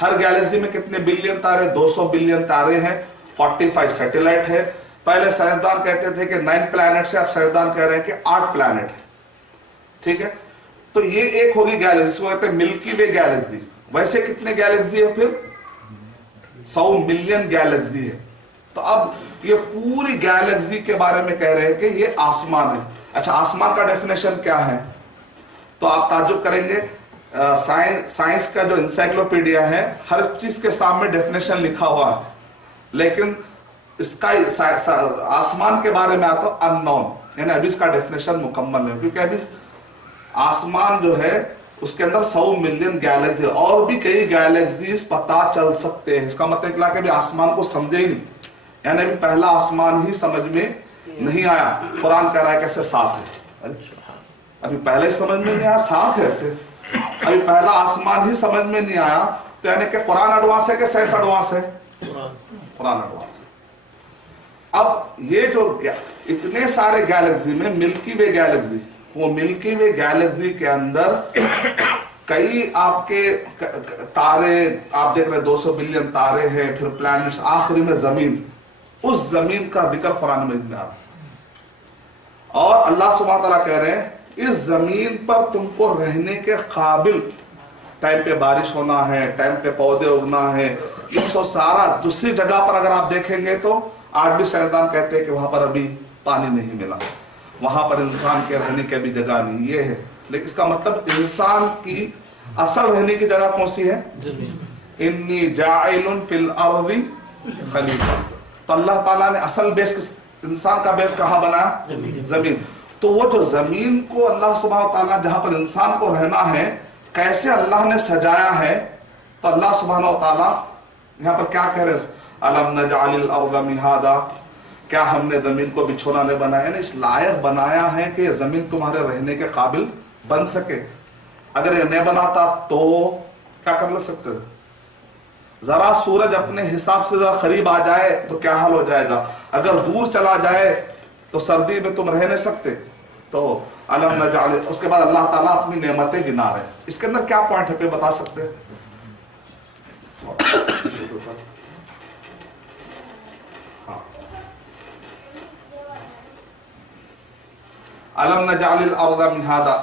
ہر گیلیکسی میں کتنے بلین تارے, 200 بلین تارے ہیں, 45 سیٹلائٹ ہے. پہلے سائنسدان کہتے تھے کہ 9 پلانٹ سے, اب سائنسدان کہہ رہے ہیں کہ 8 پلانٹ ہے. ٹھیک ہے, تو یہ ایک ہوگی گیلیکسی, وہ کہتے ہیں ملکی وے گیلیکسی. ویسے کتنے گیلیکسی ہے, پھر 100 ملین گیلیکسی ہے. تو اب یہ پوری گیلیکسی کے بارے میں کہہ رہے ہیں کہ یہ آسمان ہے. اچھا, آسمان کا ڈیفینیشن کیا ہے, تو آپ تعجب کریں گے. سائنس کا جو انسائکلوپیڈیا ہے ہر چیز کے سامنے ڈیفینیشن لکھا ہوا ہے, لیکن اس کا آسمان کے بارے میں آتا ہے اننون, یعنی ابھی اس کا ڈیفینیشن مکمل نہیں, کیونکہ ابھی آسمان جو ہے اس کے اندر 100 ملین گیلیکسی, اور بھی کئی گیلیکسیز پتا چل سکتے ہیں. اس کا مطلب کہ ابھی آسمان کو سمجھے ہی نہیں, یعنی ابھی پہلا آسمان ہی سمجھ میں نہیں آیا. قرآن کہہ رہا ہے کیسے 7 ہے, ابھی پہلے سمجھ میں نہیں آیا, 7 ہے ایسے. ابھی پہلا آسمان ہی سمجھ میں نہیں آیا, تو یعنی کہ قرآن ایڈوانس ہے کہ سائنس ایڈوانس ہے, قرآن ایڈوانس ہے. اب یہ جو اتنے سارے گیلیکسی میں ملکی وے گیلیکسی, وہ ملکی وے گیلیکسی کے اندر کئی آپ کے تارے آپ دیکھ رہے, 200 بلین تارے ہیں, پھر پلانٹس, آخری میں زمین. اس زمین کا ذکر قرآن میں آ رہا ہے. اور اللہ سبحانہ تعالیٰ کہہ رہے ہیں اس زمین پر تم کو رہنے کے قابل, ٹائم پہ بارش ہونا ہے, ٹائم پہ پودے اگنا ہے, یہ سو سارا. دوسری جگہ پر اگر آپ دیکھیں گے تو آج بھی سائنسدان کہتے ہیں کہ وہاں پر ابھی پانی نہیں ملا, وہاں پر انسان کے رہنے کی ابھی جگہ نہیں. یہ ہے, لیکن اس کا مطلب انسان کی اصل رہنے کی جگہ کون سی ہے, انی جاعل فی الارض خلیفہ. تو اللہ تعالیٰ نے اصل بیس انسان کا بیس کہاں بنایا, زمین. تو وہ جو زمین کو اللہ سبحانہ وتعالیٰ جہاں پر انسان کو رہنا ہے کیسے اللہ نے سجایا ہے, تو اللہ سبحانہ وتعالیٰ یہاں پر کیا کہہ رہے ہیں, الم نجعل الارض مہادا, کیا ہم نے زمین کو بچھونا نہیں بنایا, یعنی اس لائق بنایا ہے کہ یہ زمین تمہارے رہنے کے قابل بن سکے. اگر یہ نہیں بناتا تو کیا کر لے سکتے تھے. ذرا سورج اپنے حساب سے ذرا قریب آ جائے تو کیا حال ہو جائے گا, اگر دور چلا جائے تو سردی میں تم رہ نہیں سکتے. تو علم نجعل, اس کے بعد اللہ تعالیٰ اپنی نعمتیں گنا رہے ہیں. اس کے اندر کیا پوائنٹ ہے پہ بتا سکتے ہیں. علم نجعل الارض مہادا,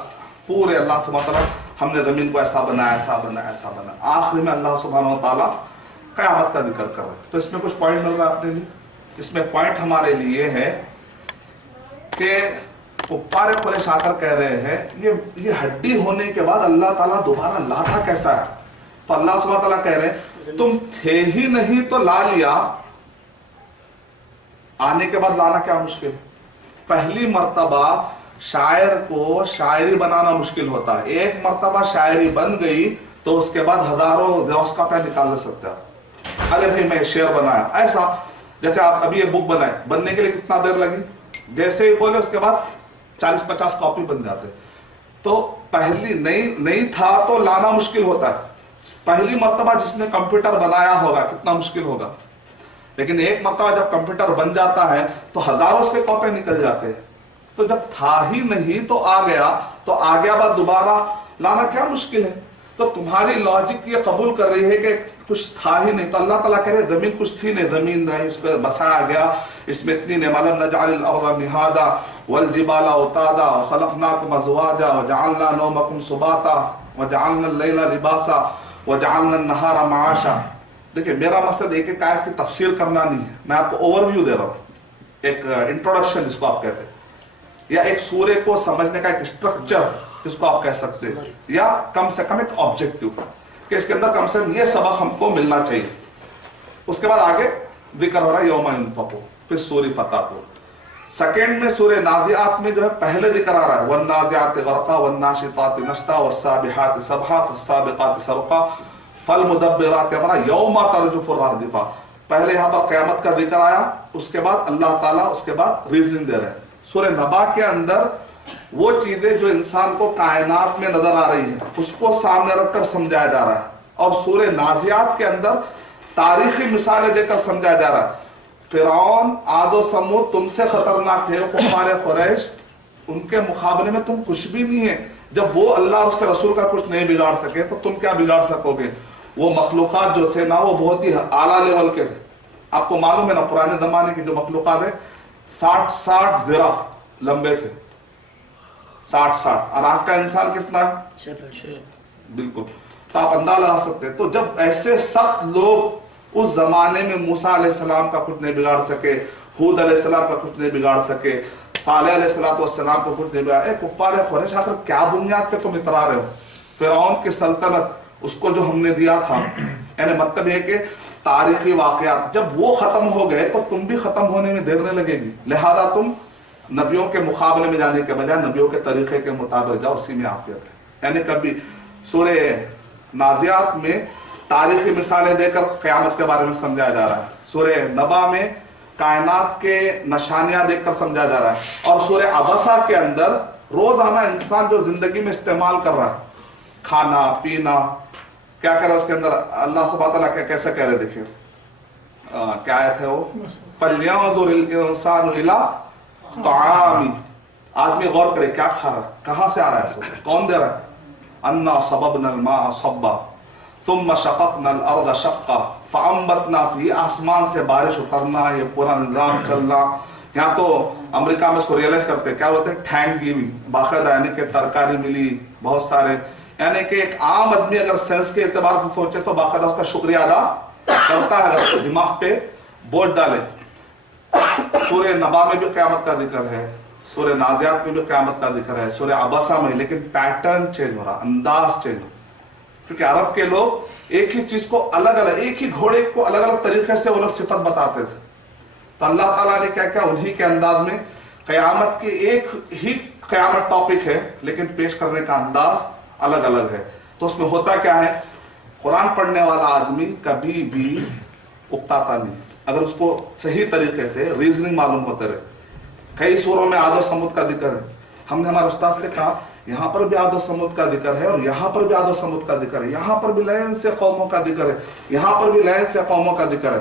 پورے اللہ سبحانہ وتعالیٰ ہم نے زمین کو ایسا بنایا, ایسا بنایا, ایسا بنایا. آخر میں اللہ سبحانہ وتعالیٰ قیامت کا ذکر کر رہے ہیں. تو اس میں کچھ پوائنٹ مل رہا ہے اپنے لیے. اس میں پوائنٹ ہمارے لیے ہے کہ کفار قریش آ کر کہہ رہے ہیں یہ ہڈی ہونے کے بعد اللہ تعالیٰ دوبارہ لاتا کیسا ہے. تو اللہ سبحانہ تعالیٰ کہہ رہے ہیں तुम थे ही नहीं तो ला लिया, आने के बाद लाना क्या मुश्किल है? पहली मर्तबा शायर को शायरी बनाना मुश्किल होता है, एक मर्तबा शायरी बन गई तो उसके बाद हजारों जेरॉक्स कॉपी निकाल ले सकते हैं। अरे भाई मैं शेर बनाया, ऐसा जैसे आप अभी ये बुक बनाए, बनने के लिए कितना देर लगी, जैसे ही बोले उसके बाद 40-50 कॉपी बन जाते। तो पहली नहीं था तो लाना मुश्किल होता है। पहली मर्तबा जिसने कंप्यूटर बनाया होगा कितना मुश्किल होगा, लेकिन एक मर्तबा जब कंप्यूटर बन जाता है तो हजारों उसके कॉपी निकल जाते हैं। तो जब था ही नहीं तो आ गया, तो आ गया बाद दोबारा लाना क्या मुश्किल है? तो तुम्हारी लॉजिक ये कबूल कर रही है कि कुछ था ही नहीं, तो अल्लाह ताला कह रहे जमीन कुछ थी नहीं, जमीन नहीं, उसको बसाया गया, इसमें इतनी नेमतन नजअलिल अर्ज़ मिहादा वल जिबाला उतादा व खलक़नाकुम अज़वाजा व जअलना नौमकुम सुबाता व जअलना लैला लिबासा व जअलना नहारा माशा। देखिए मेरा मकसद एक एक आयत की तफसीर करना नहीं है, मैं आपको ओवरव्यू दे रहा हूँ, एक इंट्रोडक्शन जिसको आप कहते हैं, या एक सूर्य को समझने का एक स्ट्रक्चर जिसको आप कह सकते हैं, या कम से कम एक ऑब्जेक्टिव कि इसके अंदर कम से कम ये सबक हमको मिलना चाहिए। उसके बाद आगे जिक्र हो रहा है यौमा युनफ़क़ु, फिर सूरह फतह। सेकेंड में सूरह नाज़िआत में जो है पहले जिक्र आ रहा है वन्नाज़िआति ग़रक़ा वन्नाशिताति नश्ता वस्साबिहाति सबहा फस्साबिक़ाति सबक़ा फलमुदब्बिराति अमरा यौमा तरजुफ़ुर रादिफ़ा। पहले यहाँ पर क़यामत का जिक्र आया, उसके बाद अल्लाह ताला उसके बाद रीजनिंग दे रहे हैं। सूरह नबा के अंदर वो चीजें जो इंसान को कायनात में नजर आ रही है उसको सामने रखकर समझाया जा रहा है, और सूरह नाज़िआत के अंदर तारीखी मिसालें देकर समझाया जा रहा है। फिरौन आदो समूद तुमसे खतरनाक थे, कुफ़ार कुरैश, उनके मुकाबले में तुम कुछ भी नहीं है। जब वो अल्लाह और उसके रसूल का कुछ नहीं बिगाड़ सके तो तुम क्या बिगाड़ सकोगे? वो मखलूकात जो थे ना वो बहुत ही आला लेवल के थे। आपको मालूम है ना पुराने जमाने की जो मखलूकात है 60 ज़िरा लंबे थे, 60। और आज का इंसान कितना है? बिल्कुल, तो आप अंदाजा लगा सकते हैं। तो जब ऐसे सख्त लोग उस जमाने में मूसा अलैहिस्सलाम का कुछ नहीं बिगाड़ सके, हूद अलैहिस्सलाम का कुछ नहीं बिगाड़ सके, सालेह अलैहिस्सलाम को कुछ नहीं बिगाड़ा, कुफ्फार कुरैश आखिर क्या बुनियाद पे तुम इतरा रहे हो? फिरौन की सल्तनत उसको जो हमने दिया था, यानी मतलब है कि तारीखी वाकयात जब वो खत्म हो गए तो तुम भी खत्म होने में देर नहीं लगेगी। लिहाजा तुम नबियों के मुकाबले में जाने के बजाय नबियों के तरीके के मुताबिक जाओ, उसी में आफियत है। यानी कभी सूरह नाज़िआत में तारीखी मिसालें देकर क़यामत के बारे में समझाया जा रहा है, सूरह नबा में कायनात के निशानियां देखकर समझाया जा रहा है, और सूरह अबसा के अंदर रोजाना इंसान जो जिंदगी में इस्तेमाल कर रहा है, खाना पीना क्या कर रहा है, उसके अंदर अल्लाह सुब्हानहू व तआला कैसे कह रहे, देखिए क्या आयत है वो, फल्यंज़ुरिल इंसानु इला ताआमी। आदमी गौर करे क्या खा रहा है, कहां से आ रहा है, सब कौन दे रहा है? अन्ना सबबनल माअ सब्बा तुम्मा शक़क़नल अर्ज़ शक़्क़ा फ़अंबतना फ़ीहा, आसमान से बारिश उतरना, ये पूरा निज़ाम चलना। यहाँ तो अमेरिका में इसको रियलाइज करते क्या बोलते हैं, थैंक गिविंग, बाकायदा, यानी कि तरकारी मिली बहुत सारे, यानी कि एक आम आदमी अगर सेंस के एतबार से सोचे तो बाकायदा उसका शुक्रिया अदा करता है, अगर दिमाग पे बोझ डाले। सूरह नबा में भी क़यामत का जिक्र है, सूरह नाज़िआत में भी क़यामत का जिक्र है, सूरह अबसा में, लेकिन पैटर्न चेंज हो रहा, अंदाज चेंज हो, क्योंकि अरब के लोग एक ही चीज को अलग अलग, एक ही घोड़े को अलग अलग तरीके से वो लोग सिफत बताते थे। तो अल्लाह ताला ने क्या क्या उन्हीं के अंदाज में क़यामत की एक ही क़यामत टॉपिक है, लेकिन पेश करने का अंदाज अलग अलग है। तो उसमें होता क्या है, कुरान पढ़ने वाला आदमी कभी भी उकताता नहीं अगर उसको सही तरीके से रीजनिंग मालूम होते रहे। कई सूरों में आदो समुद का जिक्र है, हमने हमारे उस्ताद से कहा यहाँ पर भी आदो समुद का जिक्र है, और यहाँ पर भी आदो समुद का जिक्र है, यहाँ पर भी लयन से कौमों का जिक्र है, यहाँ पर भी लयन से कौमों का जिक्र है।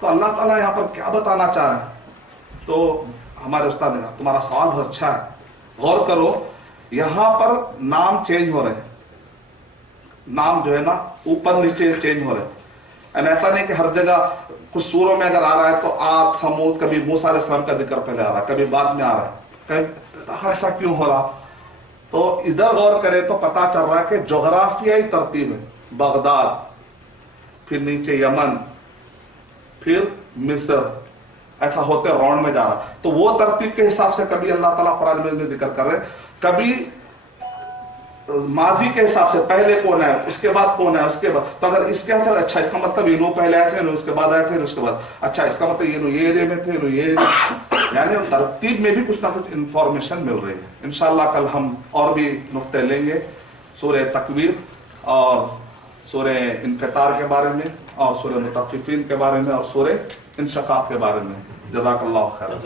तो अल्लाह ताला यहाँ पर क्या बताना चाह रहे हैं? तो हमारे उस्ताद ने कहा तुम्हारा सवाल बहुत अच्छा है, गौर करो, यहाँ पर नाम चेंज हो रहे हैं, नाम जो है ना ऊपर नीचे चेंज हो रहे हैं। ऐसा नहीं कि हर जगह कुछ सूरों में अगर आ रहा है तो आद समूद, कभी मूसा अलैहिस्सलाम का जिक्र पहले आ रहा है, कभी बाद में आ रहा है, कभी ऐसा क्यों हो रहा? तो इधर गौर करें तो पता चल रहा है कि जोग्राफियाई तरतीब है, बगदाद, फिर नीचे यमन, फिर मिस्र, ऐसा होते राउंड में जा रहा। तो वो तरतीब के हिसाब से कभी अल्लाह ताला कुरान में जिक्र कर रहे, कभी माजी के हिसाब से पहले कौन है, उसके बाद कौन है, उसके बाद, तो अगर इसके था अच्छा इसका मतलब ये लोग पहले आए थे, उसके बाद आए थे, उसके बाद अच्छा इसका मतलब ये एरिया में थे, ये यानी तरतीब में भी कुछ ना कुछ इंफॉर्मेशन मिल रही है। इंशाअल्लाह कल हम और भी नुक्ते लेंगे सूरह तकवीर और सूरह इन्फितार के बारे में और सूरह मुतफ्फिफीन के बारे में और सूरह इंशिकाक के बारे में। जज़ाकल्लाहु खैरन।